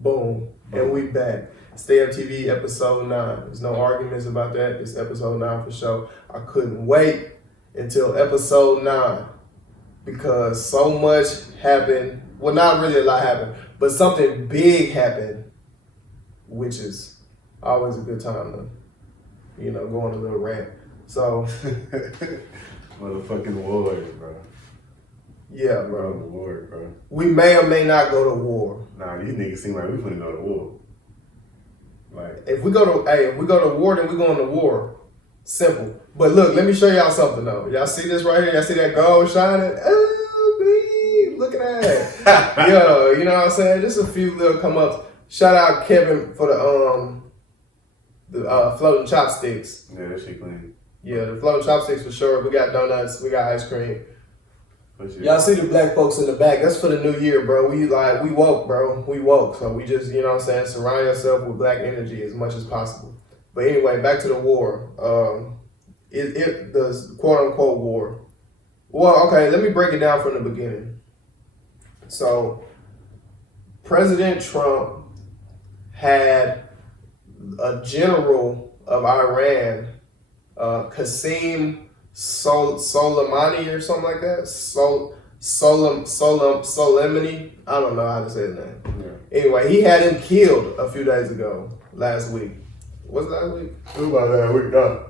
Boom. And we back. Stay Up TV episode 9. There's no arguments about that. It's episode 9 for sure. I couldn't wait until episode 9 because so much happened. Well, not really a lot happened, but something big happened, which is always a good time to, go on a little rant. So, motherfucking wars, bro. Yeah, bro. War, bro. We may or may not go to war. Nah, these niggas seem like we finna go to war. Like, if we go to war, then we going to war. Simple. But look, let me show y'all something though. Y'all see this right here? Y'all see that gold shining? Oh, babe, look at that. Yo, you know what I'm saying? Just a few little come ups. Shout out Kevin for the floating chopsticks. Yeah, that shit clean. Yeah, the floating chopsticks for sure. We got donuts. We got ice cream. Y'all see the black folks in the back. That's for the new year, bro. We woke, bro. We woke. So we just, surround yourself with black energy as much as possible. But anyway, back to the war. The quote unquote war. Well, okay, let me break it down from the beginning. So President Trump had a general of Iran, Qasem Soleimani or something like that. Soleimani. I don't know how to say his name. Yeah. Anyway, he had him killed a few days ago. Last week. Was it last week? It was about last week, dog.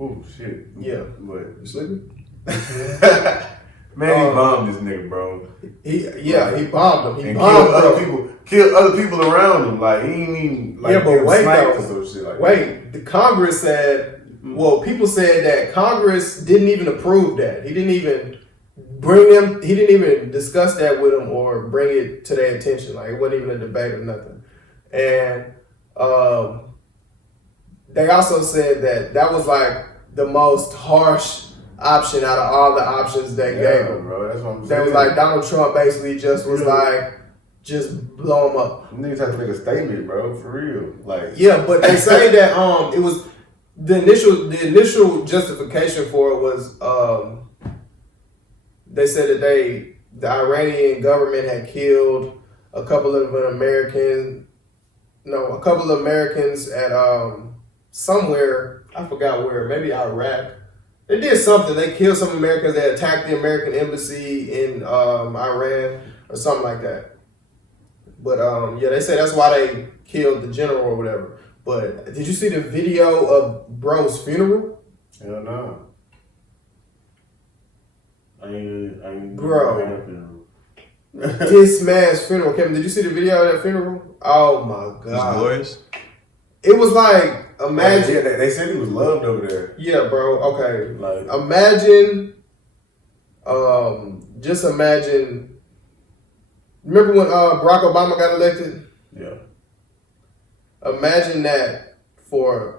Oh shit. Yeah. But you sleeping? Man, he bombed this nigga, bro. He bombed him. He bombed killed other people around him. Like he ain't even but wait though. Shit like the Congress said. Well, people said that Congress didn't even approve that. He didn't even He didn't even discuss that with them or bring it to their attention. Like it wasn't even a debate or nothing. And they also said that was like the most harsh option out of all the options they gave him. Bro, that's what I'm saying. They was like Donald Trump basically just was like, just blow him up. Niggas have to make a statement, bro, for real. Like but they say that it was. The initial justification for it was they said that the Iranian government had killed a couple of Americans at somewhere, I forgot where, maybe Iraq. They did something. They killed some Americans. They attacked the American embassy in Iran or something like that. But they say that's why they killed the general or whatever. But did you see the video of bro's funeral? Hell no. I ain't bro. This man's funeral, Kevin. Did you see the video of that funeral? Oh my God. It was glorious. It was like, imagine. Yeah, they said he was loved over there. Yeah, bro. Okay. Like, imagine. Just imagine. Remember when Barack Obama got elected? Yeah. Imagine that for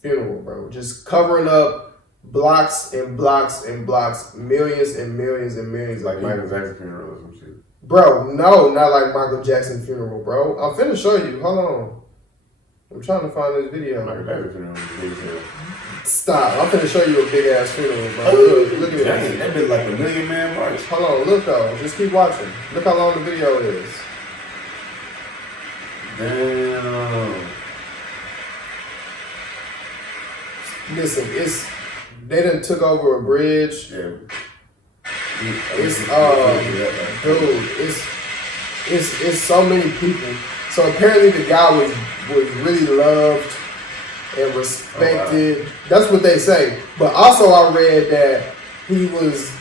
funeral, bro. Just covering up blocks and blocks and blocks, millions and millions and millions. Like Michael Jackson funeral or some shit. Bro, no, not like Michael Jackson funeral, bro. I'm finna show you. Hold on. I'm trying to find this video. Michael Jackson funeral was big as hell. Stop. I'm finna show you a big ass funeral, bro. Look at that. That been like a $1 million man march. Hold on, look though. Just keep watching. Look how long the video is. Damn. Listen, they done took over a bridge. Yeah. It's so many people. So apparently the guy was really loved and respected. Oh, wow. That's what they say. But also I read that he was,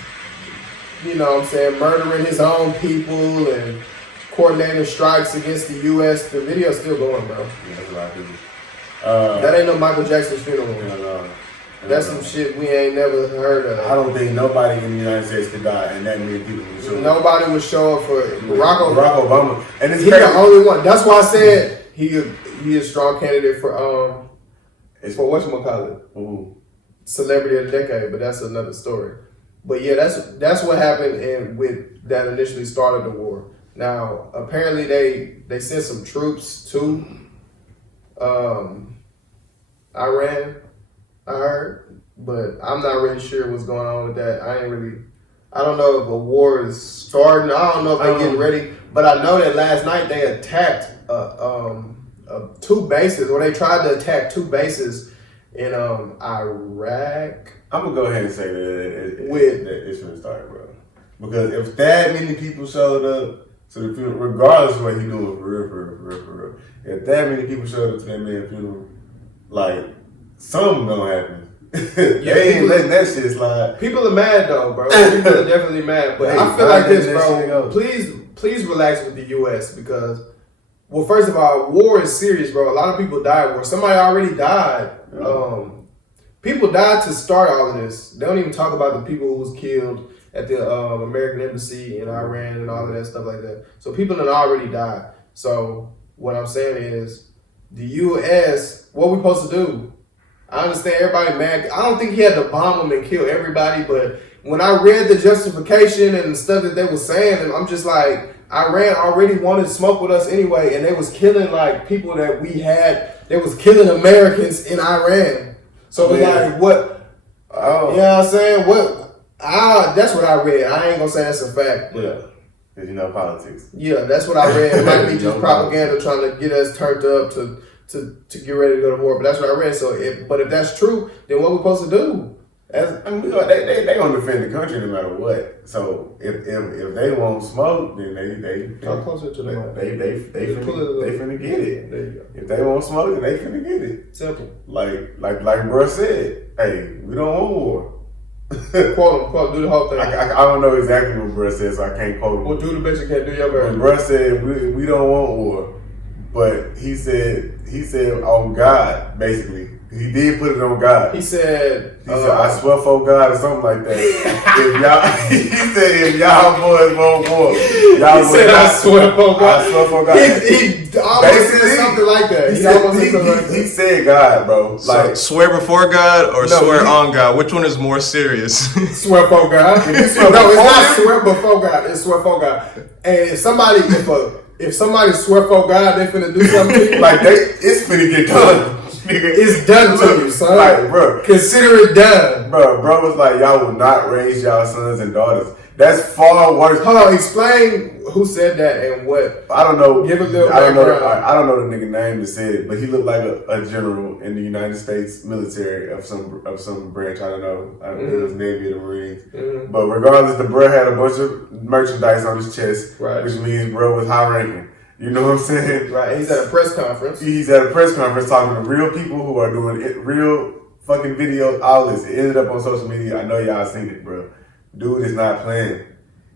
murdering his own people and coordinating strikes against the U.S. The video's still going, bro. Yeah, that's a lot of people. That ain't no Michael Jackson's funeral. No. That's some shit we ain't never heard of. I don't think nobody in the United States could die, and that many people would show up. Nobody would show up for Barack Obama. And it's he's the only one. That's why I said he is a strong candidate for whatchamacallit? Celebrity of the Decade, but that's another story. But yeah, that's what happened and with that initially started the war. Now, apparently they sent some troops to Iran, I heard, but I'm not really sure what's going on with that. I don't know if a war is starting. I don't know if they're getting ready, But I know that last night they attacked 2 bases, or they tried to attack 2 bases in Iraq. I'm gonna go ahead and say that it shouldn't start, bro. Because if that many people showed up to the funeral, regardless of what he doing, for real, if that many people showed up to that man's funeral, like, something gonna happen. They ain't letting that shit slide. People are mad though, bro. People are definitely mad. But I feel like this, bro. Please relax with the U.S. because, well, first of all, war is serious, bro. A lot of people died. War. Somebody already died. People died to start all of this. They don't even talk about the people who was killed at the American embassy in Iran and all of that stuff like that. So people have already died. So what I'm saying is, the U.S. What we supposed to do? I understand everybody mad. I don't think he had to bomb them and kill everybody, but when I read the justification and the stuff that they were saying, and I'm just like, Iran already wanted to smoke with us anyway, and they was killing like people that we had. They was killing Americans in Iran. So it's like, what? Oh. You know what I'm saying? That's what I read. I ain't gonna say that's a fact. Yeah. Because you know politics. Yeah, that's what I read. It might be just propaganda trying to get us turned up to get ready to go to war. But that's what I read. So, if that's true, then what we supposed to do? They gonna defend the country no matter what. So if they won't smoke, then they come closer to them. They finna get it. There you go. If they won't smoke, then they finna get it. Simple. Like bro said, hey, we don't want war. Quote him, do the whole thing. I don't know exactly what bro said, so I can't quote him. Well, do the best you can. Do your version. Bro said we don't want war, but he said on God, basically. He did put it on God. He said, I swear for God or something like that. He said, if y'all boys won't war, y'all he said, I swear for God. I swear for God. He almost said something like that. He said God, bro. Like, swear before God or swear on God? Which one is more serious? Swear for God. No, it's not swear before God. It's swear for God. And if somebody swear for God, they finna do something to you. Like, it's finna get done. It's done to you, son. Like, bro, consider it done. Bro was like, y'all will not raise y'all sons and daughters. That's far worse. Hold on, explain who said that and what. I don't know. Give a little background. I don't know the nigga name that said it, but he looked like a general in the United States military of some branch. I don't know. I think it was Navy or the Marines. Mm-hmm. But regardless, the bro had a bunch of merchandise on his chest, right, which means bro was high ranking. You know what I'm saying? Right. He's at a press conference. He's at a press conference talking to real people who are doing real fucking videos. All this. It ended up on social media. I know y'all seen it, bro. Dude is not playing.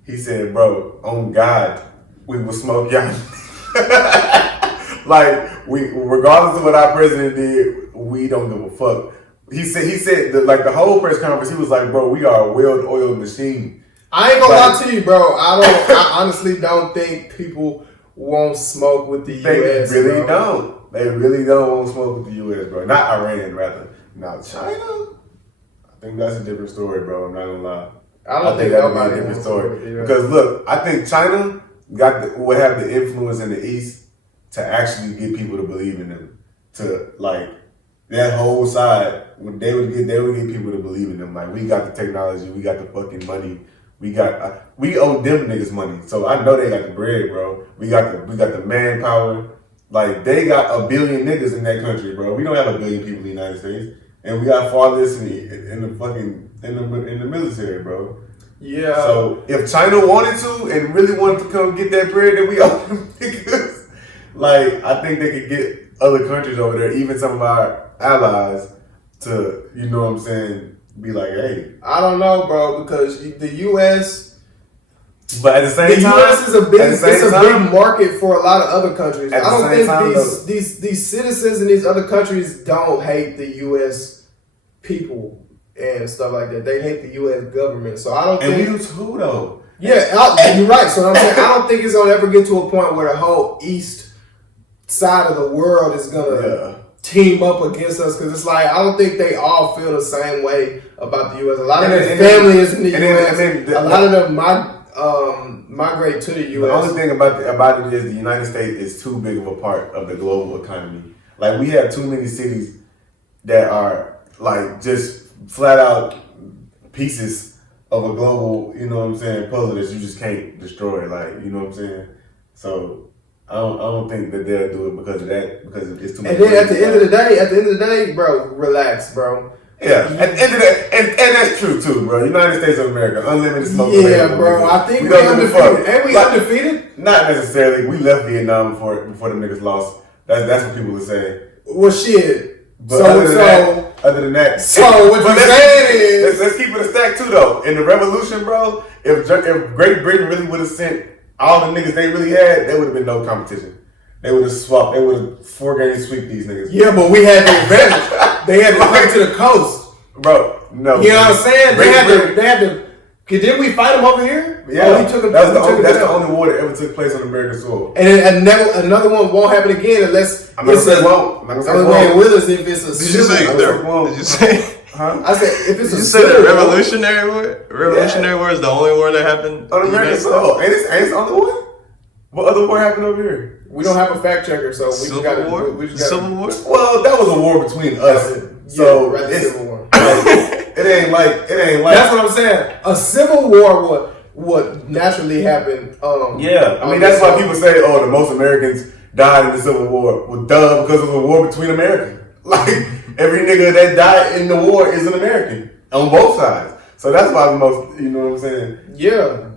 He said, bro, on God, we will smoke y'all. Like, regardless of what our president did, we don't give a fuck. He said the whole press conference, he was like, bro, we are a well-oiled machine. I ain't gonna lie to you, bro. I honestly don't think people won't smoke with the U.S. They really don't. They really don't want to smoke with the U.S., bro. Not Iran, rather. Now, China, I think that's a different story, bro. I'm not gonna lie. I think that'll be a different story. Because look, I think China will have the influence in the East to actually get people to believe in them. To like that whole side, they would get people to believe in them. Like, we got the technology, we got the fucking money. We owe them niggas money, so I know they got the bread, bro. We got the manpower. Like, they got 1 billion niggas in that country, bro. We don't have 1 billion people in the United States, and we got far less in the military, bro. Yeah. So if China wanted to and really wanted to come get that bread that we owe them niggas, like, I think they could get other countries over there, even some of our allies, to, you know what I'm saying, be like, hey. I don't know, bro, because the U.S. But at the same time, the U.S. is a big market for a lot of other countries. I don't think these citizens in these other countries don't hate the U.S. people and stuff like that. They hate the U.S. government. So I don't think. And we too, though. Yeah, you're right. So I'm saying, I don't think it's gonna ever get to a point where the whole East side of the world is gonna team up against us, because it's like, I don't think they all feel the same way about the U.S. A lot of their family is in the U.S. A lot of them migrate to the U.S. The only thing about it is the United States is too big of a part of the global economy. Like, we have too many cities that are like just flat out pieces of a global, you know what I'm saying, puzzle that you just can't destroy. Like, you know what I'm saying? So I don't think that they'll do it because of that, because it's too much. And then at the end of the day, bro, relax, bro. Yeah, at the end of that, and that's true too, bro. United States of America, unlimited smoke. Yeah, bro. I think we undefeated. Ain't we undefeated? Not necessarily. We left Vietnam before them niggas lost. That's what people are saying. Well, shit. But other than that, so what you're saying is, let's keep it a stack too, though. In the revolution, bro, if Great Britain really would have sent all the niggas they really had, there would have been no competition. They would have swapped. They would have 4-game sweep these niggas. Yeah, but we had the advantage. They had to come to the coast, bro. No, you know what I'm saying? They had to. Didn't we fight them over here? Yeah, that's the only war that ever took place on American soil. And another one won't happen again unless I'm not gonna say it won't. If it's a Did you say? Huh? I said if it's you said the Revolutionary War. Revolutionary War is the only war that happened on American soil. Ain't it the only one? What other war happened over here? We don't have a fact checker, so we just got Civil War. Well, that was a war between us. So it's Civil War. It ain't like. That's what I'm saying. A civil war would naturally happen. Yeah, I mean that's why people say, "Oh, the most Americans died in the Civil War." Well, duh, because it was a war between Americans. Like every nigga that died in the war is an American on both sides. So that's why the most. You know what I'm saying? Yeah.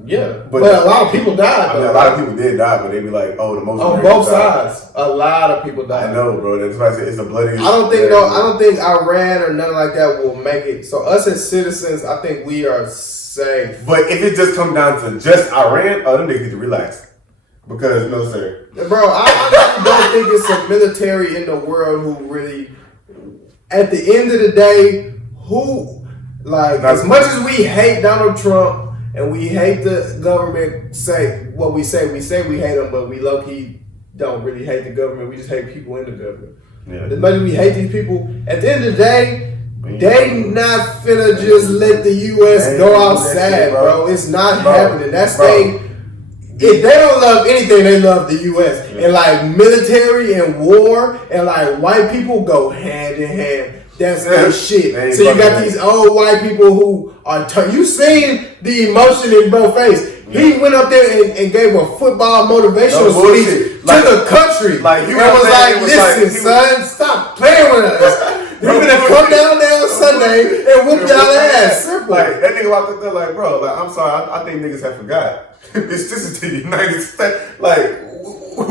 But a lot of people died. I mean, a lot of people did die, but they be like, "Oh, the most on both sides." A lot of people died. I know, bro. That's why I say it's the bloodiest. I don't think Iran or nothing like that will make it. So us as citizens, I think we are safe. But if it just come down to just Iran, them niggas need to relax. Because no, sir, bro, I don't think it's a military in the world who really. At the end of the day, as much as we hate Donald Trump. And we hate the government. Say we hate them, but we low-key don't really hate the government. We just hate people in the government. Yeah. As much as we hate these people, at the end of the day, they not finna just let the U.S. go outside, shit, bro. It's not happening. That's if they don't love anything, they love the U.S. Yeah. And like military and war and like white people go hand in hand. That's their shit. So you got these old white people who are. You seen the emotion in bro face. He went up there and gave a football motivational speech to the country. Like he was like, "Listen, son, stop playing with us. We're gonna come down there on Sunday and whoop y'all ass." Simple. Like that nigga walked up there like, "Bro, like I'm sorry, I think niggas have forgot. This is the United States. Like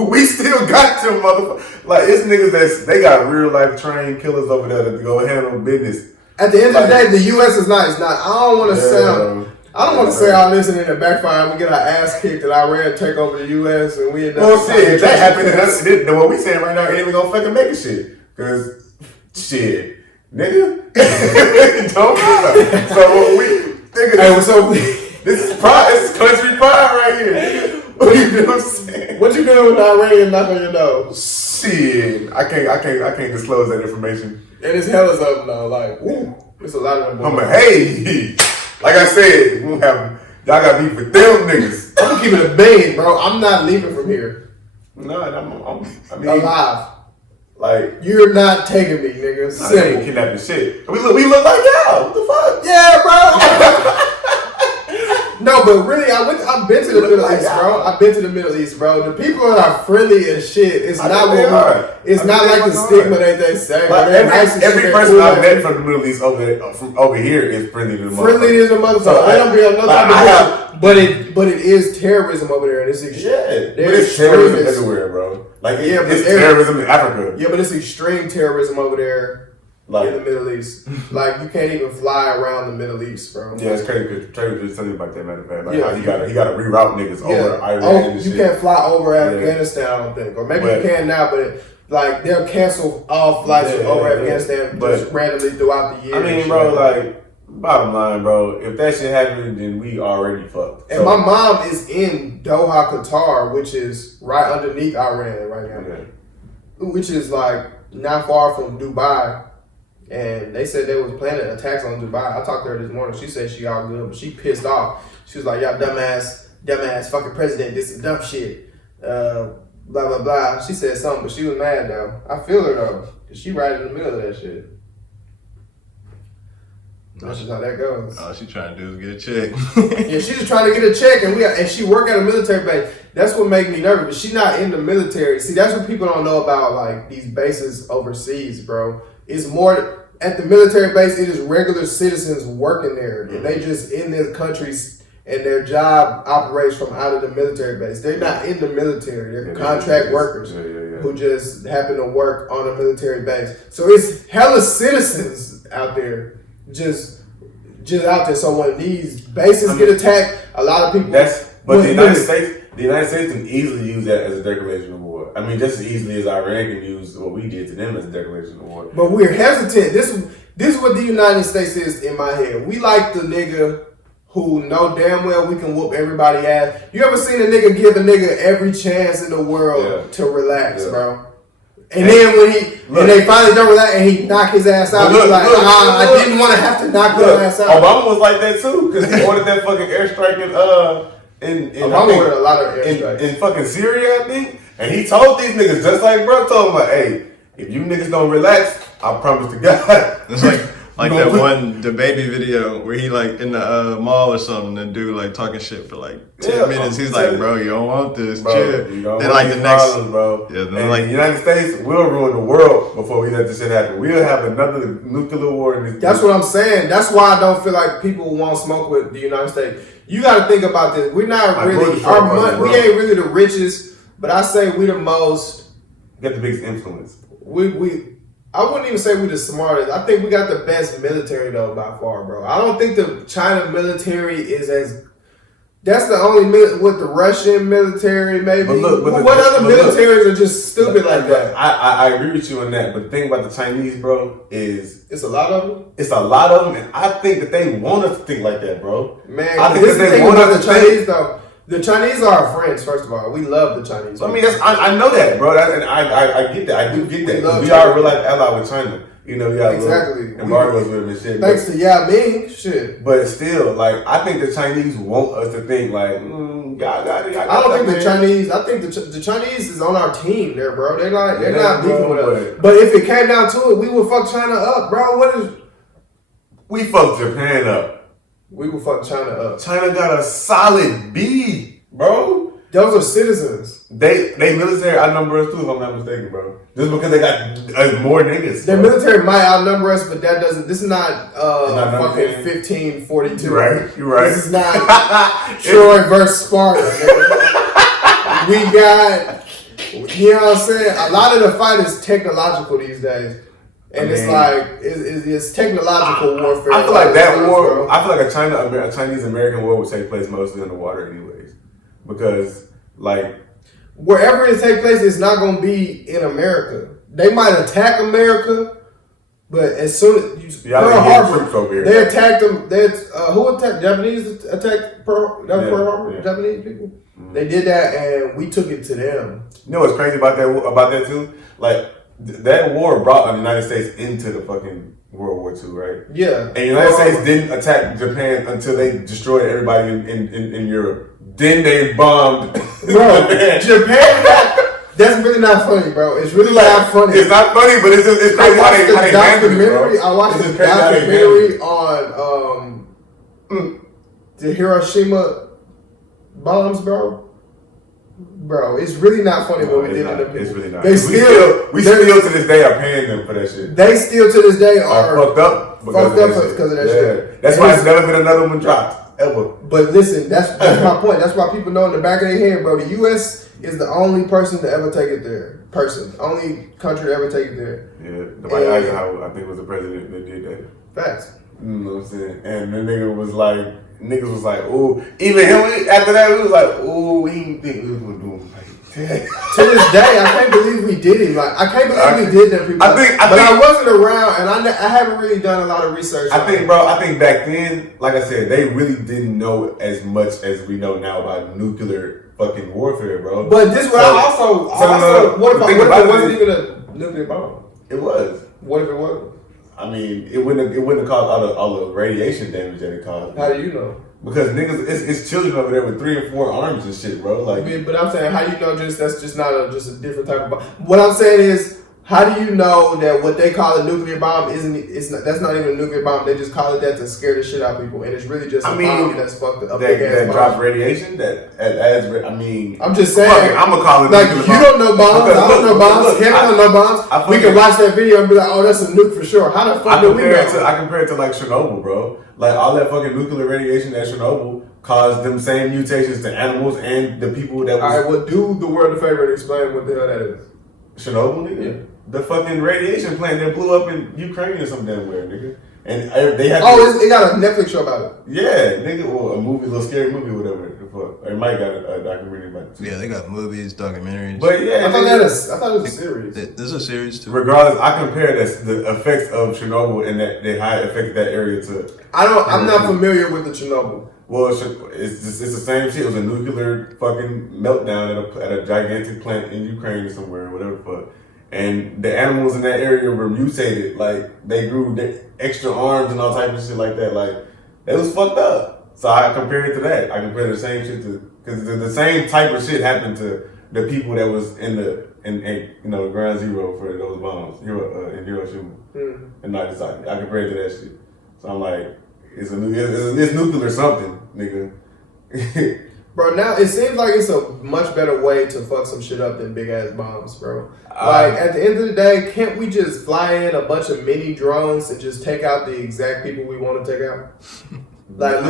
we still got them motherfuckers. Like it's niggas they got real life trained killers over there to go handle business." At the end of the day, the U.S. is not. It's not. I don't want to sound. I don't want to say all this and in the backfire we get our ass kicked and Iran take over the U.S. and we end up. Well, shit, if that happened, then what we saying right now ain't even gonna fucking make it shit. Cause shit, nigga, don't matter. So we nigga, hey, so this is pride. This is country pride right here. Nigga. What you know what I'm saying? What you doing with Iran knock on your nose? Shit, I can't disclose that information. And it's hell is up now. Like, ooh, there's a lot of them. I'm like, hey. Like I said, y'all got beef with them niggas. I'm gonna keep it a bang, bro. I'm not leaving from here. No, I mean, alive. Like you're not taking me, nigga. I ain't kidnapping shit. We look like y'all. What the fuck? Yeah, bro. No, but really, I've been to the Middle East, bro. I've been to the Middle East, bro. The people are friendly as shit. It's not like the stigma that they say. Like every person I've met from the Middle East from over here is friendly to the motherfucker. Friendly to the motherfucker. I don't be on no type of bullshit. But it is terrorism over there, and it's it's terrorism everywhere, bro. Like it's terrorism in Africa. Yeah, but it's extreme terrorism over there. Like in the Middle East, like you can't even fly around the Middle East, bro. Yeah, it's crazy because Trey was just telling me about that, matter of fact. Like how he got to reroute niggas over Iran. And you can't fly over Afghanistan, I don't think, or maybe you can now, but like they'll cancel all flights over Afghanistan just randomly throughout the year. I mean, bro, like bottom line, bro, if that shit happened, then we already fucked. And my mom is in Doha, Qatar, which is right underneath Iran right now, which is like not far from Dubai. And they said they was planning attacks on Dubai. I talked to her this morning. She said she all good, but she pissed off. She was like, "Y'all dumbass fucking president did some dumb shit. Blah, blah, blah." She said something, but she was mad though. I feel her though, because she right in the middle of that shit. That's just how that goes. All she trying to do is get a check. Yeah, she's just trying to get a check, and she work at a military base. That's what makes me nervous. But she's not in the military. See, that's what people don't know about like these bases overseas, bro. It's more at the military base. It is regular citizens working there, and they just in their countries, and their job operates from out of the military base. They're not in the military. They're contract workers who just happen to work on a military base. So it's hella citizens out there, just out there. So when these bases get attacked, a lot of people. But the United States can easily use that as a declaration of war. I mean, just as easily as Iran can use what we did to them as a declaration of war. But we're hesitant. This is what the United States is in my head. We like the nigga who know damn well we can whoop everybody ass. You ever seen a nigga give a nigga every chance in the world to relax, bro? And then when they finally don't relax and he knock his ass out, he's like, I didn't want to have to knock your ass out. Obama was like that too, because he ordered that fucking airstrike in Obama ordered a lot of airstrikes. In fucking Syria, I think. And he told these niggas, just like bro told him, like, hey, if you niggas don't relax, I promise to God. It's like that one the baby video where he like in the mall or something and dude like talking shit for like 10 minutes. He's like, bro, you don't want this, bro, chill. Then like the next problems, bro. Yeah, then and like the United States will ruin the world before we let this shit happen. We'll have another nuclear war in this. That's what I'm saying. That's why I don't feel like people want smoke with the United States. You got to think about this. We're not really we ain't really the richest, but I say we the most. Got the biggest influence. I wouldn't even say we're the smartest. I think we got the best military though by far, bro. I don't think the China military is as. That's the only with the Russian military maybe. What other militaries are just stupid like that? I agree with you on that, but the thing about the Chinese, bro, is it's a lot of them. It's a lot of them, and I think that they want us to think like that, bro. Man, I think that they want us to Chinese though. The Chinese are our friends, first of all. We love the Chinese. I mean, I know that, bro. And I get that. I do get that. We are a real life ally with China. You know, we got exactly embargoes with them and shit. Thanks to Yao Ming, shit. But still, like, I think the Chinese want us to think like, I don't think the Chinese. I think the Chinese is on our team there, bro. They're not beefing with us. But if it came down to it, we would fuck China up, bro. We fucked Japan up. We would fuck China up. China got a solid B, bro. Those are citizens. They military outnumber us too, if I'm not mistaken, bro. Just because they got more niggas. Their military might outnumber us, but that doesn't. This is not fucking 1542. You're right. This is not Troy versus Sparta. We got, you know what I'm saying? A lot of the fight is technological these days. And it's like it's technological warfare. I feel like that war. Bro. I feel like a Chinese-American war would take place mostly in the water, anyways, because like wherever it takes place, it's not going to be in America. They might attack America, but as soon as Pearl Harbor, they attacked them. Who attacked? Japanese attacked Pearl Harbor. Yeah. Japanese people. Mm-hmm. They did that, and we took it to them. You know what's crazy about that too? Like. That war brought the United States into the fucking World War II, right? Yeah. And the United States didn't attack Japan until they destroyed everybody in Europe. Then they bombed Japan. That's really not funny, bro. It's really not funny. It's not funny, but it's crazy how they handled it, bro. I watched the documentary on the Hiroshima bombs, bro. Bro, it's really not funny what we did to them people. It's really not. We still to this day are paying them for that shit. They still to this day are fucked up because of that shit. That's why it's never been another one dropped ever. But listen, that's my point. That's why people know in the back of their head, bro. The U.S. is the only person to ever take it there. Only country to ever take it there. Yeah, Dwight Eisenhower, I think, was the president that did that. Facts. You know what I'm saying? And the niggas was like, ooh. Even him, after that, we was like, ooh, we didn't think we was going to do him like that. To this day, I can't believe we did it. Like, I can't believe we did that, people. I wasn't around, and I haven't really done a lot of research. I think back then, like I said, they really didn't know as much as we know now about nuclear fucking warfare, bro. But this what what if it wasn't even a nuclear bomb? It was. What if it wasn't? I mean, it wouldn't have caused all the radiation damage that it caused. How do you know? Because niggas, it's children over there with 3 and 4 arms and shit, bro. Like, but I'm saying, how do you know? That's just not just a different type of bomb. What I'm saying is, How do you know that what they call a nuclear bomb that's not even a nuclear bomb? They just call it that to scare the shit out of people, and it's really just a bomb that's fucked up. That drops radiation. I'm just saying. I'm gonna call it like you don't know bombs. I don't know bombs. Kevin don't know bombs. We can watch that video and be like, oh, that's a nuke for sure. How the fuck do we know? I compare it to like Chernobyl, bro. Like all that fucking nuclear radiation at Chernobyl caused them same mutations to animals and the people that was. All right, well, do the world a favor and explain what the hell that is. Chernobyl, nigga. Yeah. The fucking radiation plant that blew up in Ukraine or some damn where, nigga. And they had. It got a Netflix show about it. Yeah, nigga, or a movie, a little scary movie, or whatever the fuck. Or it might got a documentary about it too. Yeah, they got movies, documentaries. But yeah, I thought it was a series. There's a series too. Regardless, I compare the effects of Chernobyl and how it affected that area to. I'm not familiar with the Chernobyl. Well, it's the same shit. It was a nuclear fucking meltdown at a gigantic plant in Ukraine or somewhere, whatever the fuck. And the animals in that area were mutated. Like, they grew extra arms and all type of shit like that. Like, it was fucked up. So I compare it to that. I compare the same shit to... Because the same type of shit happened to the people that was in ground zero for those bombs. In Hiroshima. And Nagasaki. I compare it to that shit. So I'm like... It's nuclear something, nigga. Bro, now it seems like it's a much better way to fuck some shit up than big ass bombs, bro. Like at the end of the day, can't we just fly in a bunch of mini drones and just take out the exact people we want to take out? Like,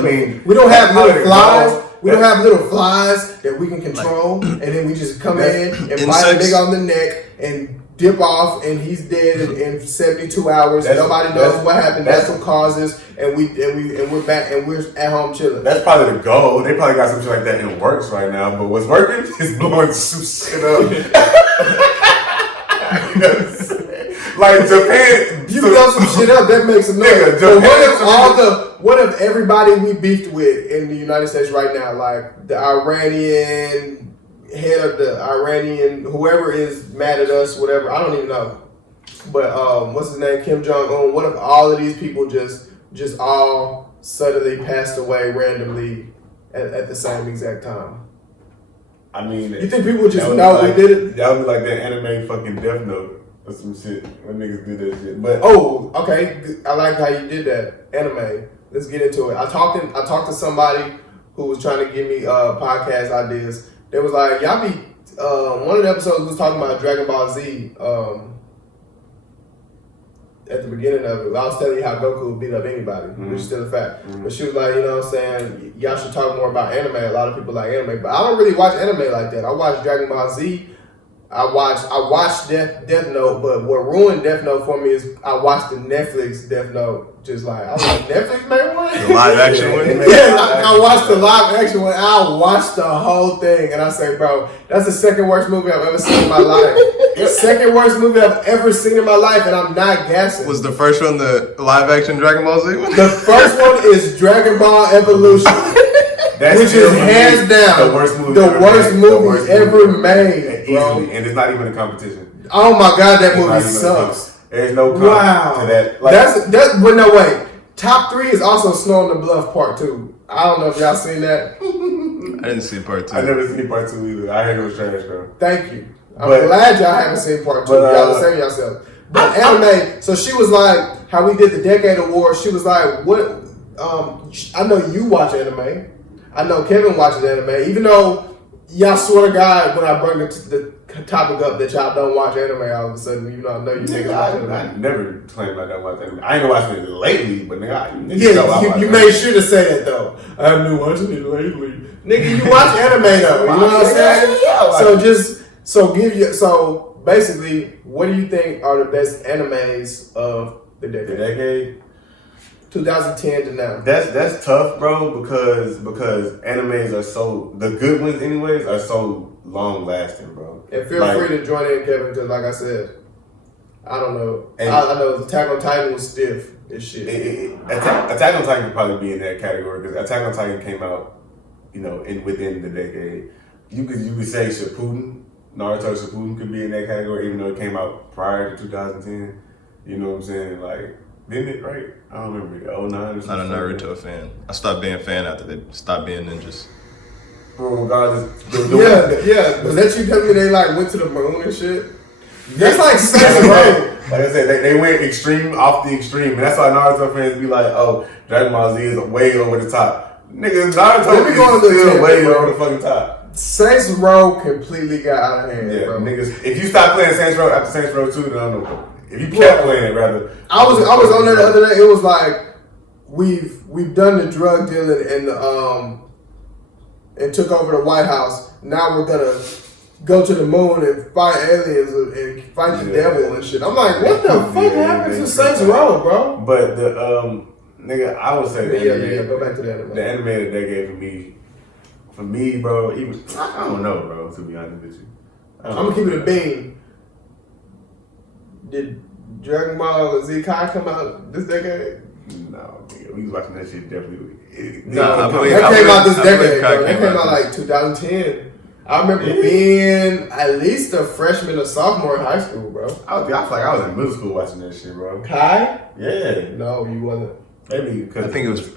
we don't have little flies. We don't have little flies that we can control, and then we just come in and bite a nigga on the neck and dip off, and he's dead in 72 hours. Nobody knows what happened. That's what causes, and we're back and we're at home chilling. That's probably the goal. They probably got some shit like that in works right now. But what's working is blowing some shit up. You know what I'm saying? Like Japan, you blow some shit up, that makes a noise. What if everybody we beefed with in the United States right now, like the Iranian head of the Iranian, whoever is mad at us, whatever, I don't even know. But what's his name, Kim Jong-un, what if all of these people just all suddenly passed away randomly at the same exact time? I mean, you think people just know we did it? That would be like that anime fucking Death Note or some shit when niggas do that shit. But okay, I like how you did that anime. Let's get into it. I talked to somebody who was trying to give me podcast ideas. They was like, y'all be one of the episodes was talking about Dragon Ball Z. At the beginning of it, I was telling you how Goku beat up anybody, which is still a fact. But she was like, you know what I'm saying, y'all should talk more about anime. A lot of people like anime, but I don't really watch anime like that. I watch Dragon Ball Z. I watched Death Note, but what ruined Death Note for me is I watched the Netflix Death Note. Just like, I was like, Netflix made one? The live action one? Yeah, I watched the live action one. I watched the whole thing, and I say, bro, that's the second worst movie I've ever seen in my life. Second worst movie I've ever seen in my life, and I'm not gassing. Was the first one the live action Dragon Ball Z one? The first one is Dragon Ball Evolution. Which is hands down the worst movie ever made, bro. Easily, and it's not even a competition. Oh my god, that movie sucks. There's no comp to that. Like, but no wait. Top 3 is also Snow on the Bluff Part 2. I don't know if y'all seen that. I didn't see Part 2. I never seen Part 2 either. I heard it was trash, bro. Thank you. I'm glad y'all haven't seen Part 2. Y'all saving yourself. But anime. So she was like, how we did the Decade Award. She was like, what? I know you watch anime. I know Kevin watches anime, even though y'all swear to God when I bring the topic up that y'all don't watch anime all of a sudden, even though I know you niggas watch anime. I never claimed I don't watch anime. I ain't been watching it lately, but nigga, you made sure to say that though. I haven't been watching it lately. Nigga, you watch anime though, you know what I'm saying? Yeah, so basically, what do you think are the best animes of the decade? The decade? 2010 to now. That's tough, bro, because animes are so, the good ones anyways are so long lasting, bro. And feel free to join in, Kevin, because like I said, I don't know. I know Attack on Titan was stiff as shit. Attack on Titan could probably be in that category because Attack on Titan came out, within the decade. You could say Shippuden, Naruto Shippuden could be in that category, even though it came out prior to 2010. You know what I'm saying? Like, didn't it, right? I don't remember. 09 or something. Not a Naruto fan. I stopped being a fan after they stopped being ninjas. Oh, God. Yeah. Was that you telling me they, like, went to the moon and shit? That's like Saints Row. Like I said, they went extreme off the extreme, and that's why Naruto fans be like, "Oh, Dragon Ball Z is way over the top." Nigga, Naruto is still way over the fucking top. Saints Row completely got out of hand, bro. Niggas. If you stop playing Saints Row after Saints Row 2, then I don't know. If you kept playing it, rather. I was on there the other day. It was like we've done the drug dealing and took over the White House. Now we're gonna go to the moon and fight aliens and fight the devil and shit. I'm like, what the fuck happened to Saints Row, bro? But the nigga, I would say go back to the anime. The animated they gave for me, bro. Even I don't know, bro. To be honest with you, I'm gonna keep it a bean. Did Dragon Ball Z Kai come out this decade? No, nigga, we was watching that shit definitely. I believe that came out this decade, Kai bro. That came out like 2010. I remember being at least a freshman or sophomore in high school, bro. I feel like I was in middle school watching that shit, bro. Kai? Yeah. No, you wasn't. Maybe I think it was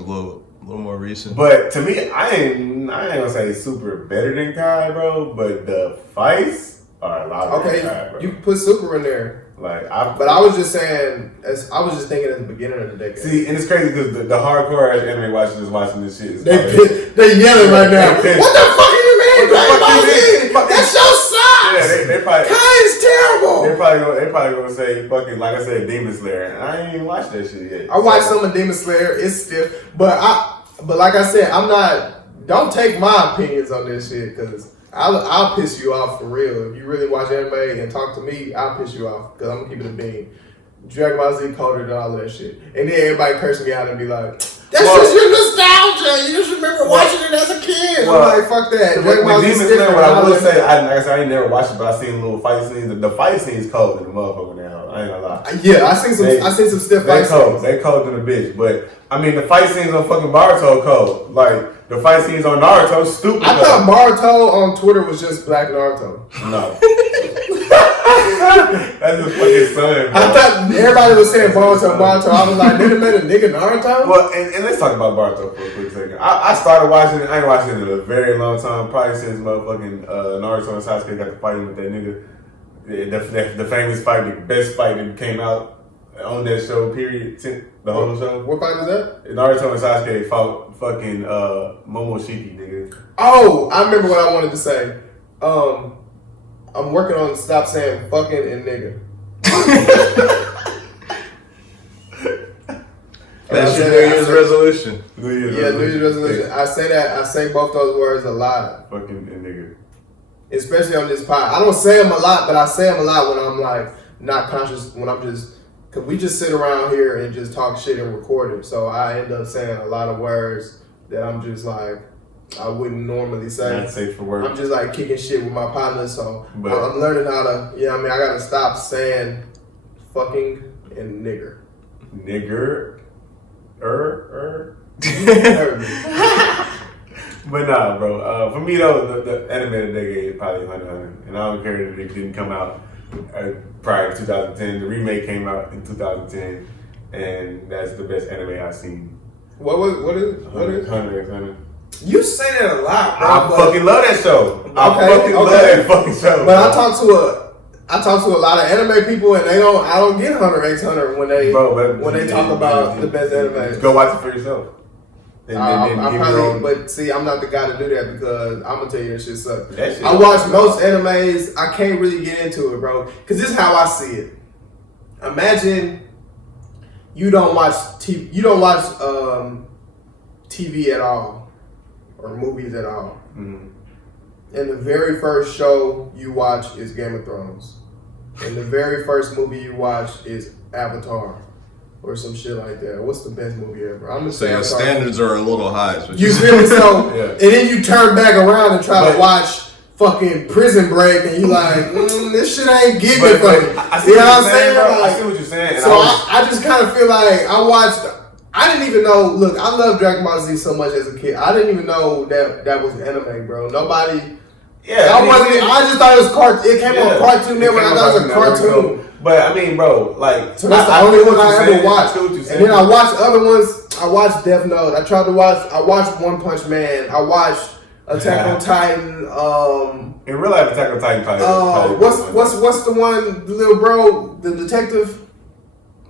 a little more recent. But to me, I ain't gonna say super better than Kai, bro. But the fights are a lot better than Kai, bro. You put Super in there. Like, but I was just saying, I was just thinking at the beginning of the decade. See, and it's crazy because the hardcore ass anime watchers is watching this shit. They yelling right now. What the fuck are you mean? Dragon Ball Z? That's your size. Yeah, they probably. Kai is terrible. They probably gonna say fucking, like I said, Demon Slayer. And I ain't even watched that shit yet. I watched some of Demon Slayer. It's stiff, but like I said, I'm not. Don't take my opinions on this shit because I'll piss you off for real. If you really watch anime and talk to me, I'll piss you off because I'm gonna keep it a bean. Dragon Ball Z colder than all of that shit, and then everybody cursing me out and be like, "That's just your nostalgia. You just remember watching it as a kid." I'm like, "Fuck that." Dragon Ball Z is different. What I will say, like I said, I ain't never watched it, but I seen little fight scenes. The fight scenes cold in the motherfucker now. I ain't gonna lie. Yeah, I seen some stiff fight scenes. They cold than a bitch, but I mean the fight scenes on fucking Naruto cold. Like the fight scenes on Naruto stupid. I thought Naruto on Twitter was just Black Naruto. No. That's his fucking son, bro. I thought everybody was saying Naruto. I was like, nigga made a nigga Naruto? Well, and let's talk about Naruto for a quick second. I started watching it. I ain't watched it in a very long time. Probably since motherfucking Naruto and Sasuke got to fighting with that nigga. The famous fight, the best fight that came out on that show, period. The whole show. What fight is that? Naruto and Sasuke fought fucking Momoshiki, nigga. Oh, I remember what I wanted to say. I'm working on stop saying fucking and nigga. That's your New Year's resolution. New Year's resolution. I say that. I say both those words a lot. Fucking and nigga. Especially on this pod. I don't say them a lot, but I say them a lot when I'm like not conscious. When I'm just, cause we just sit around here and just talk shit and record it. So I end up saying a lot of words that I'm just like I wouldn't normally say. Not safe for work. I'm just like kicking shit with my partners. So I'm learning how to. Yeah, I mean, I gotta stop saying fucking and nigger. Nigger. You But nah, bro. For me though, the animated decade is probably 100, and I don't care that it didn't come out prior to 2010. The remake came out in 2010, and that's the best anime I've seen. What is 100. You say that a lot, bro. I fucking love that show. I fucking love that fucking show. But I talk to a lot of anime people, and I don't get 100 x 100 when they talk about the best anime. Go watch it for yourself. But see, I'm not the guy to do that because I'm gonna tell you that shit sucks. I watch most animes. I can't really get into it, bro, because this is how I see it. Imagine you don't watch TV. You don't watch TV at all or movies at all. Mm-hmm. And the very first show you watch is Game of Thrones. And the very first movie you watch is Avatar. Or some shit like that. What's the best movie ever? I'm gonna say your Avatar. standards are a little high. You feel me? So, and then you turn back around and try to watch fucking Prison Break, and you like, this shit ain't giving for me. You know what I'm saying? I see what you're saying. So I just kind of feel like I didn't even know. Look, I love Dragon Ball Z so much as a kid. I didn't even know that was anime, bro. Nobody. Yeah, I just thought it was cartoon. It came on Cartoon Network. I thought it was a cartoon. But I mean, bro, like so that's the only one I ever watched. And then I watched other ones. I watched Death Note. I watched One Punch Man. I watched Attack on Titan. In real life, Attack on Titan probably. What's the one, the little bro, the detective?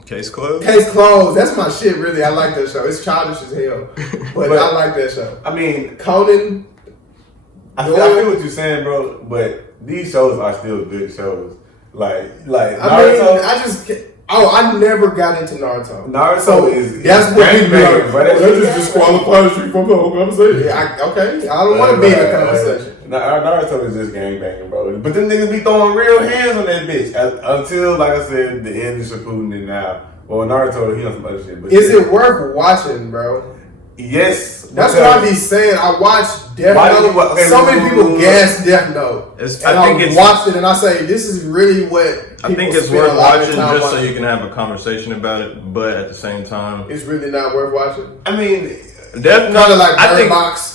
Case closed. Case Closed. That's my shit. Really, I like that show. It's childish as hell, but I like that show. I mean, Conan. I feel what you're saying, bro. But these shows are still good shows. Like Naruto. I never got into Naruto. Naruto that's what we do. That just disqualifies you from the whole conversation. I don't want to be in a conversation. Naruto is just gangbanging, bro. But them niggas be throwing real hands on that bitch until, like I said, the end of Shippuden and now. Well, Naruto, he on some other shit. But is it worth watching, bro? Yes. That's what I be saying. I watched Death Note. So many people gas Death Note. I watched it and I say, this is really what I think it's worth watching just so you can have a conversation about it, but at the same time, it's really not worth watching. I mean, Death Note, kind of like Bird Box.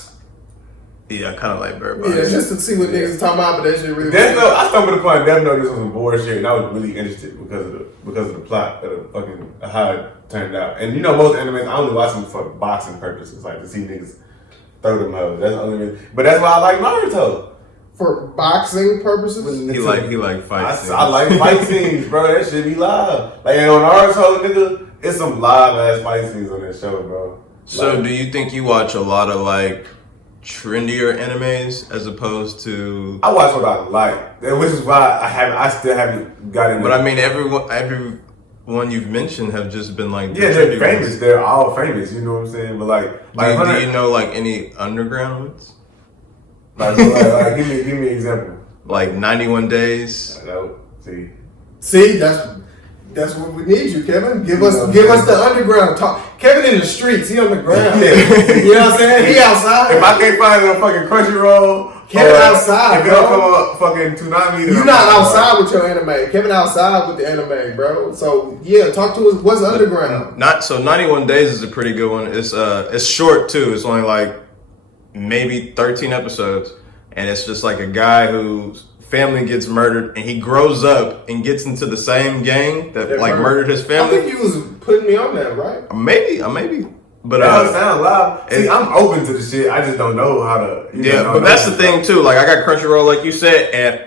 Yeah, I kind of like Bird Box. Yeah, just to see what niggas talking about, but that shit really. Death Note, I stumbled upon Death Note. This was some bullshit, and I was really interested because of the plot, how it turned out. And you know, most animes I only watch them for boxing purposes, like to see niggas throw them hoes. That's the only reason. But that's why I like Naruto. For boxing purposes? He like fight scenes. I like fight scenes, bro. That shit be live. Like on Naruto, nigga, it's some live ass fight scenes on that show, bro. So do you think you watch a lot of like trendier animes as opposed to? I watch what I like, which is why I still haven't got into. But I mean, everyone you've mentioned have just been like they're famous. Ones. They're all famous. You know what I'm saying? But do you know like any underground ones? Like give me an example. Like 91 Days. No, see, that's what we need you, Kevin. Give us the underground talk. Kevin in the streets, he on the ground. Yeah. You know what I'm saying? He outside. If I can't find it on fucking Crunchyroll, Kevin outside. If it don't come up fucking Toonami, you not outside with your anime. Kevin outside with the anime, bro. So yeah, talk to us. What's underground? 91 Days is a pretty good one. It's short too. It's only like maybe 13 episodes, and it's just like a guy whose family gets murdered, and he grows up and gets into the same gang that murdered his family. I think you was putting me on that, right? Maybe. But that sound loud. See, I'm open to the shit. I just don't know how to. But that's the thing too. Like I got Crunchyroll, like you said, and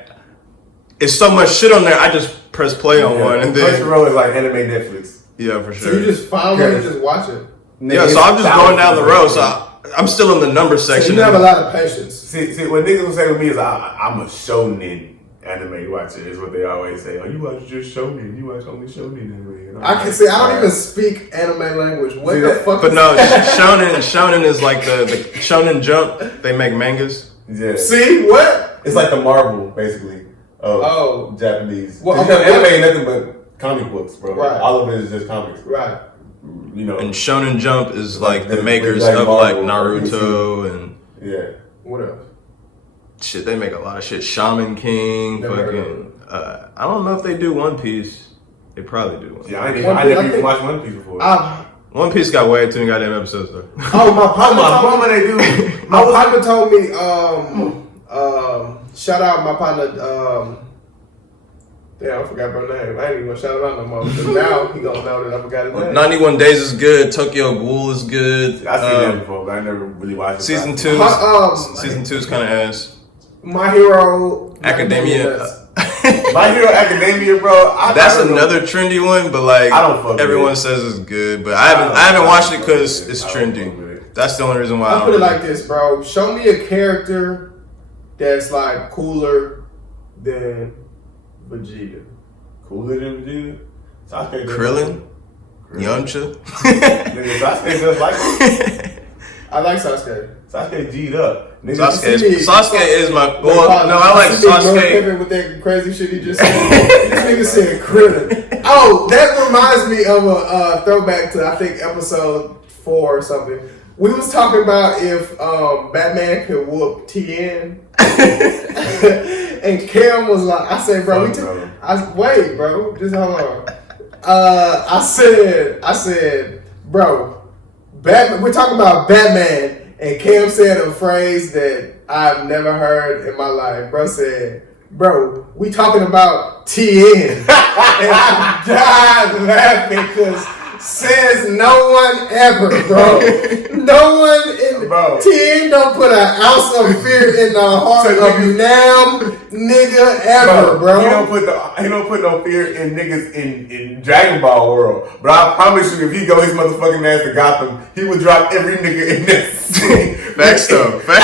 it's so much shit on there. I just press play on one, and then Crunchyroll is like anime Netflix. Yeah, for sure. So you just find one and just watch it. Yeah, so I'm just going down the road. So I'm still in the number section. So you have a lot of patience. See, what niggas will say with me is I'm a shonen anime watcher. Is what they always say. Oh, you watch just shonen. You watch only shonen anime. I can see. I don't even speak anime language. What the fuck? But no, shonen is like the Shonen Jump. They make mangas. Yeah. See what? It's like the Marvel, basically. Of Japanese. Well, anime ain't nothing but comic books, bro. Right. All of it is just comics. Right. You know. And Shonen Jump is like the makers of like Naruto and what else? Shit, they make a lot of shit. Shaman King, fucking. I don't know if they do One Piece. They probably do. Yeah, I never even watched One Piece before. One Piece got way too many goddamn episodes though. Oh, my partner they do. My partner told me. Shout out my partner. Damn, I forgot my name. I ain't even gonna shout him out no more. Because now he gonna know that I forgot his name. 91 Days is good. Tokyo Ghoul is good. I've seen that before, but I never really watched it. Season 2 is kind of ass. My Hero Academia. My Hero Academia, bro. That's another trendy one, but like I don't fuck everyone says it's good, but I haven't watched it because it's trendy. That's the only reason why. I'll put it like this, bro. Show me a character that's like cooler than Vegeta. Cooler than Vegeta? Sasuke. Krillin? Yamcha? Nigga, Sasuke just like him. I like Sasuke. Sasuke G'd up. Sasuke is my. Well, no, I like Sasuke. With that crazy shit he just said. This nigga said Krillin. Oh, that reminds me of a throwback to I think episode 4 or something. We was talking about if Batman could whoop TN. And Cam was like, I said, bro, wait, bro, just hold on. I said, bro, Batman. We're talking about Batman. And Cam said a phrase that I've never heard in my life. Bro said, bro, we talking about TN. And I died laughing because Says no one ever, bro. No one in Bro. 10 don't put an ounce of fear in the heart of Nam nigga ever, bro. He don't put no fear in niggas in Dragon Ball world. But I promise you, if he go his motherfucking ass to Gotham, he would drop every nigga in that city. Facts though. Man,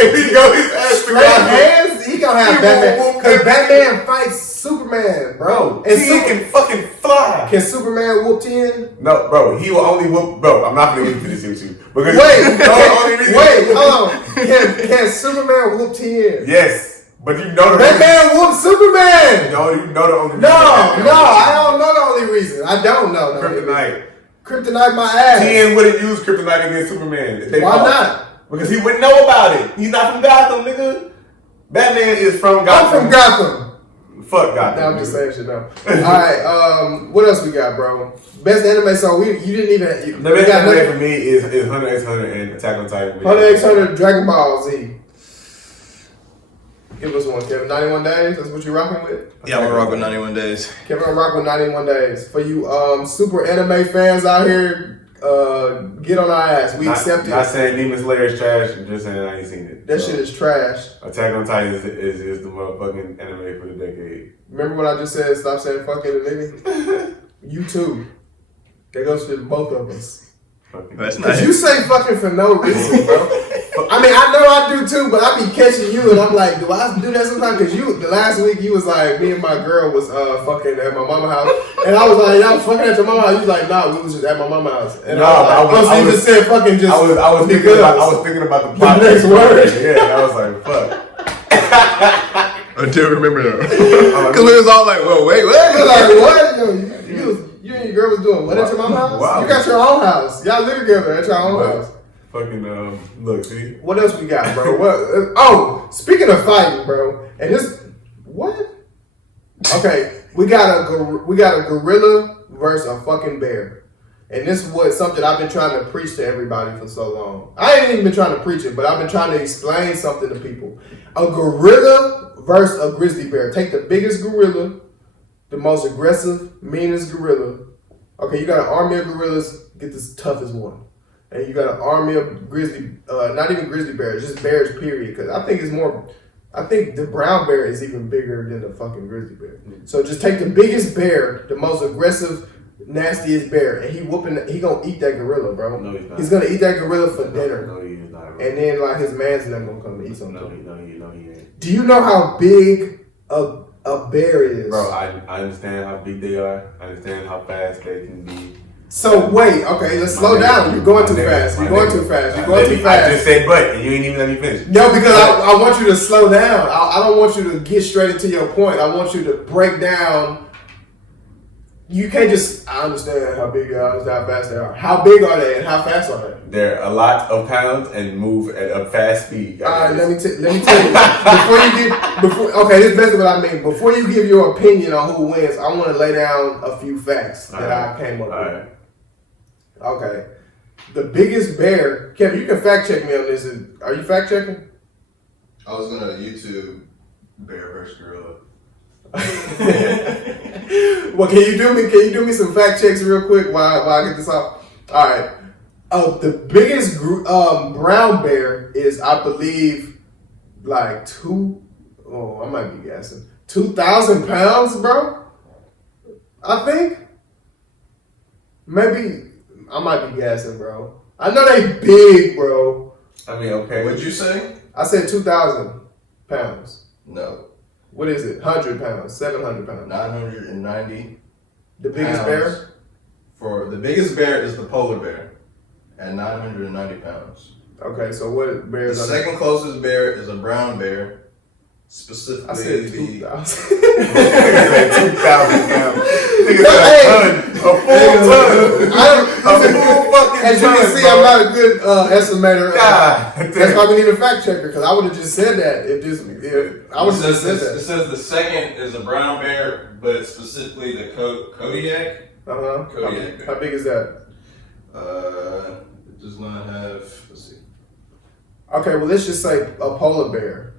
If he go his ass to straight Gotham, hands, he gonna have He Batman. won't Because whoop Batman fights Superman, bro. And he can fucking fly. can Superman whoop 10? No, bro, he will only whoop. Bro, I'm not gonna get into this with you because Wait, you know the only reason. hold on. Can Superman whoop 10? Yes, but you know the Batman whoop Superman! No, you know the only reason. No, I don't know the only reason. I don't know. The only reason. Kryptonite. Kryptonite my ass. Tien wouldn't use Kryptonite against Superman. If they Why fought. not? Because he wouldn't know about it. He's not from Gotham, nigga. Batman is from I'm Gotham. from Gotham. Fuck Gotham. No, I'm just saying shit now. Alright, what else we got, bro? Best anime song, you didn't even... The best anime for me is Hunter x Hunter and Attack on Titan. Hunter x Hunter, Dragon Ball Z. Give us one, Kevin. 91 Days, that's what you rocking with? Yeah, I'm gonna rock with 91 Days. Kevin, I'm rocking with 91 Days. For you super anime fans out here, get on our ass. We accept it. Not saying Demon Slayer is trash, I'm just saying I ain't seen it. That shit is trash. Attack on Titan is the motherfucking anime for the decade. Remember what I just said? Stop saying fucking the nigga? You too. That goes for both of us. That's Cause nice. you say fucking for no reason, bro. I mean, I know I do too, but I be catching you and I'm like, do I do that sometimes? Cause the last week you was like, me and my girl was fucking at my mama's house, and I was like, y'all fucking at your mama's house. You was like, nah, we was just at my mama's house. And No, I was just said fucking just. I was thinking about the plot. The next word. Yeah, I was like, fuck. I do remember that. Because we was all like, whoa, wait, You what? was like, what? You and your girl was doing what at your mama's house? Wow. You got your own house. Y'all live together at your own house. Fucking look, see. What else we got, bro? Oh, speaking of fighting, bro, and this what? Okay, we got a gorilla versus a fucking bear, and this was something I've been trying to preach to everybody for so long. I ain't even been trying to preach it, but I've been trying to explain something to people. A gorilla versus a grizzly bear. Take the biggest gorilla, the most aggressive, meanest gorilla. Okay, you got an army of gorillas. Get the toughest one. And you got an army of grizzly, not even grizzly bears, just bears, period. Because I think the brown bear is even bigger than the fucking grizzly bear. So just take the biggest bear, the most aggressive, nastiest bear, and he gonna eat that gorilla, bro. No, he's not. He's gonna eat that gorilla for dinner. No, he is not. And then like his man's not gonna come and eat something. No, he ain't. Do you know how big a bear is? Bro, I understand how big they are. I understand how fast they can be. So wait, okay, let's slow down. You're going too fast. You're going too fast. You're going too fast. I just said but, and you ain't even let me finish. No, because I want you to slow down. I don't want you to get straight into your point. I want you to break down. You can't just, I understand how big they are, I understand how fast they are. How big are they and how fast are they? They're a lot of pounds and move at a fast speed. All right, let me tell you. Okay, this is basically what I mean. Before you give your opinion on who wins, I want to lay down a few facts that I came up with. Right. Okay. The biggest bear, Kevin, you can fact check me on this. Are you fact checking? I was gonna YouTube bear versus gorilla. Well, can you do me some fact checks real quick while I get this off? All right. The biggest brown bear is, I believe, like I might be guessing, 2,000 pounds, bro. I think. Maybe I might be guessing, bro. I know they big, bro. I mean, okay. What'd you say? I said 2,000 pounds. No. What is it? 100 pounds, 700 pounds. 990. The biggest pounds. bear? For the biggest bear is the polar bear at 990 pounds. Okay, so what bears The are second closest bear is a brown bear. Specifically, I said the 2,000. 2,000 pounds. Nigga said Hey. a full ton. A full fucking As you can ton, see, bro. I'm not a good estimator. God That's damn. why we need a fact checker, because I would have just said that if I would have just said It that. says the second is a brown bear, but specifically the Kodiak. Uh-huh. Kodiak bear. How big is that? It does not have. Let's see. Okay, well, let's just say a polar bear.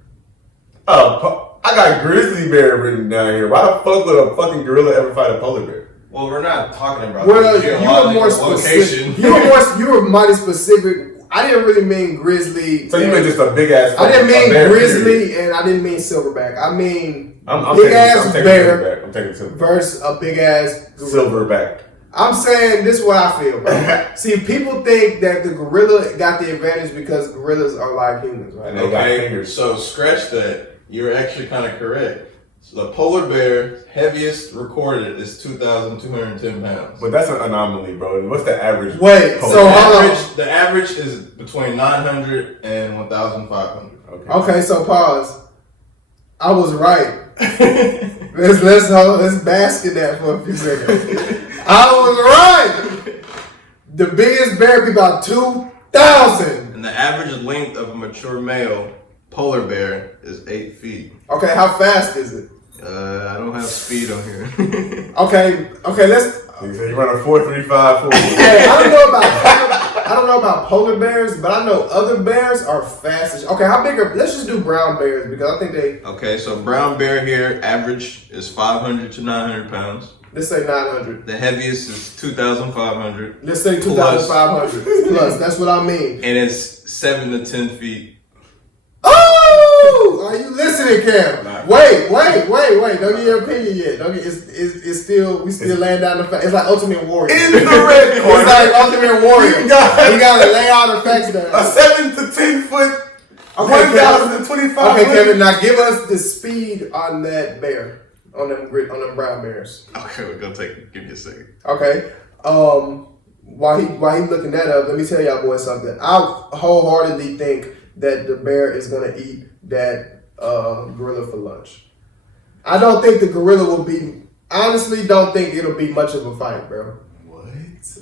I got grizzly bear written down here. Why the fuck would a fucking gorilla ever fight a polar bear? Well, we're not talking about Well, the you were geological more location. specific. You were mighty specific. I didn't really mean grizzly. So you meant just a big ass. I didn't mean bear, grizzly, period. and I didn't mean silverback. I mean I'm big taking, ass I'm taking bear silverback. I'm taking silverback. versus a big ass gorilla. Silverback. I'm saying this is what I feel, bro. See, people think that the gorilla got the advantage because gorillas are like humans, right? And they got Okay, fingers. so scratch that. You're actually kind of correct. So the polar bear heaviest recorded is 2,210 pounds. But that's an anomaly, bro. What's the average? Wait, polar so the bear? hold on. average, the average is between 900 and 1,500. Okay, so pause. I was right. Let's bask in that for a few seconds. I was right. The biggest bear be about 2,000. And the average length of a mature male polar bear is 8 feet. Okay, how fast is it? I don't have speed on here. Okay, let's. So you run a 4.35 Hey, I don't know about polar bears, but I know other bears are fast as. Okay, how big are? Let's just do brown bears because I think they. Okay, so brown bear here, average is 500 to 900 pounds. Let's say 900. The heaviest is 2,500. Let's say 2,500 plus. That's what I mean. And it's 7 to 10 feet. Oh, are you listening, Cam? Wait. Don't get your opinion yet. It's still we still laying down the facts. It's like Ultimate Warrior. in the red corner. It's like Ultimate Warrior. You gotta lay all the facts down. a 7 to 10 foot. Okay, 1,025. Okay, Kevin. Now give us the speed on that bear, on them brown bears. Okay, we're gonna give me a second. Okay. While he looking that up, let me tell y'all boys something. I wholeheartedly think that the bear is gonna eat that gorilla for lunch. I don't think the gorilla will be. Honestly, don't think it'll be much of a fight, bro. What?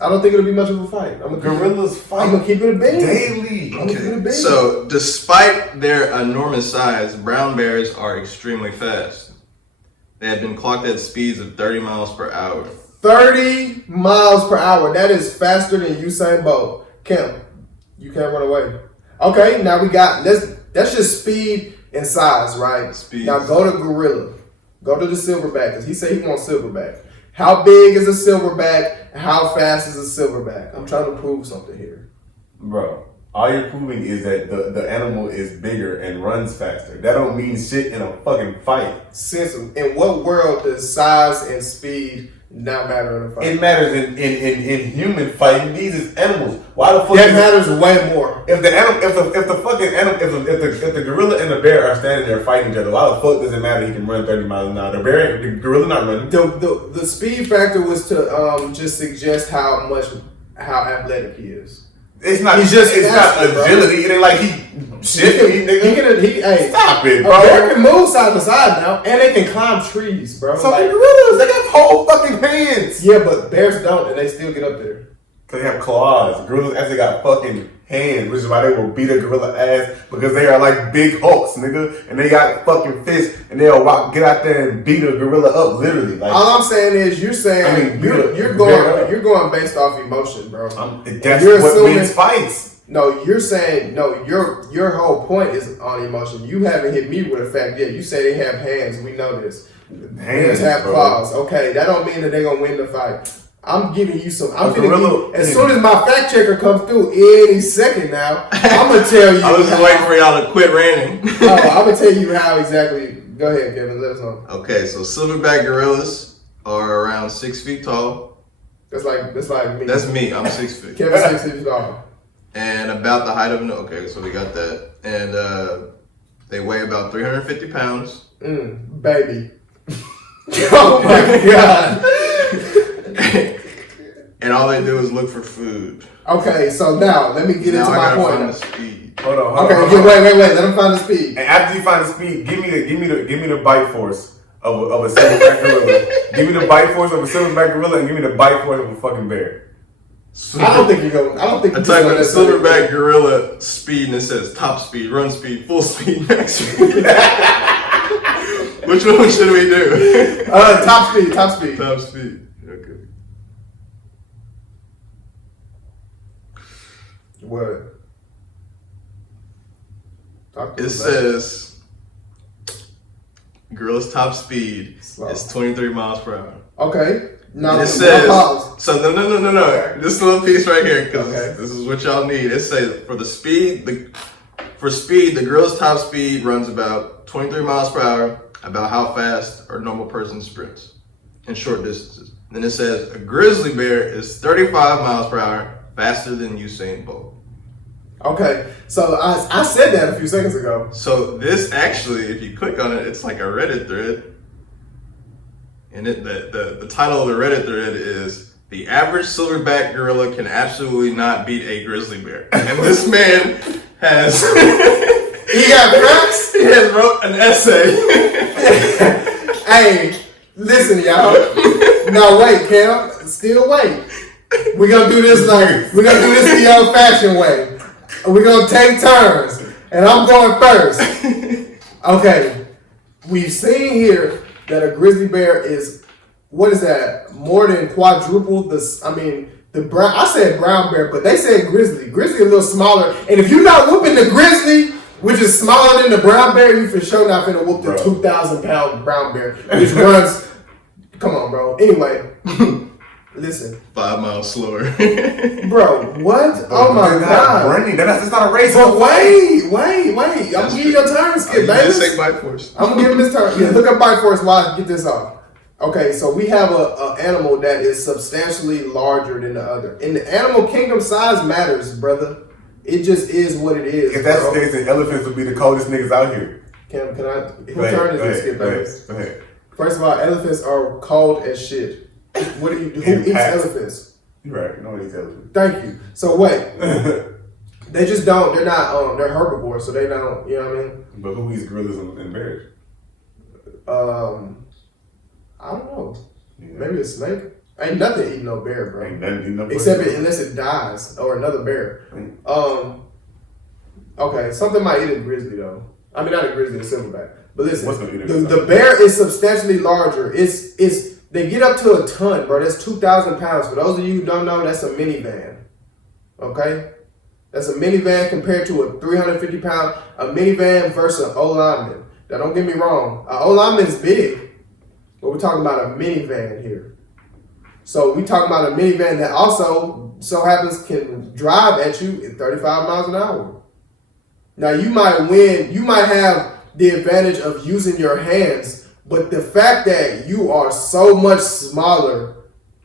I don't think it'll be much of a fight. Gorillas fight I'm gonna keep it a bean. daily. I'm gonna keep it a bean. So, despite their enormous size, brown bears are extremely fast. They have been clocked at speeds of 30 miles per hour. 30 miles per hour. That is faster than Usain Bolt. Kim, you can't run away. Okay, now we got that's just speed and size, right? Speed. Now go to gorilla. Go to the silverback because he said he wants silverback. How big is a silverback? How fast is a silverback? I'm trying to prove something here. Bro, all you're proving is that the animal is bigger and runs faster. That don't mean shit in a fucking fight. Since in what world does size and speed not matter in a fight? It matters in human fighting. These is animals. Why the fuck? That matters way more. If the gorilla and the bear are standing there fighting each other, why the fuck does it matter? He can run 30 miles an hour. The gorilla not running. The speed factor was to just suggest how athletic he is. It's not. He's just It's not faster, bro. agility. It ain't like he shit. Hey, stop it, A bro. bear can move side to side now, and they can climb trees, bro. So Like, gorillas, they got whole fucking hands. yeah, but bears don't, and they still get up there. Cause they have claws. Gorillas actually got fucking hands, which is why they will beat a gorilla ass because they are like big hulks, nigga, and they got fucking fists, and they'll get out there and beat a gorilla up, literally. Like, All I'm saying is, you're saying I mean, you're bear. going based off emotion, bro. that's you're what assuming- wins fights. No, you're saying no. Your whole point is on emotion. You haven't hit me with a fact yet. You say they have hands. We know this. Bears have bro. claws. Okay, that don't mean that they're gonna win the fight. I'm giving you some. I'm A gonna gorilla- as soon as my fact checker comes through any second now, I'm gonna tell you. I was just waiting for y'all to quit raining. Oh, I'm gonna tell you how exactly. Go ahead, Kevin. Let us know. Okay, so silverback gorillas are around 6 feet tall. That's like me. That's me. I'm 6 feet. Kevin 6 feet tall. And about the height of an okay, so we got that. And they weigh about 350 pounds. Baby. Oh my god. And all they do is look for food. Okay, so now let me get Now into I my gotta point. find the speed. Hold on. Okay, wait. Let him find the speed. And after you find the speed, give me the bite force of a silverback gorilla. Give me the bite force of a silverback gorilla, and give me the bite force of a fucking bear. I don't think you're going. I don't think I you're type in going the silverback gorilla speed and it says top speed, run speed, full speed, max speed. Which one should we do? Top speed. Top speed. Okay. What? It says gorilla's top speed Slow. is 23 miles per hour. Okay. No, It says, pause. so no. This little piece right here, because Okay. this is what y'all need. It says for speed, the gorilla's top speed runs about 23 miles per hour, about how fast a normal person sprints in short distances. Then it says a grizzly bear is 35 miles per hour, faster than Usain Bolt. Okay, so I said that a few seconds ago. So this actually, if you click on it, it's like a Reddit thread. And the title of the Reddit thread is "The average silverback gorilla can absolutely not beat a grizzly bear." And this man has He got facts. he has wrote an essay. Hey, listen, y'all. No, wait, Cam. Still wait. We're gonna do this the old-fashioned way. We're gonna take turns, and I'm going first. Okay, we've seen here that a grizzly bear is, what is that? More than quadruple the brown. I said brown bear, but they said grizzly. Grizzly a little smaller, and if you're not whooping the grizzly, which is smaller than the brown bear, you for sure not finna whoop the 2,000-pound brown bear, which runs. Come on, bro. Anyway, listen. 5 miles slower. Bro, what? Oh my God. Running. That's not a race. But wait. I'm gonna give you your turn, Skip, You baby. just say bite force. I'm gonna give him his turn. Yeah, look up bite force while I get this off. Okay, so we have a animal that is substantially larger than the other. In the animal kingdom, size matters, brother. It just is what it is. If that's bro. the case, then elephants would be the coldest niggas out here. Can I? Who Go ahead, turn is go this, ahead, Skip, go baby? ahead, go ahead. First of all, elephants are cold as shit. What do you do? Who In eats packs. elephants? You're right. Nobody's elephant. Thank you. So wait. They just don't. They're not. They're herbivores, so they don't. You know what I mean? But who eats gorillas and bears? I don't know. Yeah. Maybe a snake. Ain't nothing eating no bear, bro. Ain't nothing eating no Except pussy. unless it dies or another bear. Ain't- Okay, something might eat a grizzly though. I mean, not a grizzly, a silverback. But listen, What's gonna eat a the grizzly? bear is substantially larger. It's they get up to a ton, bro. That's 2,000 pounds. For those of you who don't know, that's a minivan. Okay, that's a minivan compared to a 350-pound a minivan versus an old lineman. Now, don't get me wrong, an old lineman is big, but we're talking about a minivan here. So we talking about a minivan that also so happens can drive at you at 35 miles an hour. Now you might win, you might have the advantage of using your hands, but the fact that you are so much smaller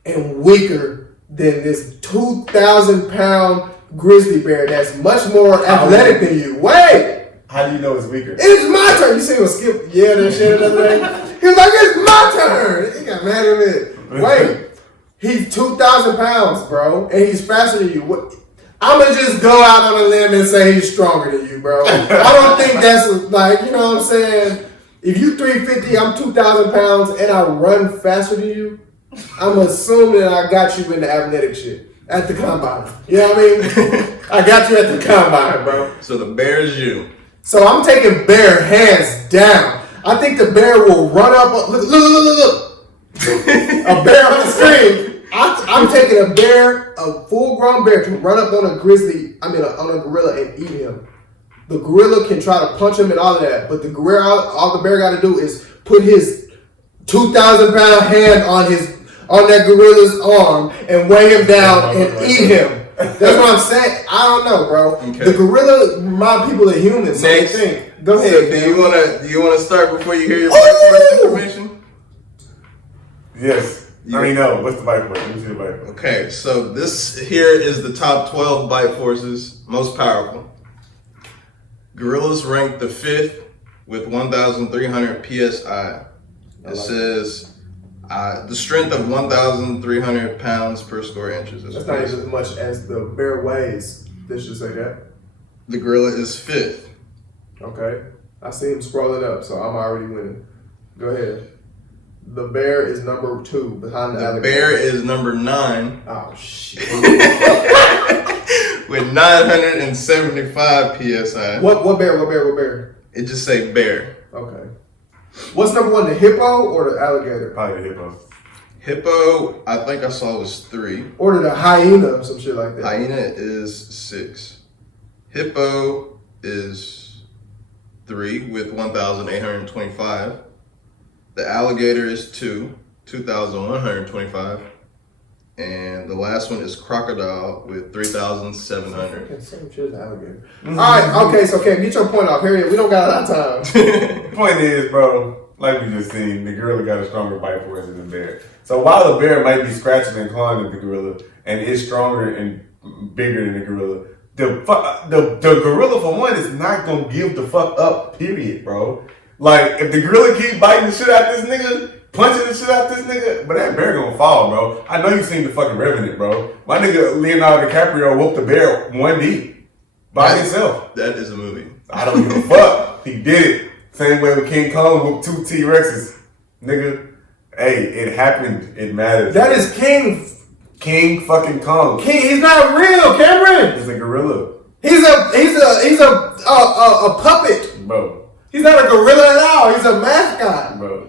and weaker than this 2,000-pound grizzly bear that's much more athletic than you. Wait! How do you know it's weaker? It's my turn. You see what Skip that shit the other day? He was like, it's my turn. He got mad at me. Wait. He's 2,000 pounds, bro, and he's faster than you. What? I'm going to just go out on a limb and say he's stronger than you, bro. I don't think that's like, you know what I'm saying? If you 350, I'm 2,000 pounds, and I run faster than you, I'm assuming that I got you in the athletic shit at the combine. You know what I mean? I got you at the combine, bro. So the bear is you. So I'm taking bear hands down. I think the bear will run up. Look. A bear on the screen. I'm taking a full-grown bear to run up on a on a gorilla and eat him. The gorilla can try to punch him and all of that, but the gorilla, all the bear got to do is put his 2,000-pound hand on that gorilla's arm and weigh him down and eat him. That's what I'm saying. I don't know, bro. Okay. The gorilla remind people of humans. So Next. they think. Go ahead. So do you wanna start before you hear your first information? Yes. I mean, no. What's the bite force? Let me see the bite force. Okay, so this here is the top 12 bite forces, most powerful. Gorillas rank the 5th with 1,300 psi. It says the strength of 1,300 pounds per square inches. That's not even as much as the bear weighs. This should say that. The gorilla is 5th. Okay. I see him scrolling up, so I'm already winning. Go ahead. The bear is number 2 behind the alligator. Bear is number 9. Oh, shit. With 975 psi. What bear? It just say bear. Okay. What's number 1, the hippo or the alligator? Probably the hippo. Hippo, I think I saw was 3. Or the hyena or some shit like that. Hyena is 6. Hippo is 3 with 1,825. The alligator is 2 2,125. And the last one is crocodile with 3,700. Same shit as alligator. All right, okay, so Cam, get your point off. Here, we don't got a lot of time. The point is, bro, like we just seen, the gorilla got a stronger bite force than the bear. So while the bear might be scratching and clawing at the gorilla and is stronger and bigger than the gorilla, the gorilla for one is not gonna give the fuck up. Period, bro. Like if the gorilla keep biting the shit out this nigga, punching the shit out this nigga, but that bear gonna fall, bro. I know you seen the fucking Revenant, bro. My nigga Leonardo DiCaprio whooped the bear one knee by himself. That is a movie. I don't give a fuck. He did it. Same way with King Kong whooped 2 T-Rexes. Nigga, hey, it happened. It matters. That is King fucking Kong. King, he's not real, Cameron. He's a gorilla. He's a puppet. Bro. He's not a gorilla at all. He's a mascot. Bro.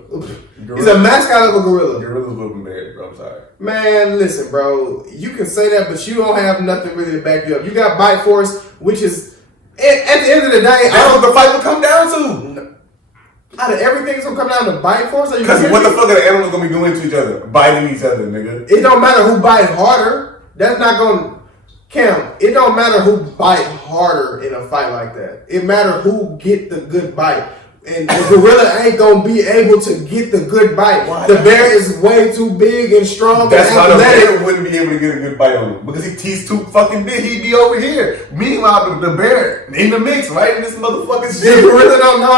He's a mascot of a gorilla. Gorillas whooping bears, bro. I'm sorry. Man, listen, bro. You can say that, but you don't have nothing really to back you up. You got bite force, which is, at the end of the day, That's what the fight will come down to. Out of everything's gonna come down to bite force. Because what the fuck are the animals gonna be doing to each other? Biting each other, nigga. It don't matter who bite harder. That's not gonna Cam. It don't matter who bite harder in a fight like that. It matter who get the good bite. And the gorilla ain't gonna be able to get the good bite. Why? The bear is way too big and strong. That's and why the athletic. bear wouldn't be able to get a good bite on him. Because he's too fucking big. He'd be over here. Meanwhile, the bear in the mix, right in this motherfucking The shit. gorilla don't know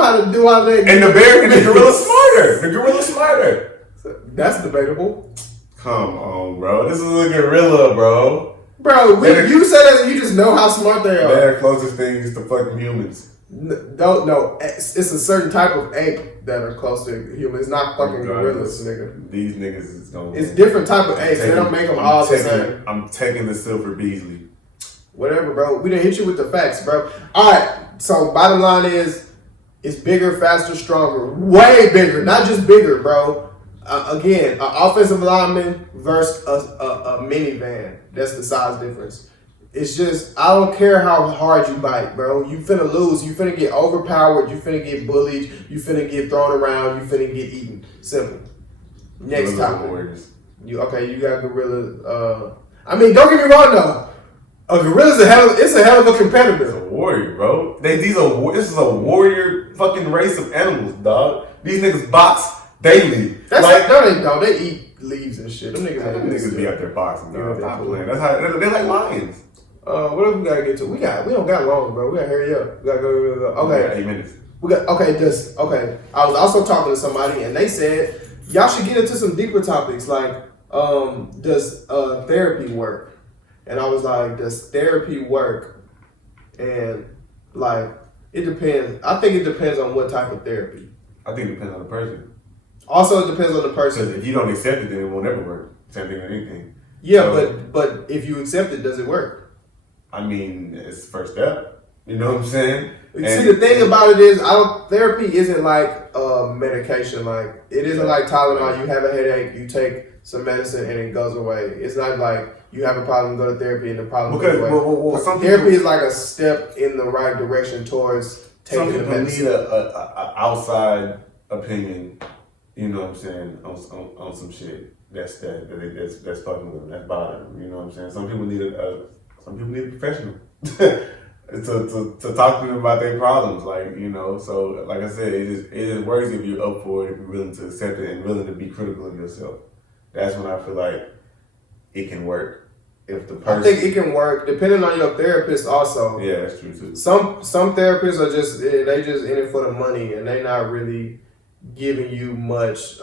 how to do all that. And the bear and the gorilla smarter. The gorilla smarter. That's debatable. Come on, bro. This is a gorilla, bro. Bro, you said that and you just know how smart they are. They're closest things to fucking humans. Don't know. It's a certain type of ape that are close to humans. It's not fucking gorillas, nigga. These niggas is going. It's different type of apes. They don't make them all the same. I'm taking the silver Beasley. Whatever, bro. We didn't hit you with the facts, bro. All right. So bottom line is, it's bigger, faster, stronger. Way bigger, not just bigger, bro. Again, an offensive lineman versus a minivan. That's the size difference. It's just, I don't care how hard you bite, bro. You finna lose. You finna get overpowered. You finna get bullied. You finna get thrown around. You finna get eaten. Simple. Next topic. You got gorilla. I mean, don't get me wrong though. A gorilla's a hell of a competitor. It's a warrior, bro. This is a warrior fucking race of animals, dog. These niggas box daily. That's like, no, they don't. They eat leaves and shit. Them niggas be out there boxing, dog. Stop playing. That's how they're like lions. What else we gotta get to? We don't got long, bro. We gotta hurry up. We gotta go. Okay. We got 8 minutes. I was also talking to somebody and they said y'all should get into some deeper topics like does therapy work? And I was like, does therapy work? And like it depends. I think it depends on what type of therapy. I think it depends on the person. Also, it depends on the person. Because if you don't accept it, then it will never work. Same thing with anything. Yeah, so, but if you accept it, does it work? I mean, it's the first step. You know what I'm saying? See, the thing about it is, therapy isn't like medication. Like it isn't like Tylenol. You have a headache, you take some medicine, and it goes away. It's not like you have a problem, go to therapy, and the problem goes away. Therapy is like a step in the right direction towards taking the medicine. Some people need a outside opinion. You know what I'm saying, on some shit that's fucking with them, that's bothering them. You know what I'm saying? Some people need a professional to talk to them about their problems. Like, you know, so like I said, it just works if you're up for it, if you're willing to accept it and willing to be critical of yourself. That's when I feel like it can work. If the person, I think it can work depending on your therapist also. Yeah, that's true too. Some therapists are just in it for the money and they not really giving you much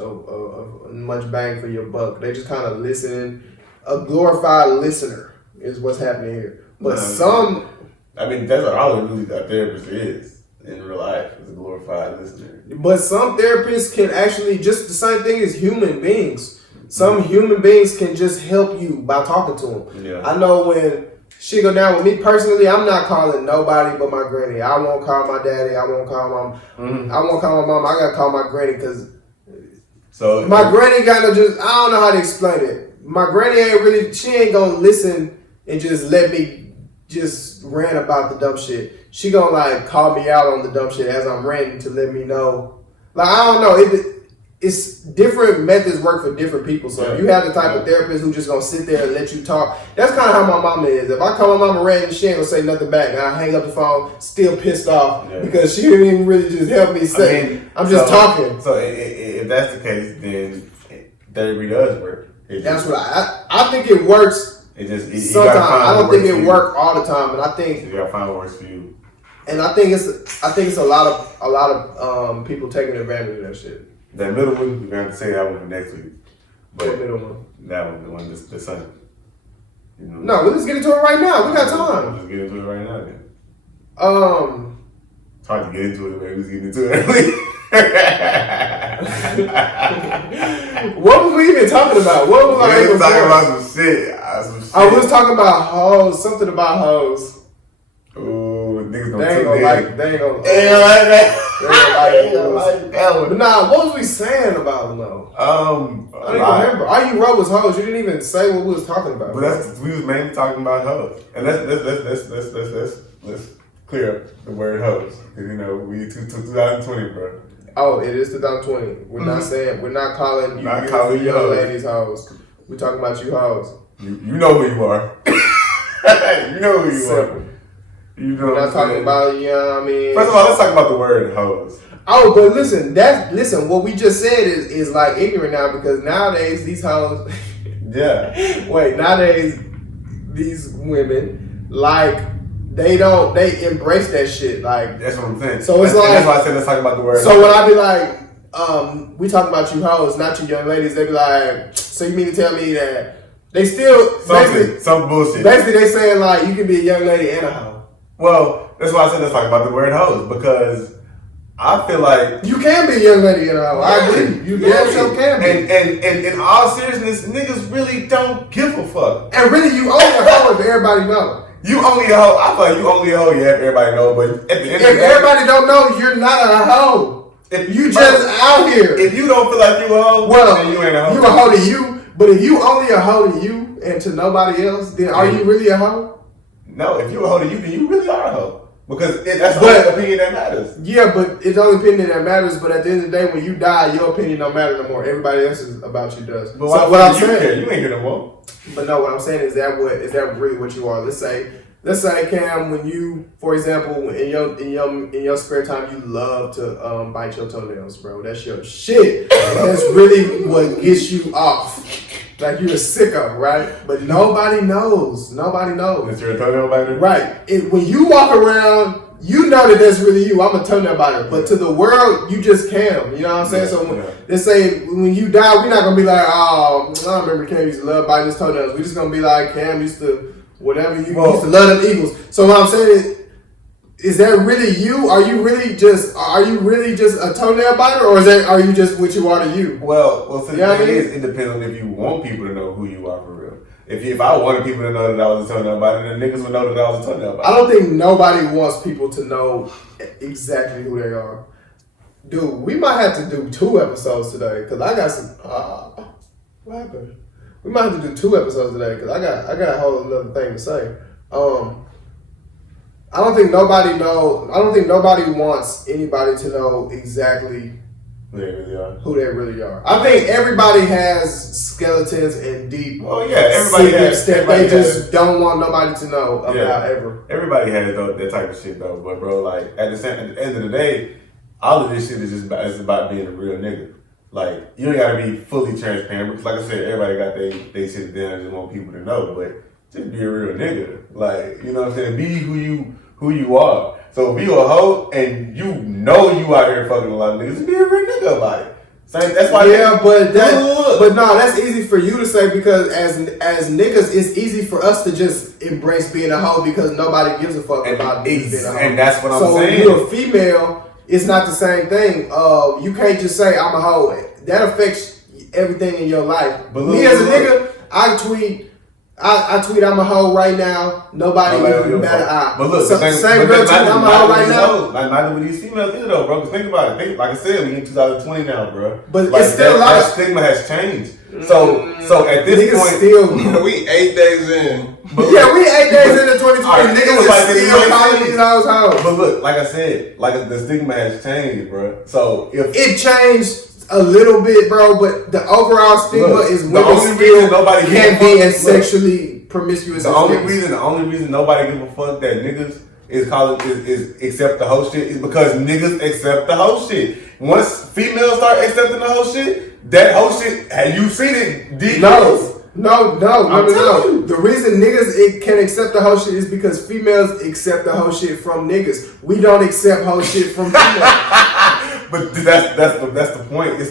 bang for your buck. They just kind of listening. A glorified listener is what's happening here. But that's all really a therapist is in real life, is a glorified listener. But some therapists can actually, just the same thing as human beings. Some human beings can just help you by talking to them. Yeah. I know when shit go down with me personally, I'm not calling nobody but my granny. I won't call my daddy. I won't call my mom. I won't call my mom. I gotta call my granny because my granny gotta just, I don't know how to explain it. My granny she ain't gonna listen and just let me just rant about the dumb shit. She gonna like call me out on the dumb shit as I'm ranting to let me know. Like, I don't know. it's different methods work for different people. So you have the type of therapist who just gonna sit there and let you talk. That's kind of how my mama is. If I call my mama ranting, she ain't gonna say nothing back, and I hang up the phone, still pissed off because she didn't even really just help me say. I'm just talking. So if that's the case, then therapy does work. That's what I think it works. Sometimes I don't think it works all the time, and I think you gotta find what works for you. And I think it's a lot of people taking advantage of that shit. That middle one, we're gonna say that one for next week. But what middle one? That one, the one the Sunday. You know, no, let's get into it right now. We got time. Let's get into it right now then. It's hard to get into it, man. Let's get into it early. What was we even talking about? What was we was talking about some shit. I was talking about hoes. Something about hoes. Ooh, niggas they ain't gonna like that. But nah, what was we saying about them though? I don't even remember. All you wrote was hoes. You didn't even say what we was talking about. But we was mainly talking about hoes. And let's clear up the word hoes. Because, you know, we 2020, bro. Oh, it is 2020. We're not saying, we're not calling you young ladies hoes. We're talking about you hoes. You know who you are. You know who you are. You know we're not talking about, you know what I mean? First of all, let's talk about the word hoes. Oh, but listen, what we just said is like ignorant now because nowadays these hoes nowadays these women like they embrace that shit. Like that's what I'm saying. So it's that's why I said let's talk about the word so hoes. When I be like, we talking about you hoes, not you young ladies, they be like, so you mean to tell me that they still some bullshit. Basically they saying like you can be a young lady and a hoe. Well, that's why I said let's talk about the word hoes because I feel like you can be a young lady and a hoe. I agree. You damn sure can be. And in all seriousness, niggas really don't give a fuck. And really, you only a hoe if everybody know. You only a hoe. I feel like you only a hoe. Yeah, if everybody know. But at the end of the day, everybody don't know, you're not a hoe. If you just out here. If you don't feel like you a hoe, then you ain't a hoe. You a hoe to you. But if you only a hoe to you and to nobody else, then are you really a hoe? No, if you a hoe to you, then you really are a hoe. Because that's the only opinion that matters. Yeah, but it's the only opinion that matters. But at the end of the day, when you die, your opinion don't matter no more. Everybody else's about you does. But so what I'm saying, you ain't here no more. But no, what I'm saying is that really what you are? Let's say, Cam, when you, for example, in your spare time, you love to bite your toenails, bro. That's your shit. That's really what gets you off. Like you're a sicko, right? But nobody knows. That you're a toenail biter? Right. When you walk around, you know that that's really you. I'm a toenail biter. But to the world, you just Cam. You know what I'm saying? So they say when you die, we're not going to be like, oh, I remember Cam used to love biting his toenails. We're just going to be like, Cam used to, whatever, used to love them Eagles. So what I'm saying is that really you? Are you really just a toenail biter, or are you just what you are to you? Well, so the thing is, it depends on if you want people to know who you are for real. If I wanted people to know that I was a toenail biter, then niggas would know that I was a toenail biter. I don't think nobody wants people to know exactly who they are. Dude, we might have to do 2 episodes today because I got some. What happened? We might have to do 2 episodes today because I got a whole other thing to say. I don't think nobody wants anybody to know exactly who they really are. I think everybody has skeletons and deep secrets that they just don't want nobody to know about ever. Everybody has that type of shit though, but bro, like at the end of the day, all of this shit is it's about being a real nigga. Like you ain't gotta be fully transparent because, like I said, everybody got they shit down and just want people to know, but just be a real nigga. Like, you know what I'm saying? Be who you are. So if you a hoe and you know you out here fucking a lot of niggas, be a real nigga about it. That's why but no, that's easy for you to say because as niggas, it's easy for us to just embrace being a hoe because nobody gives a fuck about being a hoe. And that's what I'm saying. So when you're a female, it's not the same thing. You can't just say I'm a hoe. That affects everything in your life. But me as a nigga, I tweet I'm a hoe right now. Nobody even better. But look, same girl tweet I'm a hoe right now. Not with these females either though, bro. Cause think about it. Like I said, we in 2020 now, bro. But like, it's still that stigma has changed. So at this point, we 8 days in. But we 8 days into 2020. Niggas like still calling these hoes. But look, like I said, like the stigma has changed, bro. So if it changed a little bit, bro, but the overall stigma is the women only still reason nobody can't be as sexually promiscuous. The only reason nobody give a fuck that niggas is accept the whole shit is because niggas accept the whole shit. Once females start accepting the whole shit, that whole shit, have you seen it? No. The reason niggas can accept the whole shit is because females accept the whole shit from niggas. We don't accept whole shit from females. But that's the point.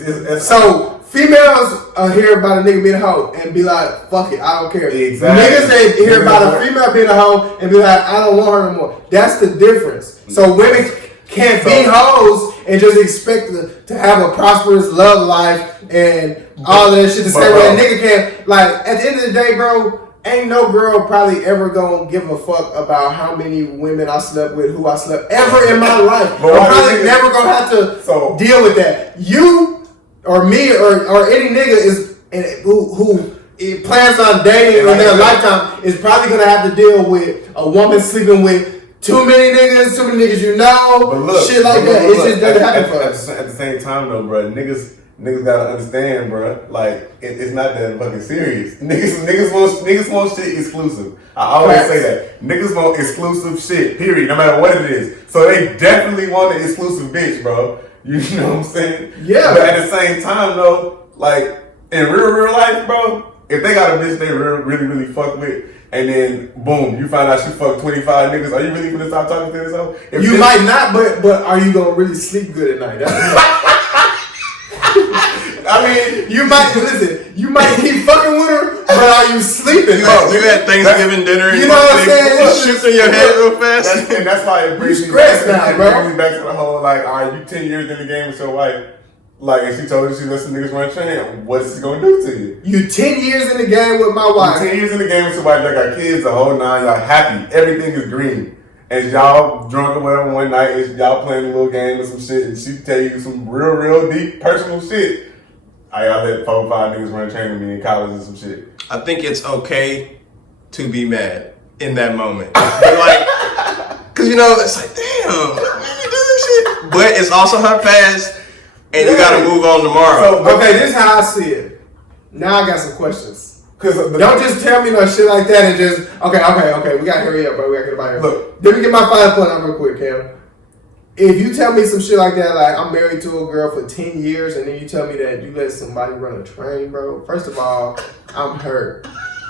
So females hear about a nigga being a hoe and be like, fuck it, I don't care. Exactly. Niggas they hear about a female being a hoe and be like, I don't want her no more. That's the difference. So women can't be hoes and just expect to have a prosperous love life and all that shit the same way a nigga can. Like, at the end of the day, bro, ain't no girl probably ever gonna give a fuck about how many women I slept with, who I slept ever in my life. I'm probably never gonna have to deal with that. You or me or any nigga who plans on dating in their lifetime is probably gonna have to deal with a woman sleeping with too many niggas you know, but look, shit like that. It just doesn't happen for us. At the same time though, bro, niggas gotta understand, bro. Like it's not that fucking serious. Niggas want shit exclusive. I always say that. Niggas want exclusive shit. Period. No matter what it is. So they definitely want an exclusive bitch, bro. You know what I'm saying? Yeah. But at the same time though, like in real life, bro, if they got a bitch they really fuck with, and then boom, you find out she fucked 25 niggas, are you really gonna stop talking to this hoe? You might not, but are you gonna really sleep good at night? I mean, you might keep fucking with her, but are you sleeping? You had Thanksgiving dinner and you know what I'm saying? Shoots in your head real fast. And that's why it brings me back to the whole, like, all right, you 10 years in the game with your wife, like, and she told you she lets the niggas run train, what's this gonna do to you? You 10 years in the game with my wife. You 10 years in the game with somebody that got kids, the whole nine, y'all happy, everything is green. And y'all drunk or whatever one night, y'all playing a little game or some shit, and she tell you some real deep personal shit. I let 4 or 5 niggas run train with me in college and some shit. I think it's okay to be mad in that moment. Like, cause you know, it's like, damn, man, you do this shit. But it's also her past, and you gotta move on tomorrow. So, okay, this is how I see it. Now I got some questions. Don't just tell me no shit like that and just, okay, we gotta hurry up, bro. We gotta get about here. Look, let me get my 5 point out real quick, Cam. If you tell me some shit like that, like I'm married to a girl for 10 years and then you tell me that you let somebody run a train, bro, first of all, I'm hurt.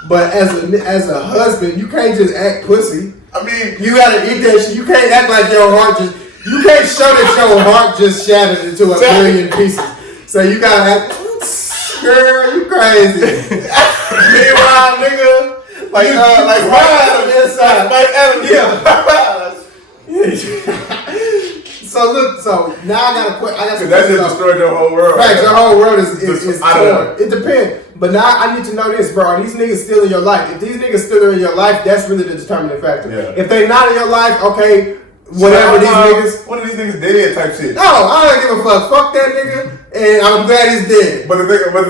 But as a husband, you can't just act pussy. I mean, you gotta eat that shit. You can't act like your heart you can't show that your heart just shattered into a million pieces. So you gotta act, girl, you crazy. Meanwhile, nigga, like Ryan on the inside. So now I got to that just destroyed your whole world. Right, your whole world is torn. It depends. But now I need to know this, bro. Are these niggas still in your life? If these niggas still are in your life, that's really the determining factor. Yeah. If they not in your life, okay, whatever these niggas. What are these niggas dead type shit? No, I don't give a fuck. Fuck that nigga, and I'm glad he's dead. But the thing about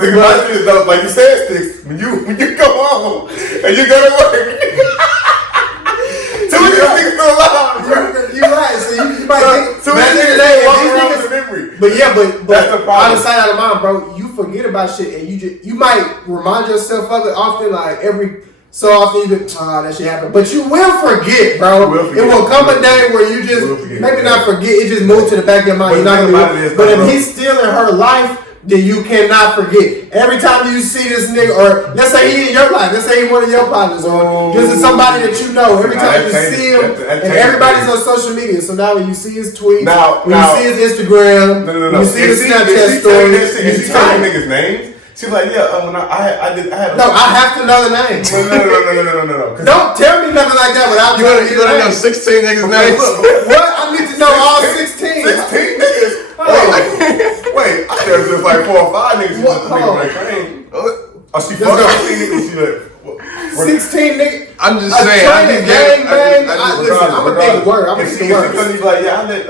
it is, though, like you said, Stixx, when you go home and you go to work, two of these niggas still alive, bro. You're right. So you might think. Two of these niggas walk around with memory. But out of sight, out of mind, bro. You forget about shit, and you might remind yourself of it often, like every so often. You think, that shit happened, but you will forget, bro. It will come a day where you just maybe not forget. It just moved to the back of your mind. You're not gonna. But if he's still in her life, then you cannot forget. Every time you see this nigga, or let's say he in your life, let's say he one of your partners, or just somebody that you know. Every time you see him, and everybody's on social media, so now when you see his tweets, when you see his Instagram, when you see his Snapchat stories, if she tell niggas names, she's like, I had. No, I have to know the name. No. Don't tell me nothing like that without you wanna know 16 niggas' names? What? I need to know all 16. 16 niggas. Wait, I thought it was just like 4 or 5 niggas. She fucked 16 niggas. 16 niggas. I'm just saying. Listen, I'm a big word. I'm a big word. Because like, I let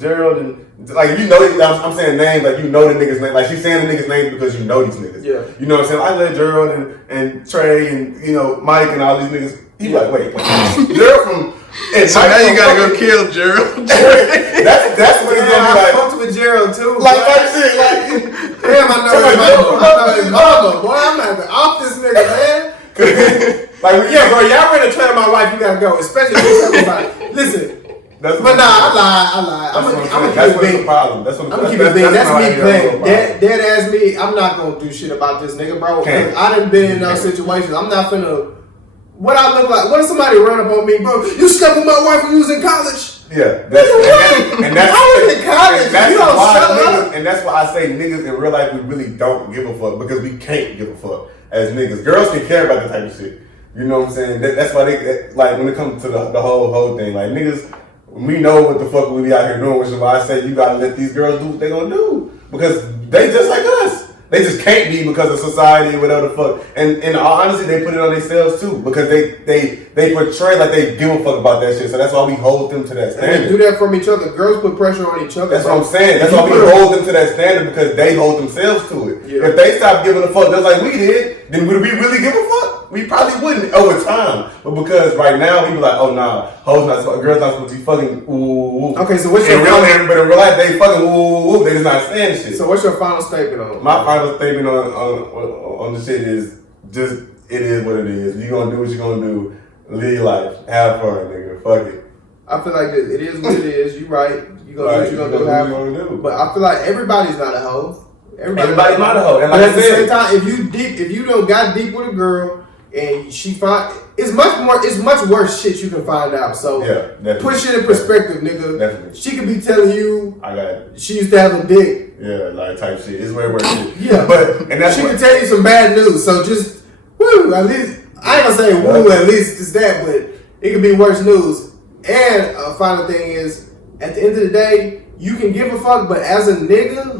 Gerald and like you know, I'm saying names like you know the niggas' name. Like she's saying the niggas' names because you know these niggas. Yeah. You know what I'm saying? I let Gerald and Trey and Mike and all these niggas. He like, wait. Gerald from. So now you gotta go kill Gerald. That's what he's gonna be like. with Gerald too. Like that shit, like damn, I know his mama. Boy, I'm gonna have to off this nigga, man. Like, yeah, bro, y'all ready to train my wife? You gotta go, especially if you talking about. Listen. But nah, I lied. I'm gonna keep it big. I'm gonna keep it big. That's me playing. Dead ass me. I'm not gonna do shit about this nigga, bro. Cause I done been in those situations. I'm not finna. What I look like? What if somebody run up on me, bro? You slept with my wife when you was in college. Yeah, that's I was in college. You don't shut up. And that's why I say niggas in real life we really don't give a fuck because we can't give a fuck as niggas. Girls can care about that type of shit. You know what I'm saying? That's why they like when it comes to the whole thing. Like niggas. We know what the fuck we be out here doing, which is why I say you gotta let these girls do what they gonna do. Because they just like us. They just can't be because of society or whatever the fuck. And in all honesty, they put it on themselves too. Because they portray like they give a fuck about that shit. So that's why we hold them to that standard. And they do that from each other. Girls put pressure on each other. That's what I'm saying. That's why we hold them to that standard because they hold themselves to it. Yeah. If they stop giving a fuck just like we did, then would we really give a fuck? We probably wouldn't over time. But because right now we be like, oh nah, hoes not supposed, girls not supposed to be fucking ooh. Okay, so what's your final? But in real life they fucking ooh. They just not saying shit. So what's your final statement on? My final statement on the shit is just it is what it is. You gonna do what you gonna do. Live your life. Have fun, nigga. Fuck it. I feel like it is what it is. You right. You gonna do what you gonna do. But I feel like everybody's not a hoe. Everybody's not a hoe. And like at the same time, if you don't got deep with a girl and she find it's much worse shit you can find out. So yeah, put shit in perspective, nigga. Definitely. She could be telling you I got it. She used to have a dick. Yeah, like type shit. It's way worse shit. Yeah. But and that's she can tell you some bad news. So just woo, at least I ain't gonna say woo, at least it's that, but it could be worse news. And a final thing is, at the end of the day, you can give a fuck, but as a nigga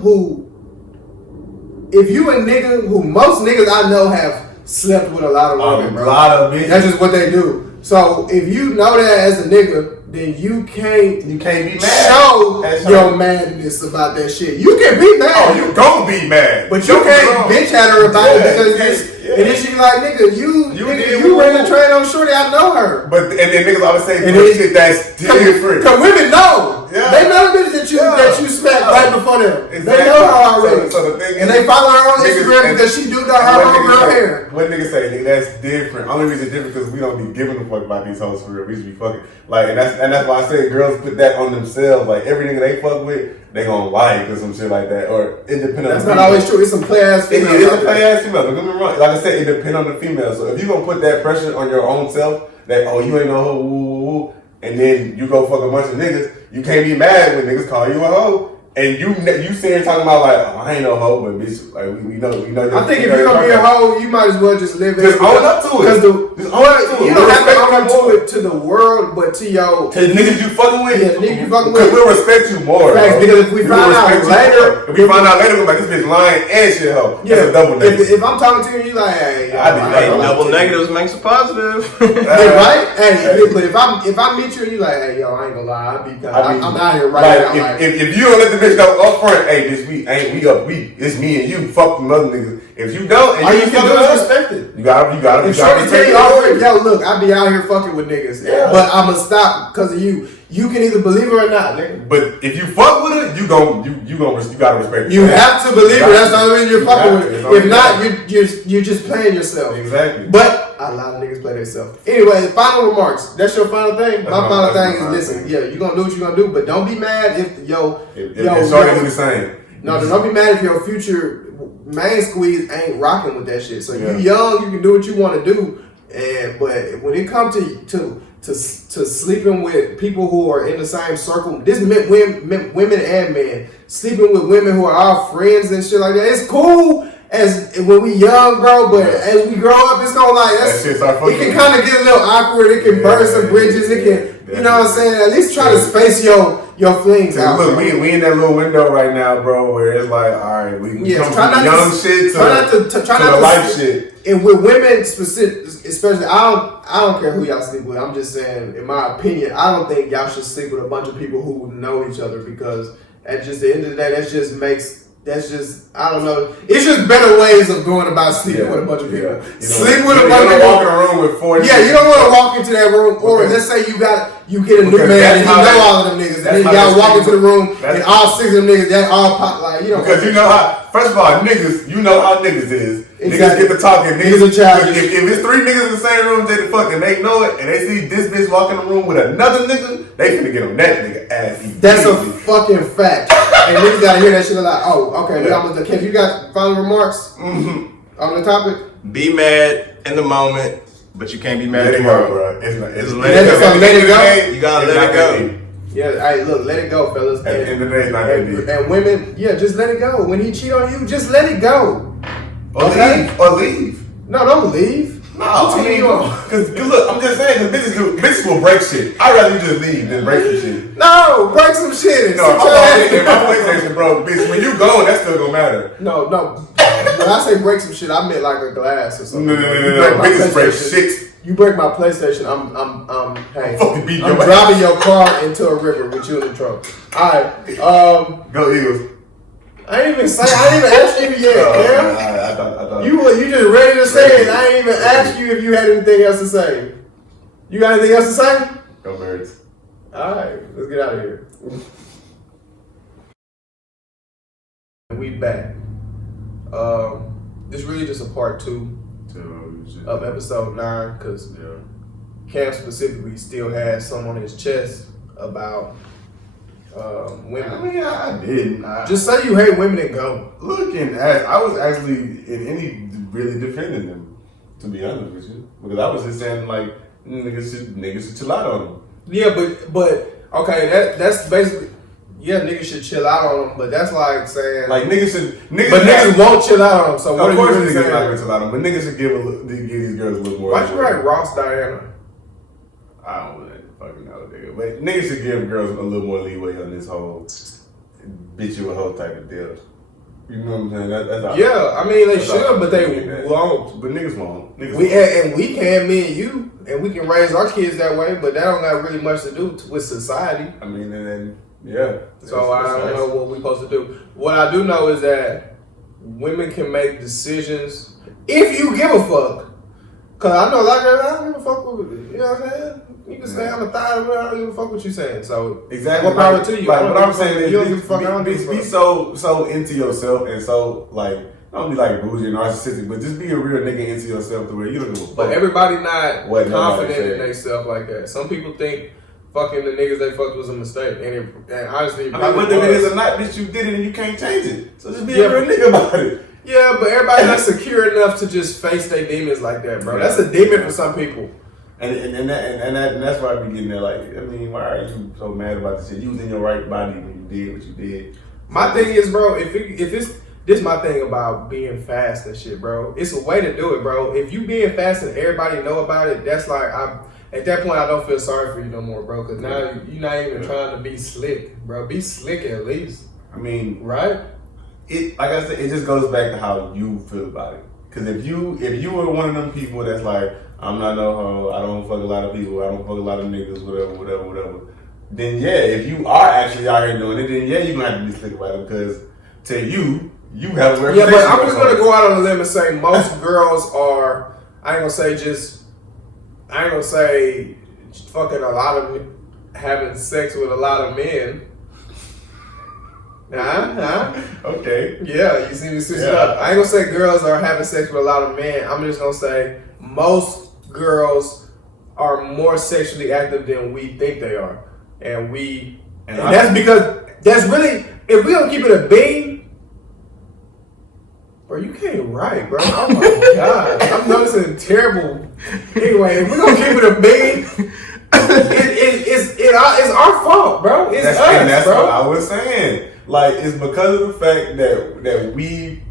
if you a nigga who most niggas I know have slept with a lot of women, bro. A lot of bitches. That's just what they do. So if you know that as a nigga, then you can't be mad. Show your madness about that shit. You can be mad. Oh, you gon' be mad. But you can't bitch at her about it because and then she like, nigga, you ran a train on shorty, I know her. But and then niggas always say shit that's different. Cause women know. Yeah. They know the bitch that you smacked right before them. Exactly. They know her already. So the thing and they follow her on Instagram because she do her homegirl hair. What niggas say, nigga, that's different. Only reason it's different because we don't be giving a fuck about these hoes for real. We just be fucking. Like and that's why I say girls put that on themselves. Like every nigga they fuck with, they gonna like or some shit like that. Or it depends on that's not always true. It's some play ass females. It's a play ass female. Don't get me wrong. Like I said, it depends on the female. So if you gonna put that pressure on your own self, that you ain't no hoe, woo, and then you go fuck a bunch of niggas, you can't be mad when niggas call you a hoe. And you sitting talking about like, oh, I ain't no hoe, but bitch, like we know. I think if you're gonna be a hoe, you might as well just live it. Just own up to it. You don't have to own up to it to the world, but to your to the niggas you fucking with. Yeah, the niggas you fucking with. Because we'll respect you more. Facts, because if we find out later, we're like this bitch lying and shit hoe. Yeah, that's a double negative. If I'm talking to you, you like, hey, double negatives makes a positive. Yeah, right. Hey, but if I meet you and you like, hey, yo, I ain't gonna lie, I'm out here right now. If you don't let the bitch know up front, hey, bitch, it's me and you, fuck them other niggas. If you don't, and all you can do is respect it. You gotta. If shorty tell you already, yo, look, I be out here fucking with niggas, but I'ma stop because of you. You can either believe her or not, nigga. But if you fuck with her, you gotta respect it. You have to believe her. That's the only reason you're fucking with her. If not, you're just playing yourself. Exactly. But a lot of niggas play themselves. Anyway, final remarks. That's your final thing. My final thing is listen. Yeah, you gonna do what you gonna do, but don't be mad if shorty do the same. No, don't be mad if your future main squeeze ain't rocking with that shit. So you young, you can do what you want to do, but when it comes to sleeping with people who are in the same circle, this women and men sleeping with women who are our friends and shit like that. It's cool as when we young, bro, but as we grow up, it's gonna like it can kind of get a little awkward. It can burn some bridges. It can, you know what I'm saying? At least try to space your flings out. Look, we in that little window right now, bro, where it's like, all right, we come from the young shit to the life shit. And with women, especially, I don't care who y'all sleep with. I'm just saying, in my opinion, I don't think y'all should sleep with a bunch of people who know each other because at just the end of the day, that just makes that's just, I don't know. It's just better ways of going about sleeping with a bunch of people. Sleep with a bunch of people. You don't walk in a room with 4 Yeah, you don't want to walk into that room. Or let's say you get a new man and you know all of them niggas. And then y'all walk into the room and all 6 of them niggas, that all pop like, you know. Because you know how, first of all, niggas, you know how niggas is. Exactly. Niggas get to talking. Niggas are childish. If it's 3 niggas in the same room, they fucking they know it, and they see this bitch walk in the room with another nigga, they finna get on that nigga ass. That's a fucking fact. And niggas gotta hear that shit like, oh, okay, we almost done. Kev, you got final remarks on the topic? Be mad in the moment, but you can't be mad let it tomorrow. go, bro. It's let it go. You gotta let it go. Yeah, hey, look, let it go, fellas. At the end of the day, it's not that deep. And women, yeah, just let it go. When he cheat on you, just let it go. Or leave. No, don't leave. No, I mean, because look, I'm just saying, because bitches will break shit. I'd rather you just leave than break some shit. No, break some shit. No, if my PlayStation broke, bitch, when you go, that's still gonna matter. No. When I say break some shit, I meant like a glass or something. No. Bitches break shit. You break my PlayStation, I'm fucking I'm driving your car into a river with you in the trunk. Alright, go Eagles. I ain't even ask you yet, man. I thought. You just ready to say it. I ain't even asked you if you had anything else to say. You got anything else to say? Go Birds. Alright, let's get out of here. We back. This really just a part 2 of episode 9 because Cam specifically still has some on his chest about women. I mean, I didn't. Just say you hate women and go. Looking at, I was actually in any really defending them, to be honest with you, because I was just saying like niggas should chill out on them. Yeah, but okay, that's basically. Yeah, niggas should chill out on them, but that's like saying like niggas won't chill out on them. So what are you really saying? Not gonna chill out on them, but niggas should give these girls a little more. Why'd you write Ross Diana? I don't fucking know, nigga. But niggas should give girls a little more leeway on this whole bitch you a hoe type of deal. You know what I'm saying? That's all. Yeah, I mean they should, but they won't. But niggas won't. And we can, me and you, and we can raise our kids that way, but that don't got really much to do with society. I mean, and then yeah. So I don't know what we're supposed to do. What I do know is that women can make decisions if you give a fuck. Cause I know a lot of girls, I don't give a fuck with it. You know what I'm saying? You can say I'm a thigh, but I don't give a fuck what you saying. So exactly, what power to you? Like, what I'm saying is, you don't give a fuck. I don't give a fuck. Be so into yourself and so like don't be like bougie and narcissistic, but just be a real nigga into yourself to where you don't give a fuck. But everybody not what confident in themselves like that. Some people think fucking the niggas they fucked was a mistake, and honestly, I mean, whether it is or not, bitch, you did it and you can't change it. So just be a real nigga about it. Yeah, but everybody's not secure enough to just face their demons like that, bro. That's a demon for some people. And that's why I be getting there. Like, I mean, why are you so mad about this shit? You was in your right body when you did what you did. My thing is, bro, if it's this my thing about being fast and shit, bro. It's a way to do it, bro. If you being fast and everybody know about it, that's like at that point I don't feel sorry for you no more, bro. Cause now you're not even trying to be slick, bro. Be slick at least. I mean, right? It like I said, it just goes back to how you feel about it. Cause if you were one of them people that's like, I'm not no hoe, I don't fuck a lot of people, I don't fuck a lot of niggas, whatever. Then yeah, if you are actually out here doing it, then yeah, you're gonna have to be slick about it because to you have a reputation. Yeah, but I'm just gonna go out on a limb and say most girls are. I ain't gonna say fucking a lot of having sex with a lot of men. Okay. Yeah, you see me switch it up. I ain't gonna say girls are having sex with a lot of men. I'm just gonna say most girls are more sexually active than we think they are. And that's because that's really, if we don't keep it a bean, bro, you can't write, bro. Oh my God. I'm noticing terrible. Anyway, if we're gonna keep it a bean, it's our fault, bro. It's us, and that's bro. what I was saying. Like, it's because of the fact that we,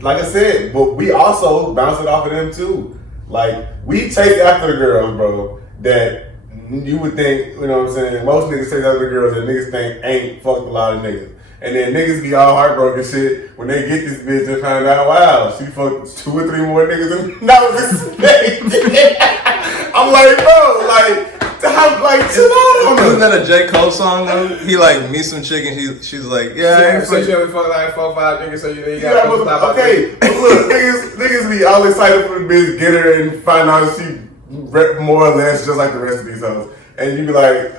like I said, but we also bounce it off of them too. Like, we take after the girls, bro, that you would think, you know what I'm saying, most niggas take after the girls that niggas think ain't fucked a lot of niggas. And then niggas be all heartbroken shit when they get this bitch and find out, wow, she fucked 2 or 3 more niggas than that was expected. I'm like, bro, like, Like, chill out. Wasn't that a J. Cole song though? He like meets some chick and she's like, yeah, I ain't She only fuck like 4 or 5 niggas, so you Yeah, okay, but look, niggas be all excited for the bitch, get her and find out she rep more or less just like the rest of these hoes. And you be like,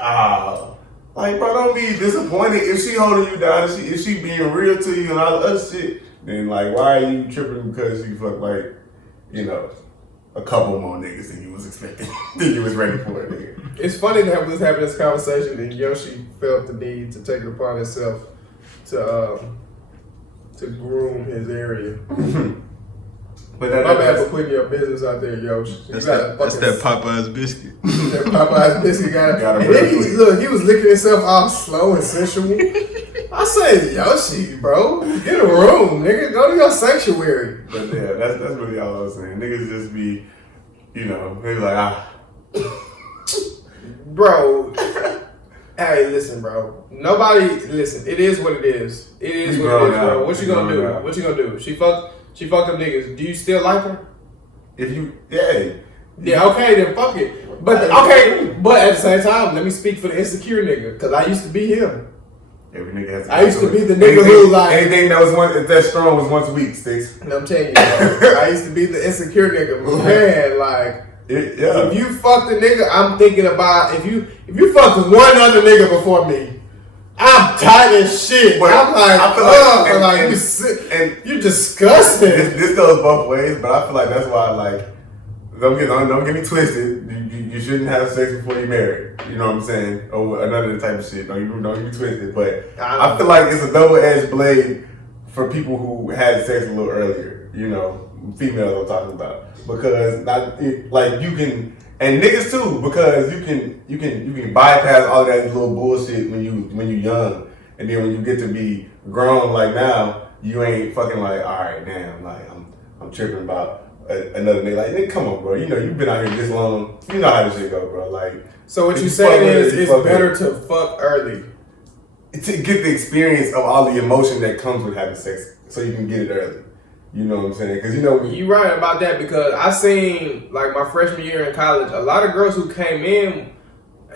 like, bro, don't be disappointed. If she holding you down, if she being real to you and all the other shit, then like, why are you tripping because she fucked like, you know, a couple more niggas than you was expecting, than you was ready for it, nigga. It's funny that we was having this conversation and Yoshi felt the need to take it upon himself to groom his area. But My bad for putting your business out there, Yoshi. That's that Popeye's biscuit. That Popeye's biscuit got him. And then he was licking himself all slow and sensual. I said, Yoshi, bro, get a room, nigga. Go to your sanctuary. But yeah, that's really all I was saying. Niggas just be, you know, they be like, Bro, hey, listen, bro. Listen, it is what it is. It is what it is, bro. What you gonna do? What you gonna do? She fucked them niggas. Do you still like her? if you, yeah. Yeah, okay, then fuck it. But at the same time, let me speak for the insecure nigga, because I used to be him. Every nigga has I used to be the nigga who like anything that strong was once weak, Stixx. And I'm telling you, bro, I used to be the insecure nigga. Man, like if you fucked a nigga, I'm thinking about if you fucked one other nigga before me, I'm tight as shit. But I'm like, I feel like you disgusting. This goes both ways, but I feel like that's why like don't get me twisted. You shouldn't have sex before you marry. You know what I'm saying? Or another type of shit. Don't get me twisted. But I feel like it's a double-edged blade for people who had sex a little earlier. You know, females I'm talking about, because you can, and niggas too, because you can bypass all that little bullshit when you young, and then when you get to be grown like now, you ain't fucking like, all right, damn, like I'm tripping about another nigga. Like, nigga, come on, bro. You know you've been out here this long. You know how this shit go, bro. Like, so what you saying is it's better to fuck early to get the experience of all the emotion that comes with having sex, so you can get it early. You know what I'm saying? Because you're right about that, because I seen like my freshman year in college, a lot of girls who came in,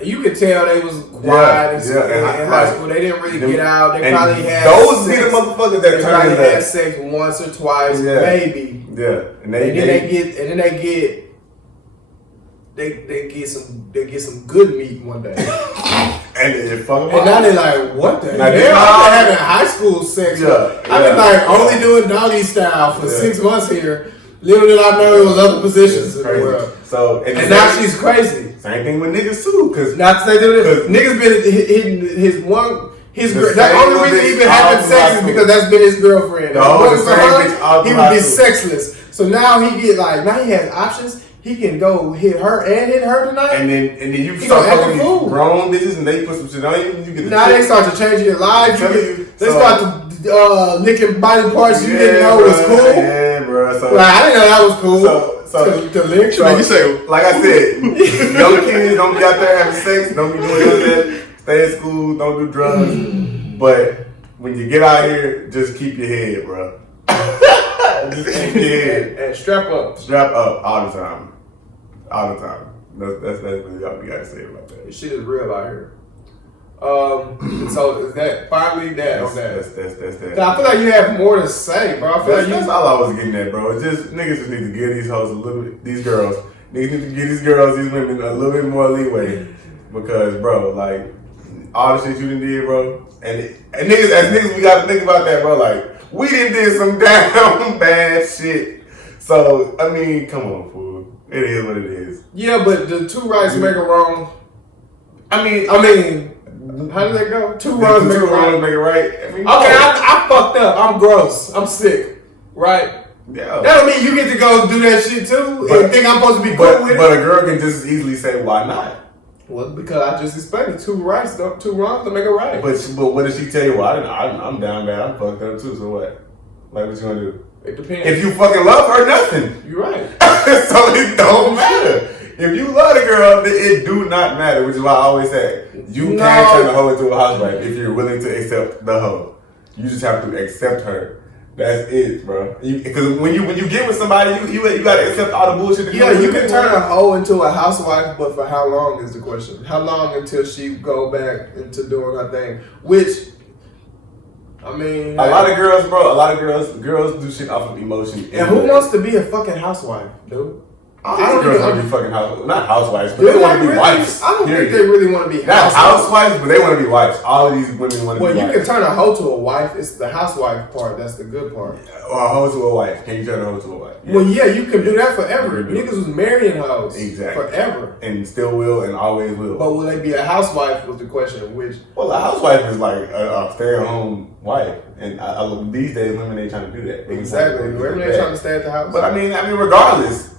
you could tell they was quiet in high school. They didn't really get out. They probably had those be the motherfuckers that turn into had sex once or twice, maybe. Yeah, and then they get some good meat one day. And now they like, what the hell? I've been having high school sex. I've been like only doing doggy style for 6 months here. Little did I know it was other positions in the world. So and now she's crazy. Same thing with niggas too, cause not to say that niggas been hitting his girl. The only reason he been having sex is because that's been his girlfriend. He would be sexless. So now he get like, now he has options. He can go hit her tonight. And then you start fucking these grown bitches and they put some shit on you. And you get now they start to change your life. They start to licking body parts you didn't know was cool. Yeah, bro. So, like, I didn't know that was cool. So to lick. Like you say, like I said, young kids don't be out there having sex. Don't be doing none of that. Stay in school. Don't do drugs. But when you get out here, just keep your head, bro. Just keep your head and strap up. Strap up all the time. All the time. That's really all we gotta say about that. This shit is real out here. So is that finally that on that? That's that. I feel like you have more to say, bro. I feel that's all I was getting at, bro. It's just niggas just need to give these hoes a little bit, these girls need to give these women a little bit more leeway, because, bro, like all the shit you done did, bro, and niggas we gotta think about that, bro. Like, we did some damn bad shit. So I mean, come on, fool. It is what it is. Yeah, but the two rights make a wrong. I mean, how does that go? Two wrongs make a right. I mean, okay, I fucked up. I'm gross. I'm sick. Right? Yeah. That don't mean you get to go do that shit too and think I'm supposed to be cool with it. But a girl can just as easily say, why not? Well, because I just explained it. Two wrongs to make a right. But what did she tell you? Well, I'm down bad. I'm fucked up too. So what? Like, what you gonna do? It depends. If you fucking love her, nothing. You're right. So it don't matter. If you love the girl, then it do not matter, which is why I always say you can't turn the hoe into a housewife if you're willing to accept the hoe. You just have to accept her. That's it, bro. Because when you get with somebody, you gotta accept all the bullshit. Yeah, you can turn a hoe into a housewife, but for how long is the question? How long until she go back into doing her thing? Which, I mean, a lot of girls, bro. A lot of girls do shit off of emotion. And who wants to be a fucking housewife, dude? I don't girls want to be fucking housewives. Not housewives, but they want to be wives. I don't think they really want to be housewives. Not housewives, but they want to be wives. All of these women want to be wives. Well, you can turn a hoe to a wife. It's the housewife part that's the good part. Or a hoe to a wife. Can you turn a hoe to a wife? Yeah. Well, yeah, you can do that forever. Niggas was marrying hoes. Exactly. Forever. And still will and always will. But will they be a housewife was the question. Which? Well, a housewife is like a stay-at-home wife. And these days, women ain't trying to do that. Exactly. Women ain't trying to stay at the house. But I mean, regardless.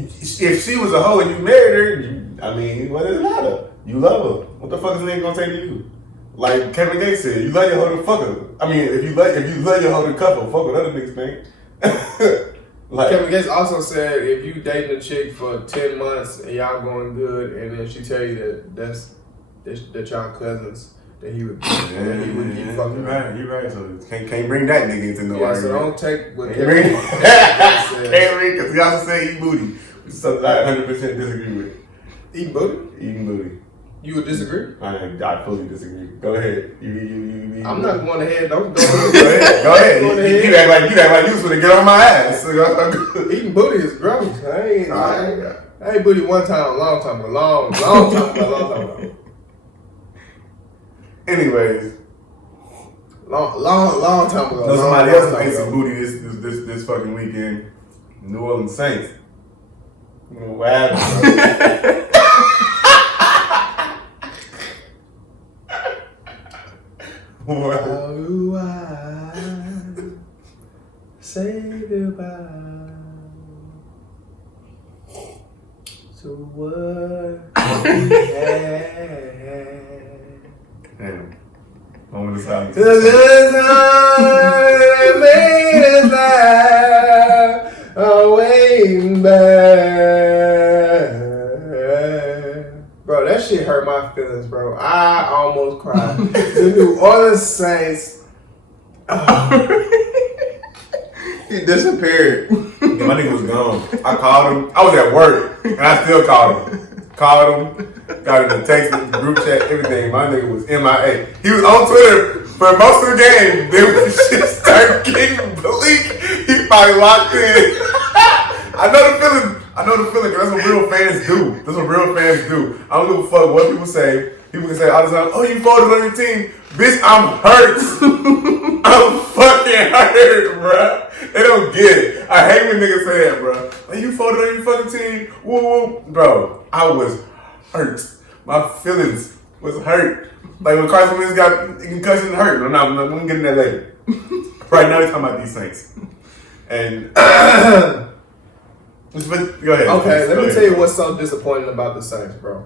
If she was a hoe and you married her, what does it matter? You love her. What the fuck is a nigga gonna say to you? Like Kevin Gates said, you love your hoe to fuck her. If you love your hoe to cuff her, fuck what other niggas think. Like Kevin Gates also said, if you dating a chick for 10 months and y'all going good, and then she tell you that y'all cousins, that he would keep fucking. You right. So can't bring that nigga into no argument. So don't take what Kevin Gates said. Can't bring, because he also say eat booty. Which is something I 100% disagree with. Eat booty? Eating booty. You would disagree? I fully disagree. Go ahead. I'm not going ahead. Don't go ahead. Go ahead. You act like you was gonna get on my ass. Eating booty is gross. I ate booty one time, a long time ago. Anyways, long time ago. Somebody else ate some booty this fucking weekend. New Orleans Saints. What happened? How do I say goodbye to what we had? Damn. Moment of silence. To the time that made us laugh, waiting back. Bro, that shit hurt my feelings, bro. I almost cried. The New Orleans Saints. He disappeared. Yeah, my nigga was gone. I called him. I was at work, and I still called him. Called him. Got in the text, group chat, everything. My nigga was MIA. He was on Twitter for most of the game. Then when shit started getting bleak, he probably locked in. I know the feeling, because that's what real fans do. I don't give a fuck what people say. People can say all the time, oh, you folded on your team. Bitch, I'm hurt. I'm fucking hurt, bruh. They don't get it. I hate when niggas say that, bruh. Like, you folded on your fucking team. Woo, woo. Bro, I was hurt. My feelings was hurt. Like when Carson Wentz got concussion, hurt. I'm gonna get in that later. Right now, we're talking about these Saints. And go ahead. Okay, let me tell you what's so disappointing about the Saints, bro.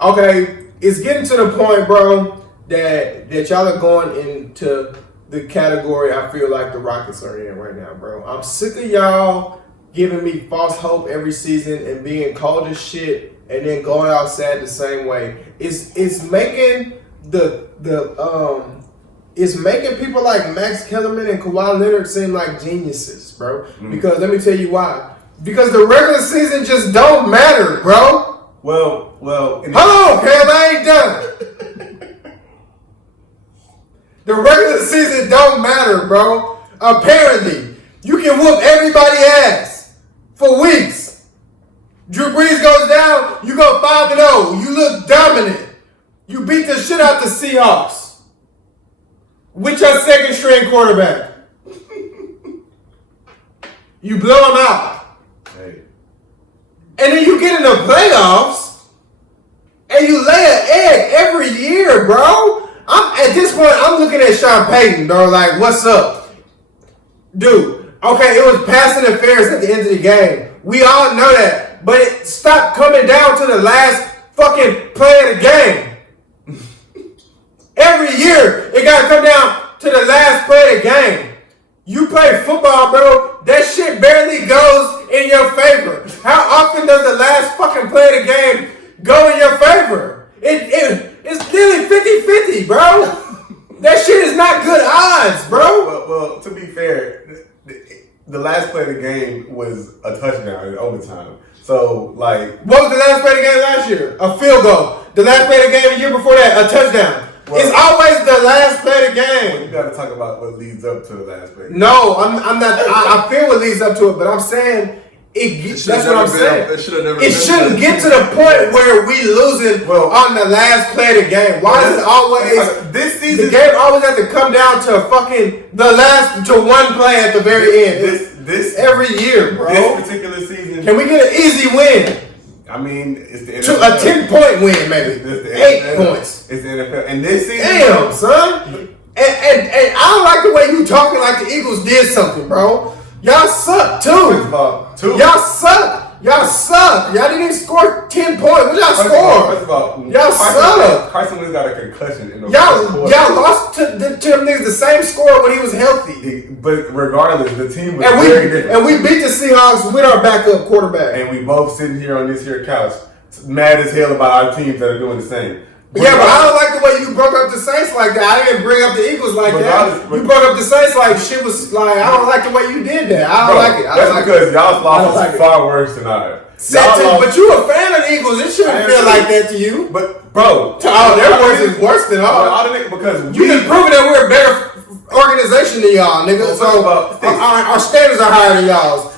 Okay, it's getting to the point, bro, that y'all are going into the category I feel like the Rockets are in right now, bro. I'm sick of y'all giving me false hope every season and being cold as shit and then going outside the same way. It's making it's making people like Max Kellerman and Kawhi Leonard seem like geniuses, bro. Because let me tell you why. Because the regular season just don't matter, bro. Well. Hold on, Cam, I ain't done. The regular season don't matter, bro. Apparently, you can whoop everybody's ass for weeks. Drew Brees goes down, you go 5-0. You look dominant. You beat the shit out the Seahawks with your second string quarterback. You blow them out. Hey. And then you get in the playoffs and you lay an egg every year, bro. At this point, I'm looking at Sean Payton, bro, like, what's up? Dude, okay, it was pass interference at the end of the game. We all know that. But it stopped coming down to the last fucking play of the game. Every year, it got to come down to the last play of the game. You play football, bro. That shit barely goes in your favor. How often does the last fucking play of the game go in your favor? It's nearly 50-50, bro. That shit is not good odds, bro. Well, to be fair, the last play of the game was a touchdown in overtime. So, like... What was the last play of the game last year? A field goal. The last play of the game the year before that, a touchdown. Well, it's always the last play of the game. Well, you got to talk about what leads up to the last play. No, I'm not. I feel what leads up to it, but I'm saying that's what I'm saying. It shouldn't get to the point where we losing on the last play of the game. Why is it always this season? The game always has to come down to one play at the very end. This every year, bro. This particular season. Can we get an easy win? I mean, it's the NFL. A 10-point win, maybe. 8 points. It's the NFL. And this season. Damn, son. And I don't like the way you talking like the Eagles did something, bro. Y'all suck, too. Y'all suck. Y'all suck. Y'all didn't even score 10 points. What y'all score? First of all, y'all suck. Carson Wentz got a concussion. In the y'all lost to them niggas the same score when he was healthy. But regardless, the team was very different. And we beat the Seahawks with our backup quarterback. And we both sitting here on this here couch, mad as hell about our teams that are doing the same. Yeah, but I don't like the way you broke up the Saints like that. I didn't bring up the Eagles like that. You broke up the Saints like shit was like, I don't like the way you did that. I don't like it. That's because y'all's loss was far worse than ours. But you a fan of the Eagles. It shouldn't feel like that to you. But, bro. Their worse is worse than ours. Because you just proving that we're a better organization than y'all, nigga. So our standards are higher than y'all's.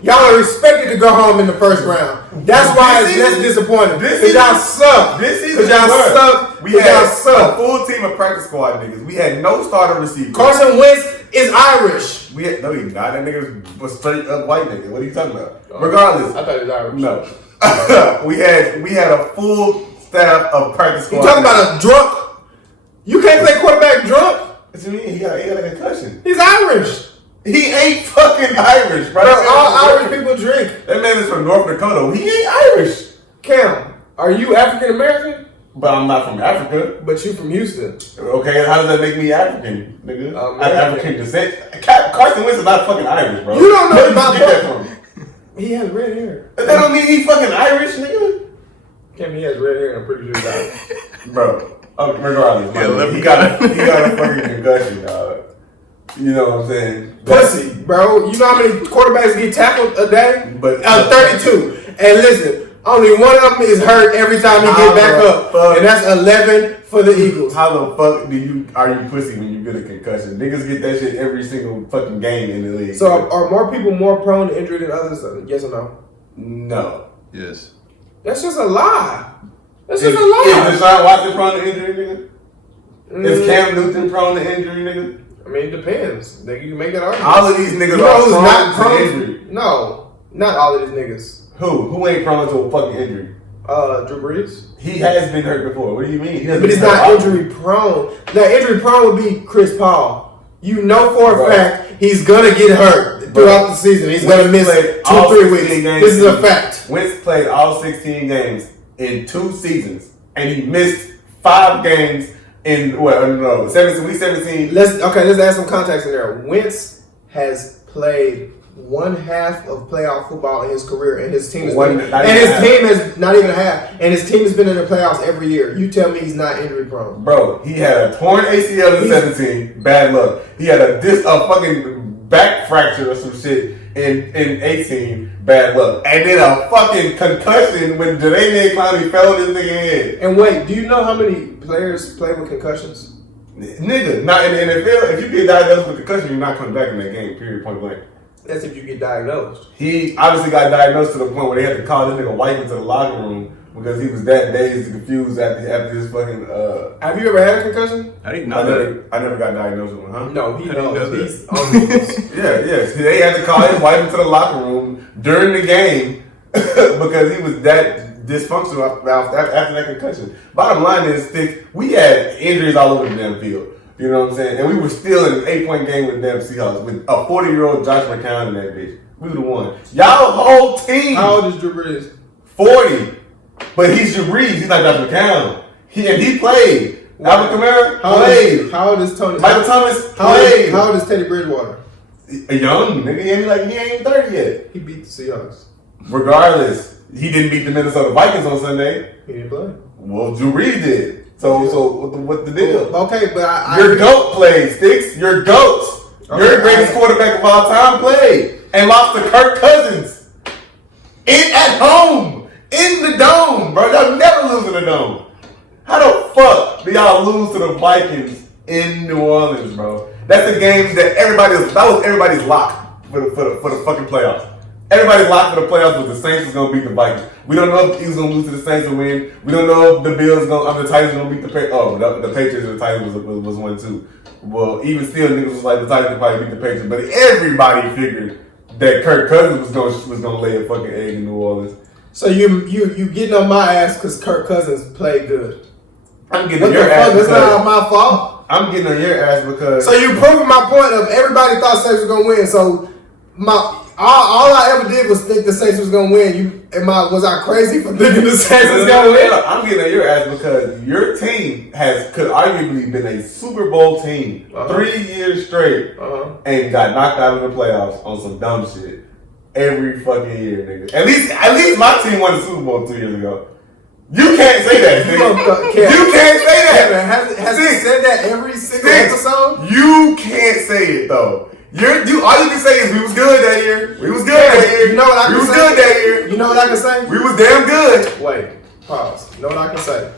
Y'all are expected to go home in the first round. That's why it's less disappointing. Because y'all suck. This season y'all suck. We had a full team of practice squad niggas. We had no starter receivers. Carson Wentz is Irish. No, he's not. That nigga was straight up white nigga. What are you talking about? Regardless. I thought he was Irish. No. we had a full staff of practice squad. You talking about a drunk? You can't play quarterback drunk? What you mean? He got a concussion. He's Irish. He ain't fucking Irish, bro. All Irish people drink. That man is from North Dakota. He ain't Irish. Cam, are you African American? But I'm not from Africa. But you from Houston. Okay, how does that make me African, nigga? African descent. Carson Wentz is not fucking Irish, bro. You don't know about that from. He has red hair. That don't mean he fucking Irish, nigga. Cam, he has red hair and I'm pretty sure he's Irish. Bro, regardless, he got a fucking concussion, dog. You know what I'm saying? Pussy, bro. You know how many quarterbacks get tackled a day? But 32. And listen, only one of them is hurt every time he get back up. And that's 11 for the Eagles. How the fuck are you pussy when you get a concussion? Niggas get that shit every single fucking game in the league. So are more people more prone to injury than others? Yes or no? No. Yes. That's just a lie. That's just a lie. Is Deshaun Watson prone to injury, nigga? Is Cam Newton prone to injury, nigga? I mean, it depends. You can make that argument. All of these niggas are prone to injury. No, not all of these niggas. Who ain't prone to a fucking injury? Drew Brees. He has been hurt before. What do you mean? But he's not injury prone. Now, injury prone would be Chris Paul. You know for a fact he's gonna get hurt throughout the season. He's gonna miss 2-3 weeks. This is a fact. Wentz played all 16 games in 2 seasons, and he missed 5 games in week 17. Let's add some context in there. Wentz has played one half of playoff football in his career, and his team has not even a half, and his team has been in the playoffs every year. You tell me he's not injury prone, bro? He had a torn ACL in 17, bad luck. He had a fucking back fracture or some shit in 18, bad luck, and then a fucking concussion when Jadavion Clowney fell in his nigga head. And wait, do you know how many players play with concussions? Nigga, not in the NFL. If you get diagnosed with concussion, you're not coming back in that game. Period. Point blank. That's if you get diagnosed. He obviously got diagnosed to the point where they had to call this nigga wife into the locker room because he was that dazed and confused after his fucking. Have you ever had a concussion? I didn't know that. I never got diagnosed with one, huh? No, he knows. He's yes. They had to call his wife into the locker room during the game because he was that dysfunctional after that concussion. Bottom line is, Stixx, we had injuries all over the damn field. You know what I'm saying? And we were still in an 8-point game with the damn Seahawks with a 40-year-old Josh McCown in that bitch. We would have won. Y'all whole team. How old is Drew Brees? 40. But he's Drew Brees. He's not Josh McCown. He played. Alvin Kamara played. How old is Tony? Michael Thomas played. How old is Teddy Bridgewater? A young nigga. He ain't 30 yet. He beat the Seahawks. Regardless, he didn't beat the Minnesota Vikings on Sunday. He didn't play. Well, Drew Brees did. So what the deal? Okay, but Your GOAT played, Stixx. Your GOAT. Your greatest quarterback of all time played and lost to Kirk Cousins at home in the dome, bro. Y'all never lose in the dome. How the fuck do y'all lose to the Vikings in New Orleans, bro? That's the game that was everybody's lock for the fucking playoffs. Everybody's locked for the playoffs was the Saints was gonna beat the Vikings. We don't know if the Eagles gonna lose to the Saints or win. We don't know if the Titans gonna beat the Patriots and the Titans was 1-2. Well, even still, niggas was like the Titans could probably beat the Patriots, but everybody figured that Kirk Cousins was gonna lay a fucking egg in New Orleans. So you getting on my ass because Kirk Cousins played good. I'm getting on your ass. That's not my fault. I'm getting on your ass because. So you proving my point of everybody thought Saints was gonna win. So all I ever did was think the Saints was gonna win. Was I crazy for thinking the Saints was gonna win? I'm getting on your ass because your team could arguably been a Super Bowl team 3 years straight and got knocked out of the playoffs on some dumb shit every fucking year, nigga. At least my team won the Super Bowl 2 years ago. You can't say that, nigga. You can't say that. Has he said that every single episode? You can't say it though. All you can say is we was good that year. We was good that year. You know what I can say? We was good that year. You know what I can say? We was damn good. Wait, pause. You know what I can say?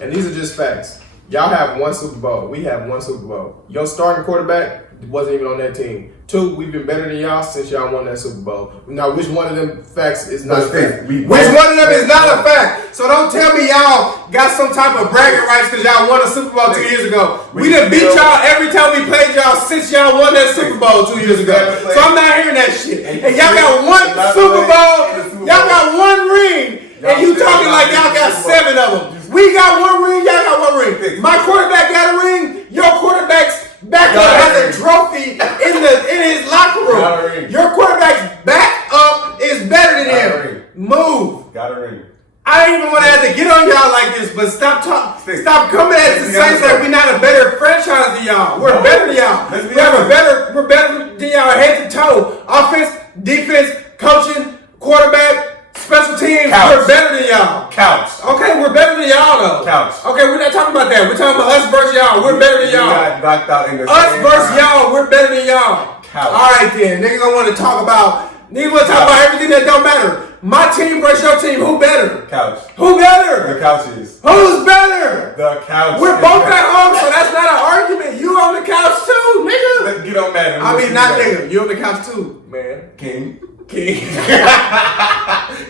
And these are just facts. Y'all have one Super Bowl. We have one Super Bowl. Your starting quarterback wasn't even on that team. 2, we've been better than y'all since y'all won that Super Bowl. Now, which one of them facts is not a fact? Which one of them is not a fact? So don't tell me y'all got some type of bragging rights because y'all won a Super Bowl 2 years ago. We done beat y'all every time we played y'all since y'all won that Super Bowl 2 years ago. So I'm not hearing that shit. And y'all got one Super Bowl, y'all got one ring, and you talking like y'all got 7 of them. We got one ring, y'all got one ring. My quarterback got a ring, your quarterback's backup has a trophy in his locker room. Your quarterback's backup is better than him. Move. Got a ring. I ain't even want to have to get on y'all like this, but stop coming at the Saints like we're not a better franchise than y'all. We're better than y'all. We're better than y'all head to toe. Offense, defense, coaching, quarterback, special teams. Couch. We're better than y'all. Couch. Okay, we're better than y'all though. Couch. Okay, we're not talking about that. We're talking about us versus y'all. We're better than y'all. Got knocked out in the Us versus y'all. We're better than y'all. Couch. All right then, niggas don't want to talk about. Niggas want to talk about everything that don't matter. My team versus your team. Who better? Couch. Who better? The couch is. Who's better? The couch. We're both at home, so that's not an argument. You on the couch too, nigga. Let's get on Madden. I mean, not nigga. You on the couch too, man. King. King.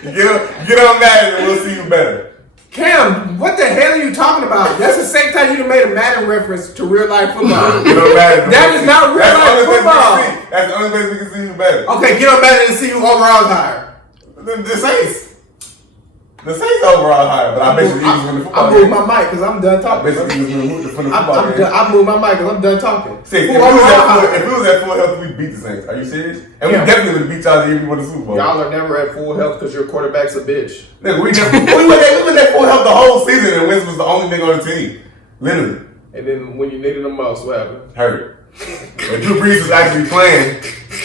Get on Madden and we'll see you better. Cam, what the hell are you talking about? That's the same time you made a Madden reference to real life football. Get on Madden. That is not real life football. That's the only place we can see you better. Okay, get on Madden and see who overall is higher. The Saints. The Saints overall higher, but I bet you Eagles win the football I moved my mic because I'm done talking. I bet you Eagles win the football game. I moved my mic because I'm done talking. See, if we was at full health, we'd beat the Saints. Are you serious? And we definitely would have beat y'all if we won the Super Bowl. Y'all are never at full health because your quarterback's a bitch. Nigga, we went at full health the whole season and Wentz was the only nigga on the team. Literally. And then when you needed them most, what happened? Hurt. But Drew Brees was actually playing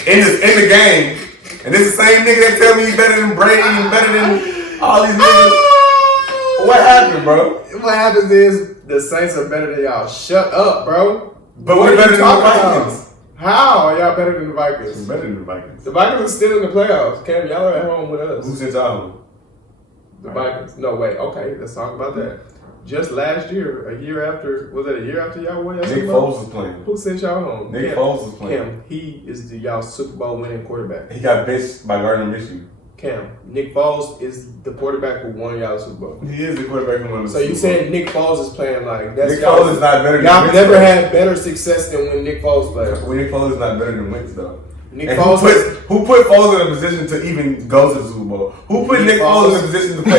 in the game. And this is the same nigga that tell me he's better than Brady and better than all these niggas. What happened, bro? What happens is the Saints are better than y'all. Shut up, bro. But we're better than the Vikings. How are y'all better than the Vikings? We're better than the Vikings. The Vikings are still in the playoffs. Cam, y'all are at home with us. Who sent y'all home? The Vikings. No, wait. Okay, let's talk about that. Just last year, a year after y'all won? Nick Foles was playing. Who sent y'all home? Nick Foles was playing. Cam, he is the y'all Super Bowl winning quarterback. He got benched by Gardner Minshew. Cam, Nick Foles is the quarterback who won y'all Super Bowl. He is the quarterback who won the Super Bowl. So you saying Nick Foles is playing like that's Nick Foles is not better than y'all Wentz. never had better success than when Nick Foles played. Well, Nick Foles is not better than Wentz though. Nick and Foles who put Foles in a position to even go to the Super Bowl? Who put Nick Foles in a position to play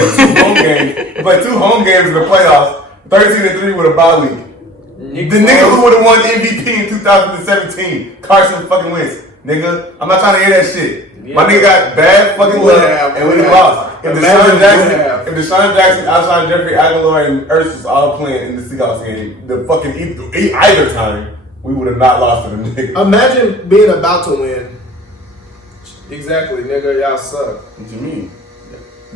two home games in the playoffs, 13-3 with a bye week? The nigga who would have won MVP in 2017, Carson fucking Wentz. Nigga, I'm not trying to hear that shit. Yeah. My nigga got bad fucking luck and we lost. If Deshaun Jackson, Alshon Jeffrey, Aguilar, and Ertz was all playing in the Seahawks game, the fucking either time, we would have not lost to the nigga. Imagine being about to win. Exactly, nigga, y'all suck. What you mean?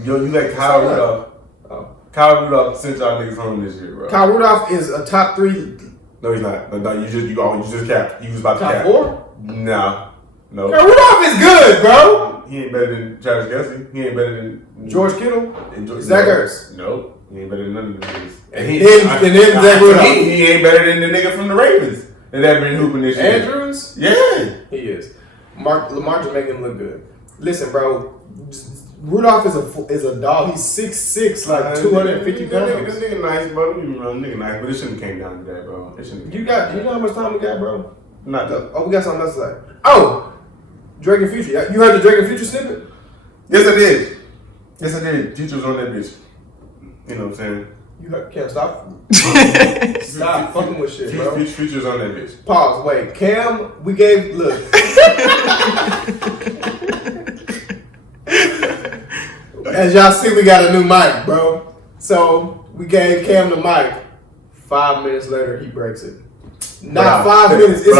Yo, you like Kyle Rudolph. Kyle Rudolph sent y'all niggas home this year, bro. Kyle Rudolph is a top 3. No, he's not. No, you just capped. You was about to Top cap. 4? No. Kyle Rudolph is good, bro. He ain't better than Travis Kelce. He ain't better than George Kittle. Zach Ertz. Nope. He ain't better than none of them niggas. And then Zach Rudolph. He ain't better than the nigga from the Ravens that have been hooping this year. Andrews? Yeah. He is. Lamar just making him look good. Listen, bro. Rudolph is a dog. He's 6'6", like 250 pounds. This nigga nice, bro. Nigga nice, but it shouldn't came down to that, bro. You know how much time we got, bro? Not that. Oh, we got something else to say. Oh, Drake and Future. You heard the Drake and Future snippet? Yes, I did. Future was on that bitch. You know what I'm saying? You can't stop. Stop fucking with shit, bro. Future's on that bitch. Pause. Wait, Cam. We gave look. As y'all see, we got a new mic, bro. So we gave Cam the mic. 5 minutes later, he breaks it. Not 5 minutes. It's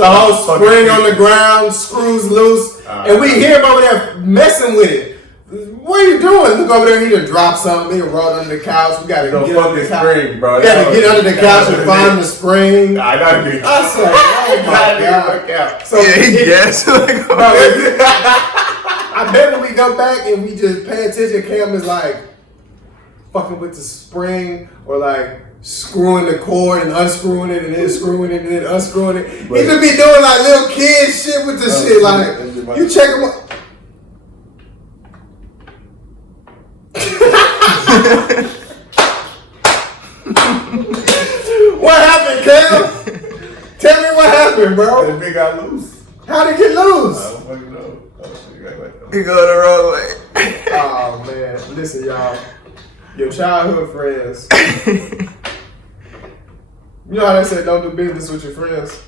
a whole spring on the ground, screws loose, and we hear him over there messing with it. What are you doing? Look over there. He done dropped something. He rolled under the couch. We gotta get under the couch. Spring, bro. We gotta get under the couch and find the spring. I gotta be. I said, oh my god. So yeah, he guessed. I bet when we go back and we just pay attention, Cam is like fucking with the spring or like screwing the cord and unscrewing it and then screwing it and then unscrewing it. He could be doing like little kid shit with the shit. Like, you check him out. What happened, Cam? Tell me what happened, bro. That bitch got loose. How did it get loose? I don't fucking know. He going the wrong way. Oh man, listen, y'all. Your childhood friends. You know how they say don't do business with your friends?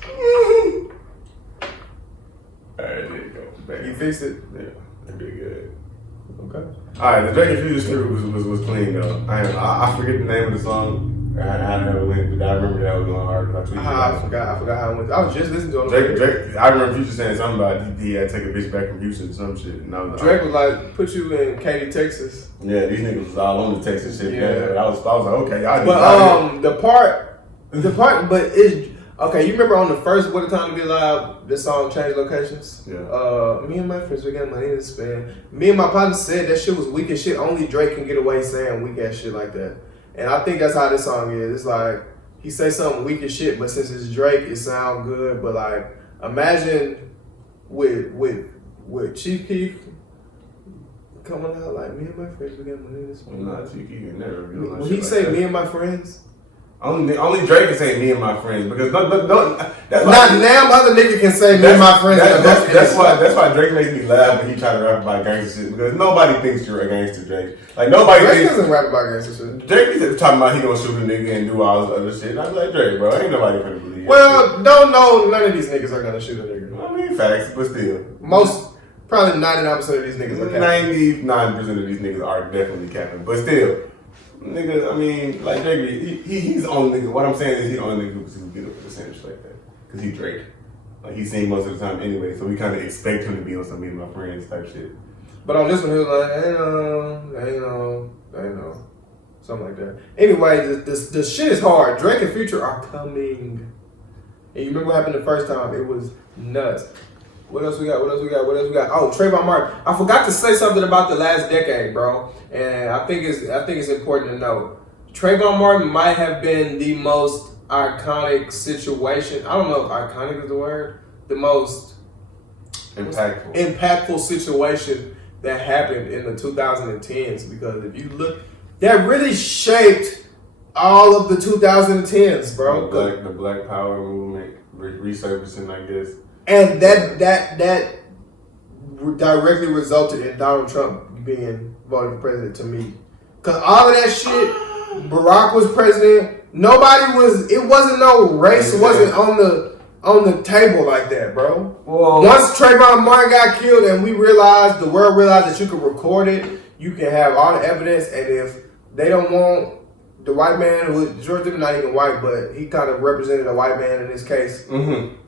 Alright, there you go. Bam. You fixed it? Yeah, that be good. Okay. Alright, the Drake and Future script was clean though. I forget the name of the song. I never went, but I remember that was going hard. I forgot how it went. I was just listening to him. Drake, I remember Future saying something about he had to take a bitch back from Houston or some shit. And I was Drake was like, put you in Katy, Texas. Yeah, these niggas was all on the Texas shit. Yeah. I was like, okay, y'all. But the part, but it's okay. You remember on the first "What a Time to Be Alive," the song "Change Locations." Yeah. Me and my friends, we got money to spend. Me and my partner said that shit was weak as shit. Only Drake can get away saying weak ass shit like that. And I think that's how this song is. It's like he say something weak as shit, but since it's Drake, it sound good. But like, imagine with Chief Keef coming out like me and my friends, we got money to spend. Nah, Chief Keef can never be When he say me and my friends. Only Drake can say me and my friends because no, that's not now. Other nigga can say me and my friends. That's why Drake makes me laugh when he try to rap about gangster shit because nobody thinks you're a gangster, Drake. Like nobody. Drake doesn't rap about gangster shit. Drake is talking about he gonna shoot a nigga and do all this other shit. And I be like, Drake, bro, ain't nobody gonna believe. Well, don't know. None of these niggas are gonna shoot a nigga. I mean, facts, but still, probably 99% of these niggas are capping. 99% of these niggas are definitely capping, but still. Nigga, I mean, like Drake, he's the only nigga. What I'm saying is he's the only nigga who get up for the same shit like that. Because he's Drake. Like, he's seen most of the time anyway, so we kind of expect him to be on some Me and My Friends type shit. But on this one, he was like, ain't no. Something like that. Anyway, the shit is hard. Drake and Future are coming. And you remember what happened the first time? It was nuts. What else we got? Oh, Trayvon Martin. I forgot to say something about the last decade, bro. And I think it's important to know. Trayvon Martin might have been the most iconic situation. I don't know if iconic is the word. The most impactful situation that happened in the 2010s. Because if you look, that really shaped all of the 2010s, bro. The Black Power movement resurfacing, I guess. And that directly resulted in Donald Trump being voted for president to me. Cause all of that shit, Barack was president. It wasn't no race. It wasn't on the table like that, bro. Whoa. Once Trayvon Martin got killed and the world realized that you could record it, you can have all the evidence, and if they don't want the white man, who George W. not even white, but he kind of represented a white man in this case. Mm-hmm.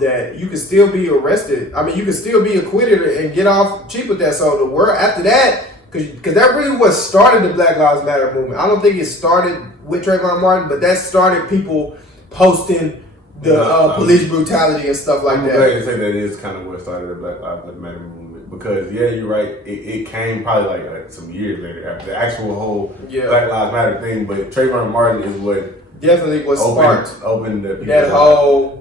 That you can still be arrested. I mean, you can still be acquitted and get off cheap with that. So the world after that, because that really what started the Black Lives Matter movement. I don't think it started with Trayvon Martin, but that started people posting the police brutality and stuff like I'm that. glad to say that is kind of what started the Black Lives Matter movement because you're right. It came probably like some years later after the actual whole Black Lives Matter thing. But Trayvon Martin is what definitely was opened the that whole.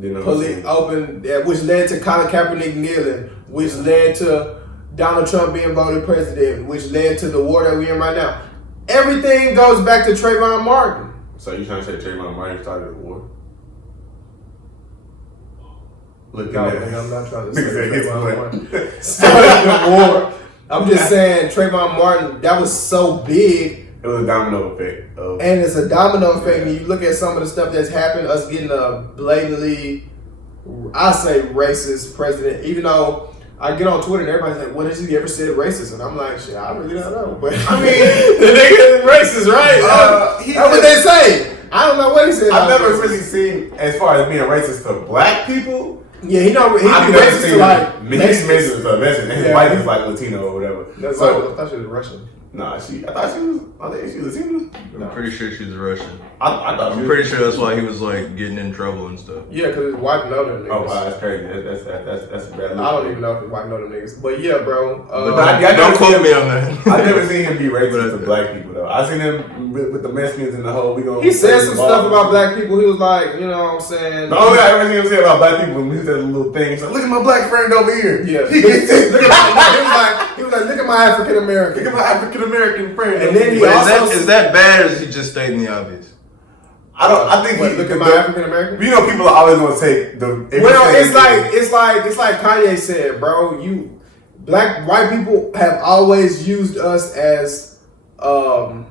Police open, which led to Colin Kaepernick kneeling, which led to Donald Trump being voted president, which led to the war that we're in right now. Everything goes back to Trayvon Martin. So you trying to say Trayvon Martin started the war? No, man, I'm not trying to say Trayvon Martin started the war. I'm just saying Trayvon Martin, that was so big. It was a domino effect. And it's a domino effect when you look at some of the stuff that's happened, us getting a blatantly, I say racist president, even though I get on Twitter and everybody's like, what has he ever said racist? And I'm like, shit, I really don't know. But I mean, the nigga is racist, right? That's what they say. I don't know what he said. I've never really seen, as far as being racist to black people. Yeah, he racist to like Mexicans. His wife is like Latino or whatever. I thought she was Russian. Nah, I thought she was. I think she Latino. I'm pretty sure she's Russian. I thought I'm pretty sure that's why he was like getting in trouble and stuff. Yeah, because his wife know them niggas. Oh wow, that's crazy. That's a bad look. I don't even know if his wife know them niggas, but yeah, bro. Don't quote me on that. I never seen him be racist to black people though. I seen him with the Mexicans and the whole. He said some stuff about black people. He was like, you know what I'm saying. The only thing I ever seen him say about black people when he said a little thing. He's like, look at my black friend over here. Yeah, he was like, look at my African American. Look at my African American friend. And then he is that bad, or is he just stating the obvious? I think look at my African American. You know, people are always going to take the. It's like Kanye said, bro. White people have always used us as a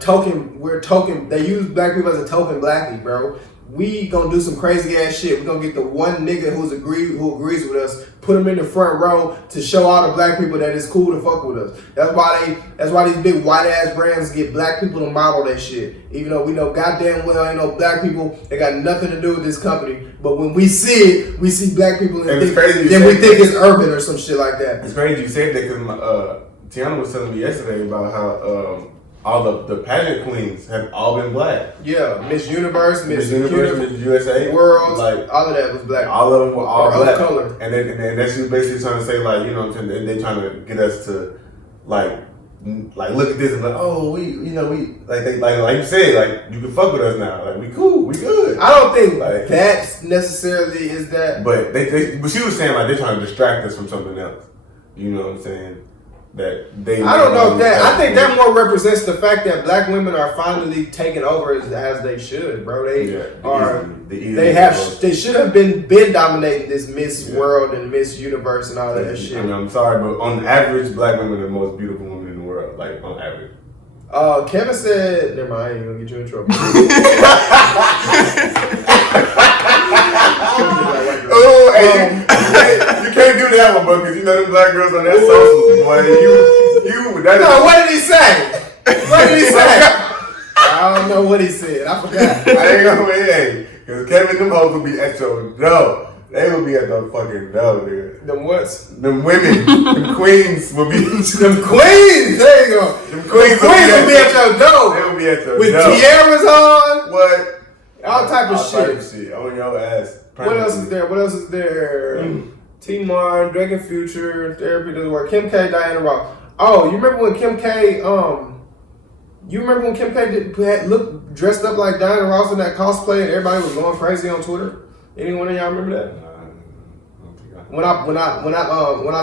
token. We're token. They use black people as a token blackie, bro. We gonna do some crazy ass shit. We gonna get the one nigga who agrees with us, put him in the front row to show all the black people that it's cool to fuck with us. That's why these big white ass brands get black people to model that shit. Even though we know goddamn well ain't no black people that got nothing to do with this company. But when we see it, we see black people and we think it's urban or some shit like that. It's crazy you said that because Tiana was telling me yesterday about how all the pageant queens have all been black. Yeah, Miss Universe, Miss USA, World, like all of that was black. All of them were all black. Color. And then she was basically trying to say like, you know what I'm saying, they trying to get us to like look at this and like, oh we like you said, like you can fuck with us now. Like we cool, we good. I don't think like that necessarily is that. But but she was saying like they're trying to distract us from something else. You know what I'm saying? That they I don't know if that. I think that more represents the fact that black women are finally taking over as they should, bro. They should have been dominating this Miss World and Miss Universe and all that shit. I mean, I'm sorry, but on average, black women are the most beautiful women in the world. Like on average. Kevin said, never mind, I ain't gonna get you in trouble. Oh, you can't do that one, bro, because you know them black girls on that social, boy. What did he say? What did he say? I don't know what he said. I forgot. I ain't gonna say, because Kevin, them hoes will be at your door. They will be at the fucking door, nigga. Them what's? Them women, them queens will be. Them queens. There you go. Them queens will be at your door. They will be at your with door. With tiaras on. What? All type of shit on your ass. What else is there? T-Martin, Dragon Future, Therapy Doesn't Work, Kim K, Diana Ross. Oh, you remember when Kim K looked dressed up like Diana Ross in that cosplay and everybody was going crazy on Twitter? Anyone of y'all remember that? When I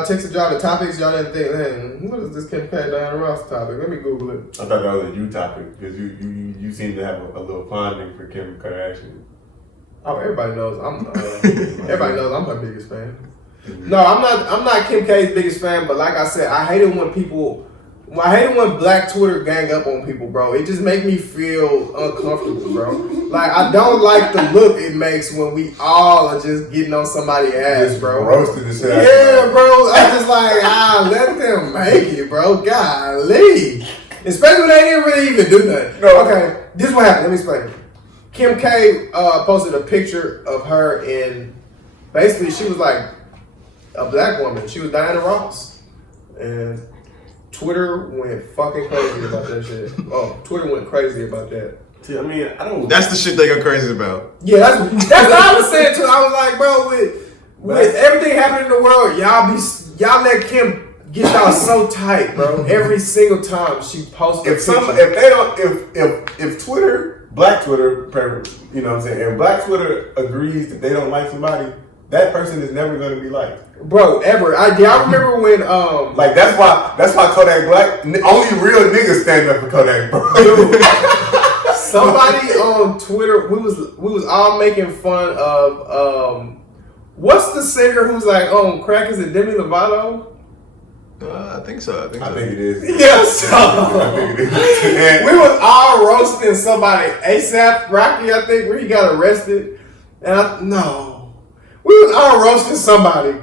texted y'all the topics, y'all didn't think, man, what is this Kim K, Diana Ross topic? Let me Google it. I thought that was a you topic because you seem to have a little fondling for Kim Kardashian. Oh, everybody knows I'm her biggest fan. No, I'm not Kim K's biggest fan, but like I said, I hate it when black Twitter gang up on people, bro. It just makes me feel uncomfortable, bro. Like I don't like the look it makes when we all are just getting on somebody's ass, bro. Roasted the shit. Yeah, bro. I'm just like, let them make it, bro. Golly. Especially when they didn't really even do nothing. No. Okay, this is what happened. Let me explain. Kim K posted a picture of her in, basically she was like a black woman. She was Diana Ross and Twitter went fucking crazy about that shit. Oh, Twitter went crazy about that. See, I mean, I don't. That's the shit they go crazy about. Yeah, that's what I was saying too. I was like, bro, with everything happening in the world, y'all let Kim get y'all so tight, bro. Every single time she posts if Twitter, Black Twitter, you know what I'm saying, if Black Twitter agrees that they don't like somebody, that person is never gonna be liked. Bro, ever. Y'all remember when like that's why Kodak Black, only real niggas stand up for Kodak, bro. Somebody on Twitter, we was all making fun of what's the singer who's like on crack? Is it Demi Lovato? I think so. I think it is. Yes. I think it is. We was all roasting somebody. ASAP Rocky, I think, where he got arrested. And we was all roasting somebody.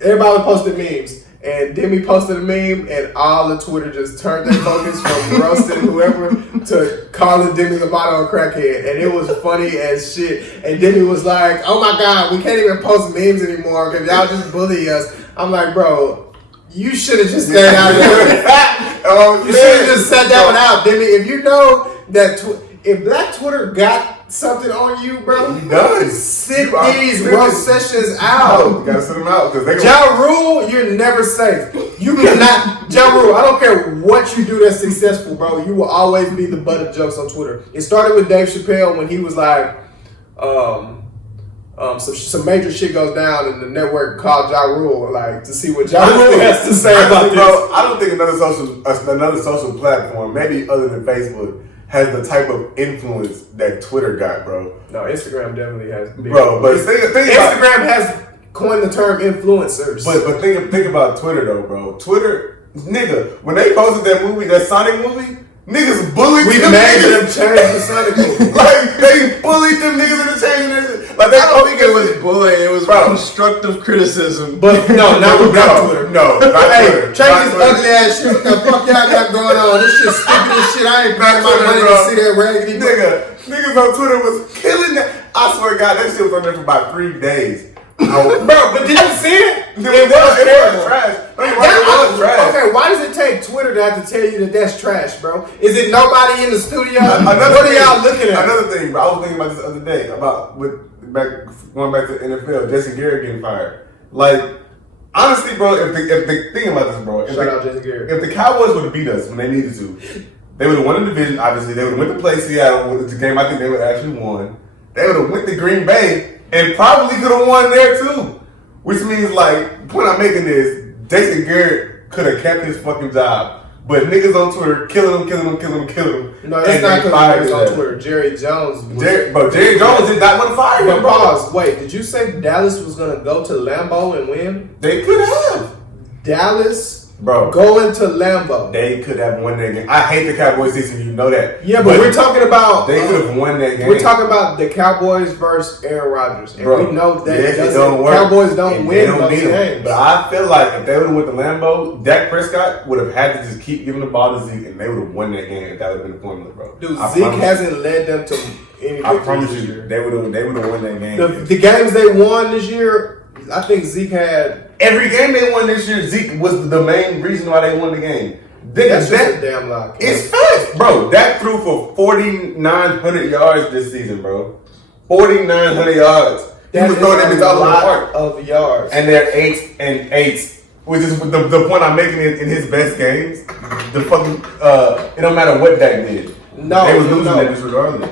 Everybody posted memes. And Demi posted a meme, and all of Twitter just turned their focus from roasting whoever to calling Demi Lovato a crackhead. And it was funny as shit. And Demi was like, oh my God, we can't even post memes anymore because y'all just bully us. I'm like, bro, you should have just stayed out there. You should have just sat that one out, Demi. If you know that if Black Twitter got something on you, bro, he does. Sit these roast sessions out. You gotta sit them out because they Ja Rule, you're never safe. You cannot, Ja Rule, I don't care what you do that's successful, bro. You will always be the butt of jokes on Twitter. It started with Dave Chappelle when he was like, some major shit goes down and the network called Ja Rule, like, to see what Ja Rule has to say about this. Bro, I don't think another social platform, maybe other than Facebook, has the type of influence that Twitter got, bro. No, Instagram definitely has. Bro, but Instagram has coined the term influencers. But think about Twitter though, bro. Twitter, nigga, when they posted that movie, that Sonic movie, niggas bullied them. We made them change the Sonic movie. Like they bullied them niggas into changing this. Like I don't think it was bullying. It was constructive criticism. But no, not with Twitter. No, not hey, Twitter. change this ugly ass shit. What the fuck y'all got going on? This shit stupid as shit. I ain't paying my money to see that raggedy niggas on Twitter was killing that. I swear to God, that shit was on there for about 3 days. Bro, but did you see it? It was trash. Okay, why does it take Twitter to have to tell you that that's trash, bro? Is it nobody in the studio? What are y'all looking at? Another thing, bro. I was thinking about this the other day about going back to the NFL, Jason Garrett getting fired. Like, honestly, bro, if the thing about this, bro, shout out Jason Garrett. If the Cowboys would have beat us when they needed to, they would have won the division. Obviously, they would have went to play Seattle. It's a game I think they would have actually won. They would have went to Green Bay and probably could have won there too. Which means, like, the point I'm making is Jason Garrett could have kept his fucking job. But niggas on Twitter killing him. No, that's not because niggas on Twitter. Jerry Jones. Jerry Jones did not want to fire him. But pause. Wait, did you say Dallas was going to go to Lambeau and win? They could have. Dallas going to Lambeau. They could have won that game. I hate the Cowboys season. You know that. Yeah, but we're talking about... They could have won that game. We're talking about the Cowboys versus Aaron Rodgers. And we know that it don't work. Cowboys don't win those games. But I feel like if they would have went to Lambeau, Dak Prescott would have had to just keep giving the ball to Zeke, and they would have won that game if that would have been the formula, bro. Dude, Zeke hasn't led them to any I promise you, they would have won that game. The games they won this year, I think Zeke had... Every game they won this year, Zeke was the main reason why they won the game. That's just a damn lie. It's fast, bro. Dak threw for 4,900 yards this season, bro. 4,900 yards. He was throwing them into a lot of yards. And they're 8 and 8. Which is the point I'm making in his best games. The fucking it don't matter what Dak did. No, they was losing that regardless.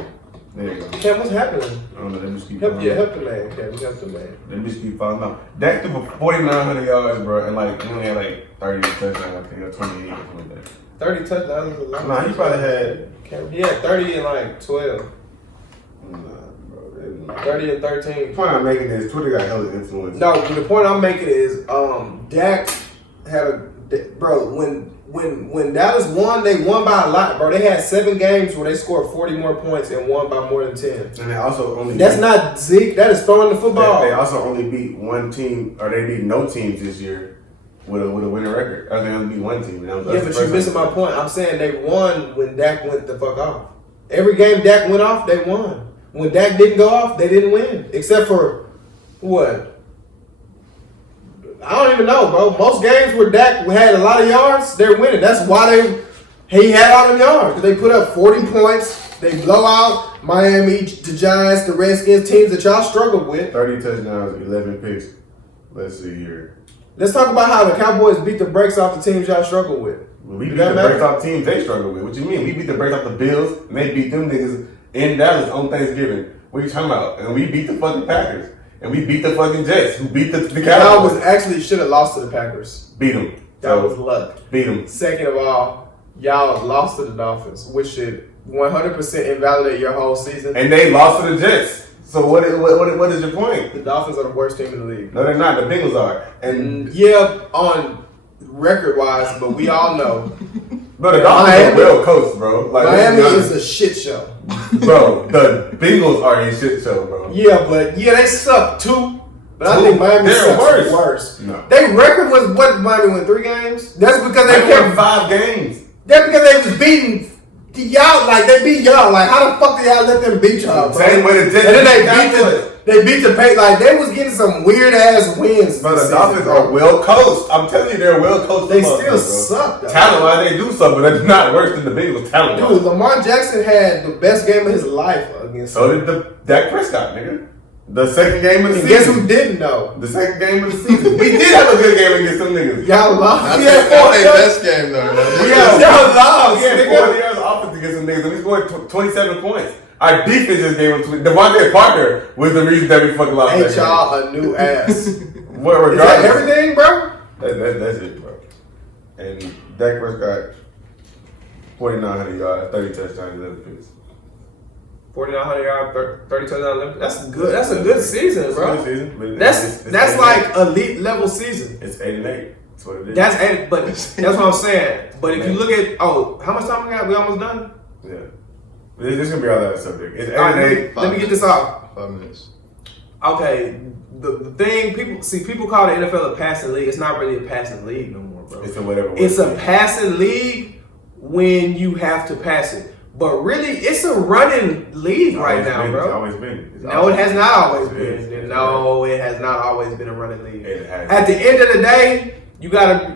There you go. Cam, what's happening? I don't know. Let me just keep help the man, Cam. Help the man. Let me just keep falling out. Dak threw for 4,900 yards, bro, and like he only had like 30 touchdowns, I think, or 28 or something like that. 30 touchdowns is a lot. Nah, he probably had. He had 30 and like 12. Nah, bro. 30 and 13. The point I'm making is Twitter got hella influence. No, the point I'm making is Dak had a bro when Dallas won, they won by a lot, bro. They had 7 games where they scored 40 more points and won by more than 10. And they also only that's not Zeke. That is throwing the football. They also only beat one team, or they beat no teams this year with a winning record. Or they only beat one team. And that was yeah, but you're missing my point. I'm saying they won when Dak went the fuck off. Every game Dak went off, they won. When Dak didn't go off, they didn't win. Except for what? I don't even know, bro. Most games where Dak had a lot of yards, they're winning. That's why he had all them yards. They put up 40 points. They blow out Miami, the Giants, the Redskins, teams that y'all struggled with. 30 touchdowns, 11 picks. Let's see here. Let's talk about how the Cowboys beat the brakes off the teams y'all struggled with. We beat the brakes off teams they struggle with. What you mean? We beat the brakes off the Bills, and they beat them niggas in Dallas on Thanksgiving. What you talking about? And we beat the fucking Packers. And we beat the fucking Jets, who beat the Cowboys. Y'all was actually should have lost to the Packers. Beat them. That was luck. Beat them. Second of all, y'all lost to the Dolphins, which should 100% invalidate your whole season. And they lost to the Jets. So what is your point? The Dolphins are the worst team in the league. No, they're not. The Bengals are. And yeah, on record-wise, but we all know. Bro, the Dolphins are well coached, bro. Like, Miami is a shit show. Bro, the Bengals are a shit show, bro. Yeah, but they suck too. But I think Miami sucks worse. No. Their record was what? Miami won 3 games. That's because they won 5 games. That's because they was beating y'all. Like they beat y'all. Like how the fuck did y'all let them beat y'all? Bro? Same way the Jets. And then they beat the pay. Like they was getting some weird ass wins. But the Dolphins are well coached. I'm telling you, they're well coached. They still suck. Talent wise, they do something, but they're not worse than the Bengals. Talent wise. Dude, Lamar Jackson had the best game of his life against. So did the Dak Prescott, nigga. The second game of the season. Guess who didn't know? The second game of the season. We did have a good game against them niggas. Y'all lost. That's their best game though. Y'all lost. We had 40 yards of offense against them niggas, and we scored 27 points. Our defense just gave them 20. Devontae Parker was the reason that we fucking lost. Ain't y'all a new ass? Is that everything, bro? That's it, bro. And Dak Prescott, 4,900 yards, 30 touchdowns, 11 picks. 4,900 yards, 30 touchdowns. That's good. That's a good season, bro. It's a good season. That's like elite level season. It's 8-8. That's what it is. But that's what I'm saying. But if you look at how much time we got? We almost done. Yeah. This is gonna be our last subject. It's 8 All and right, 8. let me get this off. 5 minutes. Okay, the thing people call the NFL a passing league. It's not really a passing league no more, bro. It's a whatever. It's a passing league when you have to pass it. But really, it's a running league right now, bro. It's always been. No, it has not always been. No, it has not always been a running league. It has. At the end of the day, at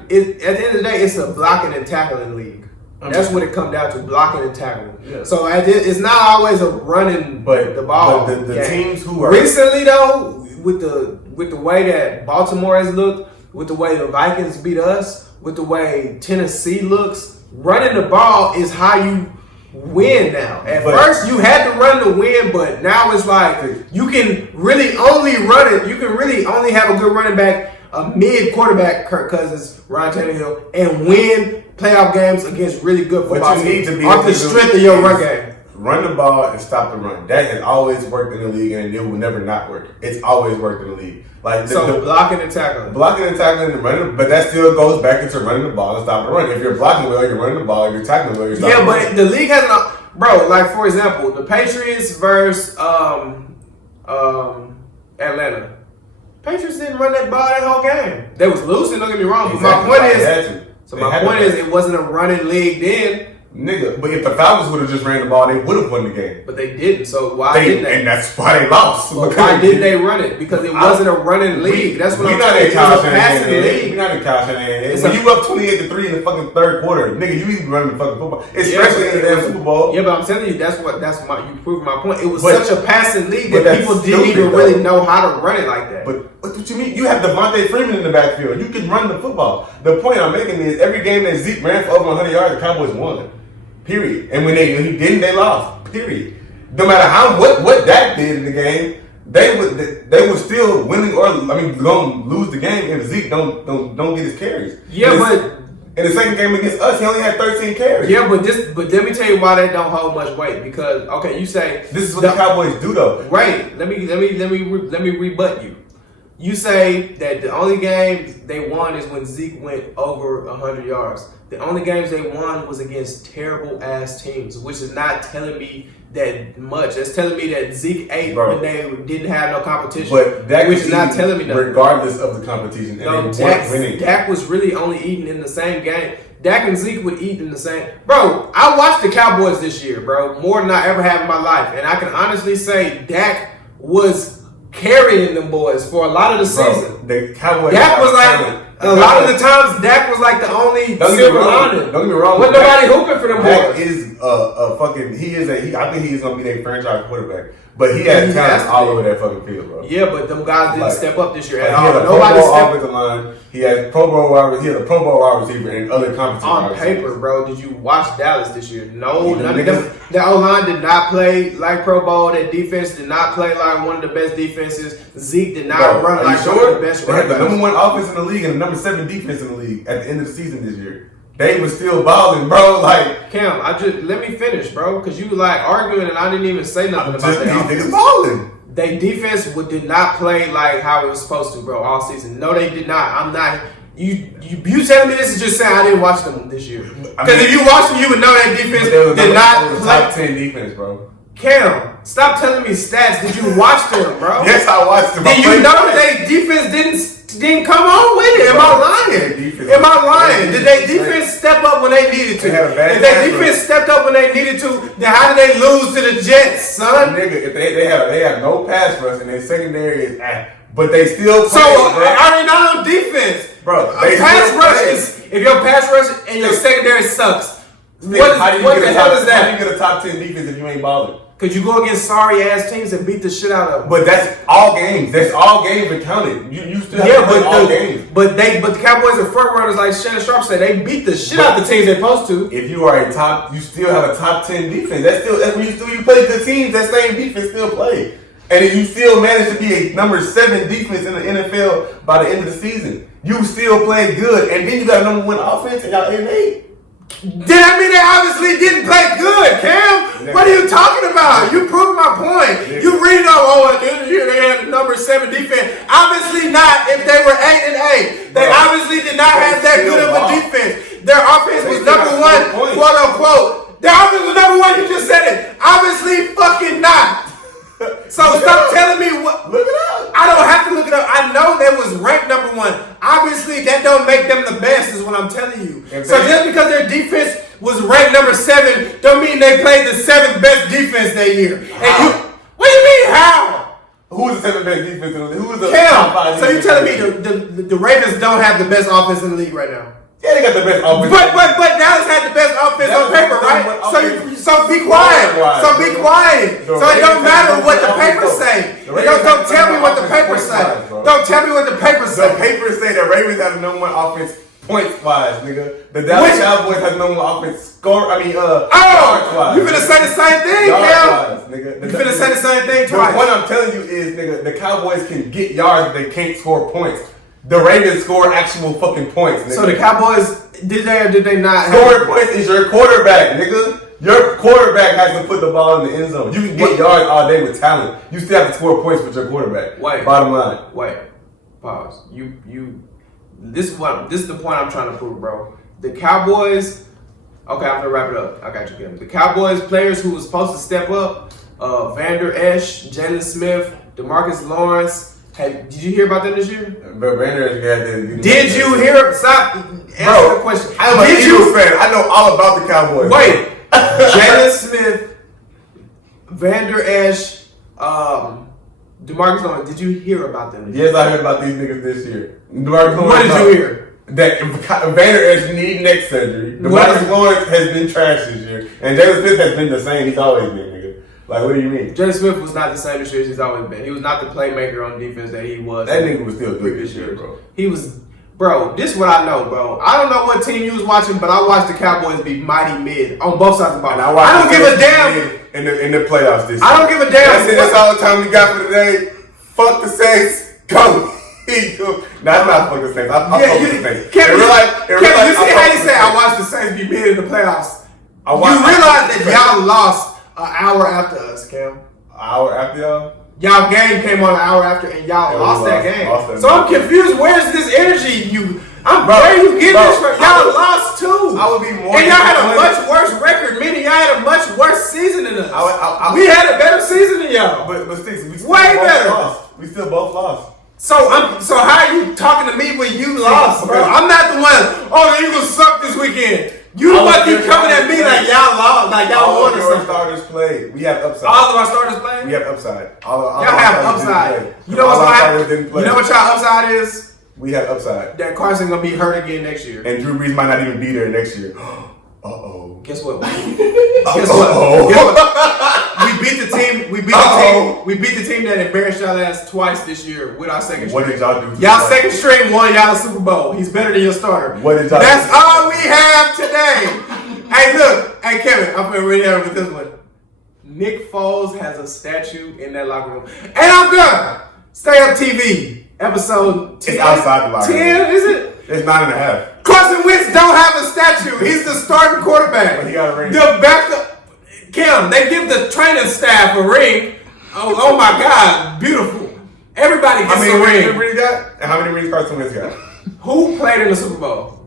the end of the day, it's a blocking and tackling league. That's what it comes down to, blocking and tackling. Yeah. So it's not always a running the ball. But the teams who are recently though, with the way that Baltimore has looked, with the way the Vikings beat us, with the way Tennessee looks, running the ball is how you win now. At first, you had to run to win, but now it's like you can really only run it. You can really only have a good running back, a mid quarterback, Kirk Cousins, Ryan Tannehill, and win playoff games against really good football teams off the strength of your run game. Run the ball and stop the run. That has always worked in the league, and it will never not work. It's always worked in the league. Like the blocking and tackling, and running, but that still goes back into running the ball and stop the run. If you're blocking well, you're running the ball. If you're tackling well, you're stopping. Yeah, but the league has not, bro. Like for example, the Patriots versus Atlanta. Patriots didn't run that ball that whole game. They was losing. Don't get me wrong. But my point is, it wasn't a running league then. Nigga, but if the Falcons would have just ran the ball, they would have won the game. But they didn't, so why didn't they? And that's why they lost. Well, why didn't they run it? Because it wasn't a running league. That's what I'm saying. It was a passing league. We're not in Kyle Shanahan. When you up 28-3 in the fucking third quarter, nigga, you even running the fucking football. Especially in the damn Super Bowl. Yeah, but I'm telling you, you proved my point. It was such a passing league that people didn't even really know how to run it like that. But what you mean? You have Devontae Freeman in the backfield. You can run the football. The point I'm making is every game that Zeke ran for over 100 yards, the Cowboys won. Period. And when he didn't, they lost. Period. No matter what Dak did in the game, they were still winning gonna lose the game if Zeke don't get his carries. Yeah, but in the second game against us, he only had 13 carries. Yeah, but let me tell you why that don't hold much weight. Because you say this is what the Cowboys do though. Right. Let me rebut you. You say that the only game they won is when Zeke went over 100 yards. The only games they won was against terrible ass teams, which is not telling me that much. That's telling me that Zeke ate when they didn't have no competition. But Dak which is not telling me nothing. Regardless of the competition, and they weren't winning. Dak was really only eating in the same game. Dak and Zeke would eat in the same. Bro, I watched the Cowboys this year, bro, more than I ever have in my life. And I can honestly say Dak was carrying them boys for a lot of the season. The Cowboys. Dak was like a lot of the times. Dak was like the only silver lining. Don't get me wrong. Wasn't nobody hooping for them Dak boys. is a fucking. I think he's gonna be their franchise quarterback. But he has talent all over that fucking field, bro. Yeah, but them guys didn't step up this year at He all. had a Nobody Pro Bowl stepped offensive line. He had Pro Bowl wide receiver and other competent on wide paper, receivers. bro. Did you watch Dallas this year? No, Yeah, none of them. The O-line did not play like Pro Bowl. That defense did not play like one of the best defenses. Zeke did not run like one of the best They had the running number 1 offense in the league and the number 7 defense in the league at the end of the season this year. They was still balling, bro. Like Cam, let me finish, bro, because you like arguing and I didn't even say nothing about that. these niggas balling. They defense did not play like how it was supposed to, bro, all season. No, they did not. I'm not. You telling me this is just saying I didn't watch them this year. Because if you watched them, you would know that defense did not play. Top 10 defense, bro. Cam, stop telling me stats. Did you watch them, bro? Yes, I watched them. Did you know that their defense didn't come on with it? Am I lying? Am I lying? Did they defense step up when they needed to? They had a bad If their defense stepped up when they needed to, then how did they lose to the Jets, son? Nigga, if they have no pass rush and their secondary is but they still play. So are they not on defense? Bro, A pass rush is if your pass rush and your secondary sucks. What the hell is that? How do you get a top 10 defense if you ain't balling? Because you go against sorry ass teams and beat the shit out of them. But that's all games. That's all games that counted. You still have to play all games. But the Cowboys are front runners, like Shannon Sharp said. They beat the shit out of the teams they're supposed to. If you are you still have a top 10 defense. That's when you play good teams. That same defense still play, and if you still manage to be a number 7 defense in the NFL by the end of the season, you still play good, and then you got a number 1 offense and y'all 8-8. That mean they obviously didn't play good, Cam. What are you talking about? You proved my point. You read at the end of the year they had the number 7 defense. Obviously not if they were 8-8. They obviously did not have that good of a defense. Their offense was number 1, quote unquote. Their offense was number 1, you just said it. Obviously fucking not. So stop telling me what. Look it up. I don't have to look it up. I know they was ranked number 1. Obviously, that don't make them the best, is what I'm telling you. So just because their defense was ranked number 7, don't mean they played the 7th best defense that year. And what do you mean how? Who was the 7th best defense in the league? Who was the Cam, top 5 so you telling me the Ravens don't have the best offense in the league right now? Yeah, they got the best offense. But Dallas had the best offense on paper, right? So be quiet. So be quiet. So it don't matter what the papers say. Don't tell me what the papers say. Don't tell me what the papers say. The papers say that Ravens have the number 1 offense points wise, nigga. The Dallas Cowboys have the number 1 offense yards wise. You finna say the same thing, Cam? Nigga. You finna say the same thing twice. The point I'm telling you is, nigga, the Cowboys can get yards, but they can't score points. The Ravens score actual fucking points, nigga. So the Cowboys, did they or did they not? Scoring points is your quarterback, nigga. Your quarterback has to put the ball in the end zone. You can get yards all day with talent. You still have to score points with your quarterback. Wait. Bottom line. Wait. Pause. This is the point I'm trying to prove, bro. The Cowboys. Okay, I'm gonna wrap it up. I got you, Kevin. The Cowboys players who was supposed to step up: Vander Esch, Jalen Smith, DeMarcus Lawrence. Hey, did you hear about them this year? But Did you hear? Stop. Answer the question. I'm an Eagles fan. I know all about the Cowboys. Wait. Jalen Smith, Vander Esch, DeMarcus Lawrence. Did you hear about them this year? Yes, I heard about these niggas this year. DeMarcus Lawrence. What did you hear? That Vander Esch need neck surgery. DeMarcus Lawrence has been trash this year, and Jalen Smith has been the same. He's always been, nigga. Like, what do you mean? Jalen Smith was not the same this year as he's always been. He was not the playmaker on defense that he was. That nigga was still good this year, bro. He was, bro. This is what I know, bro. I don't know what team you was watching, but I watched the Cowboys be mighty mid on both sides of the ball. I don't give a damn in the playoffs this year. I don't give a damn. That's all the time we got for today. Fuck the Saints. Go. Nah, I'm not fucking the Saints. I'm fucking the Saints. Kevin, you see how you say I watched the Saints be mid in the playoffs? You realize that y'all lost an hour after us, Cam. An hour after y'all? Y'all game came on an hour after, and y'all lost that game. So I'm confused. Where's this energy? Where you getting this from? Y'all lost too. I would be more. And y'all had a much worse record. Meaning y'all had a much worse season than us. We had a better season than y'all. But Stixx, we still way better. Lost. We still both lost. So how are you talking to me when you lost, bro? I'm not the one. Oh, the Eagles suck this weekend. You the one keep coming at me like y'all lost, like y'all all won of or your something. starters play. We have upside. All of our starters play? We have upside. All Y'all have upside. You know what's our gonna starters happen? didn't play. You know what y'all upside is? We have upside. That Carson gonna be hurt again next year. And Drew Brees might not even be there next year. Uh-oh. Guess what? Guess what? We beat the team. We beat the team that embarrassed y'all ass twice this year with our second string. What did y'all do? Y'all second string won y'all a Super Bowl. He's better than your starter. What did y'all That's do? all we have today. Hey, look. Hey, Kevin. I'm gonna read out with this one. Nick Foles has a statue in that locker room. And I'm done. Stay Up TV. Episode 10. It's outside the locker room. 10, is it? It's 9.5. Carson Wentz don't have a statue. He's the starting quarterback. But he got a ring. The backup. Kim, they give the training staff a ring. Oh my God, beautiful. Everybody gets How a many rings ring. Brees got? And how many rings Carson Wentz got? Who played in the Super Bowl?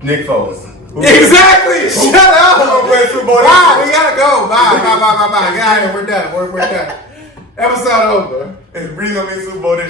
Nick Foles. Exactly. Shut up. Who gonna play Super Bowl this Bye. year? We gotta go. Bye. Get out of here. We're done. We're done. Episode over. Is Brees gonna be Super Bowl this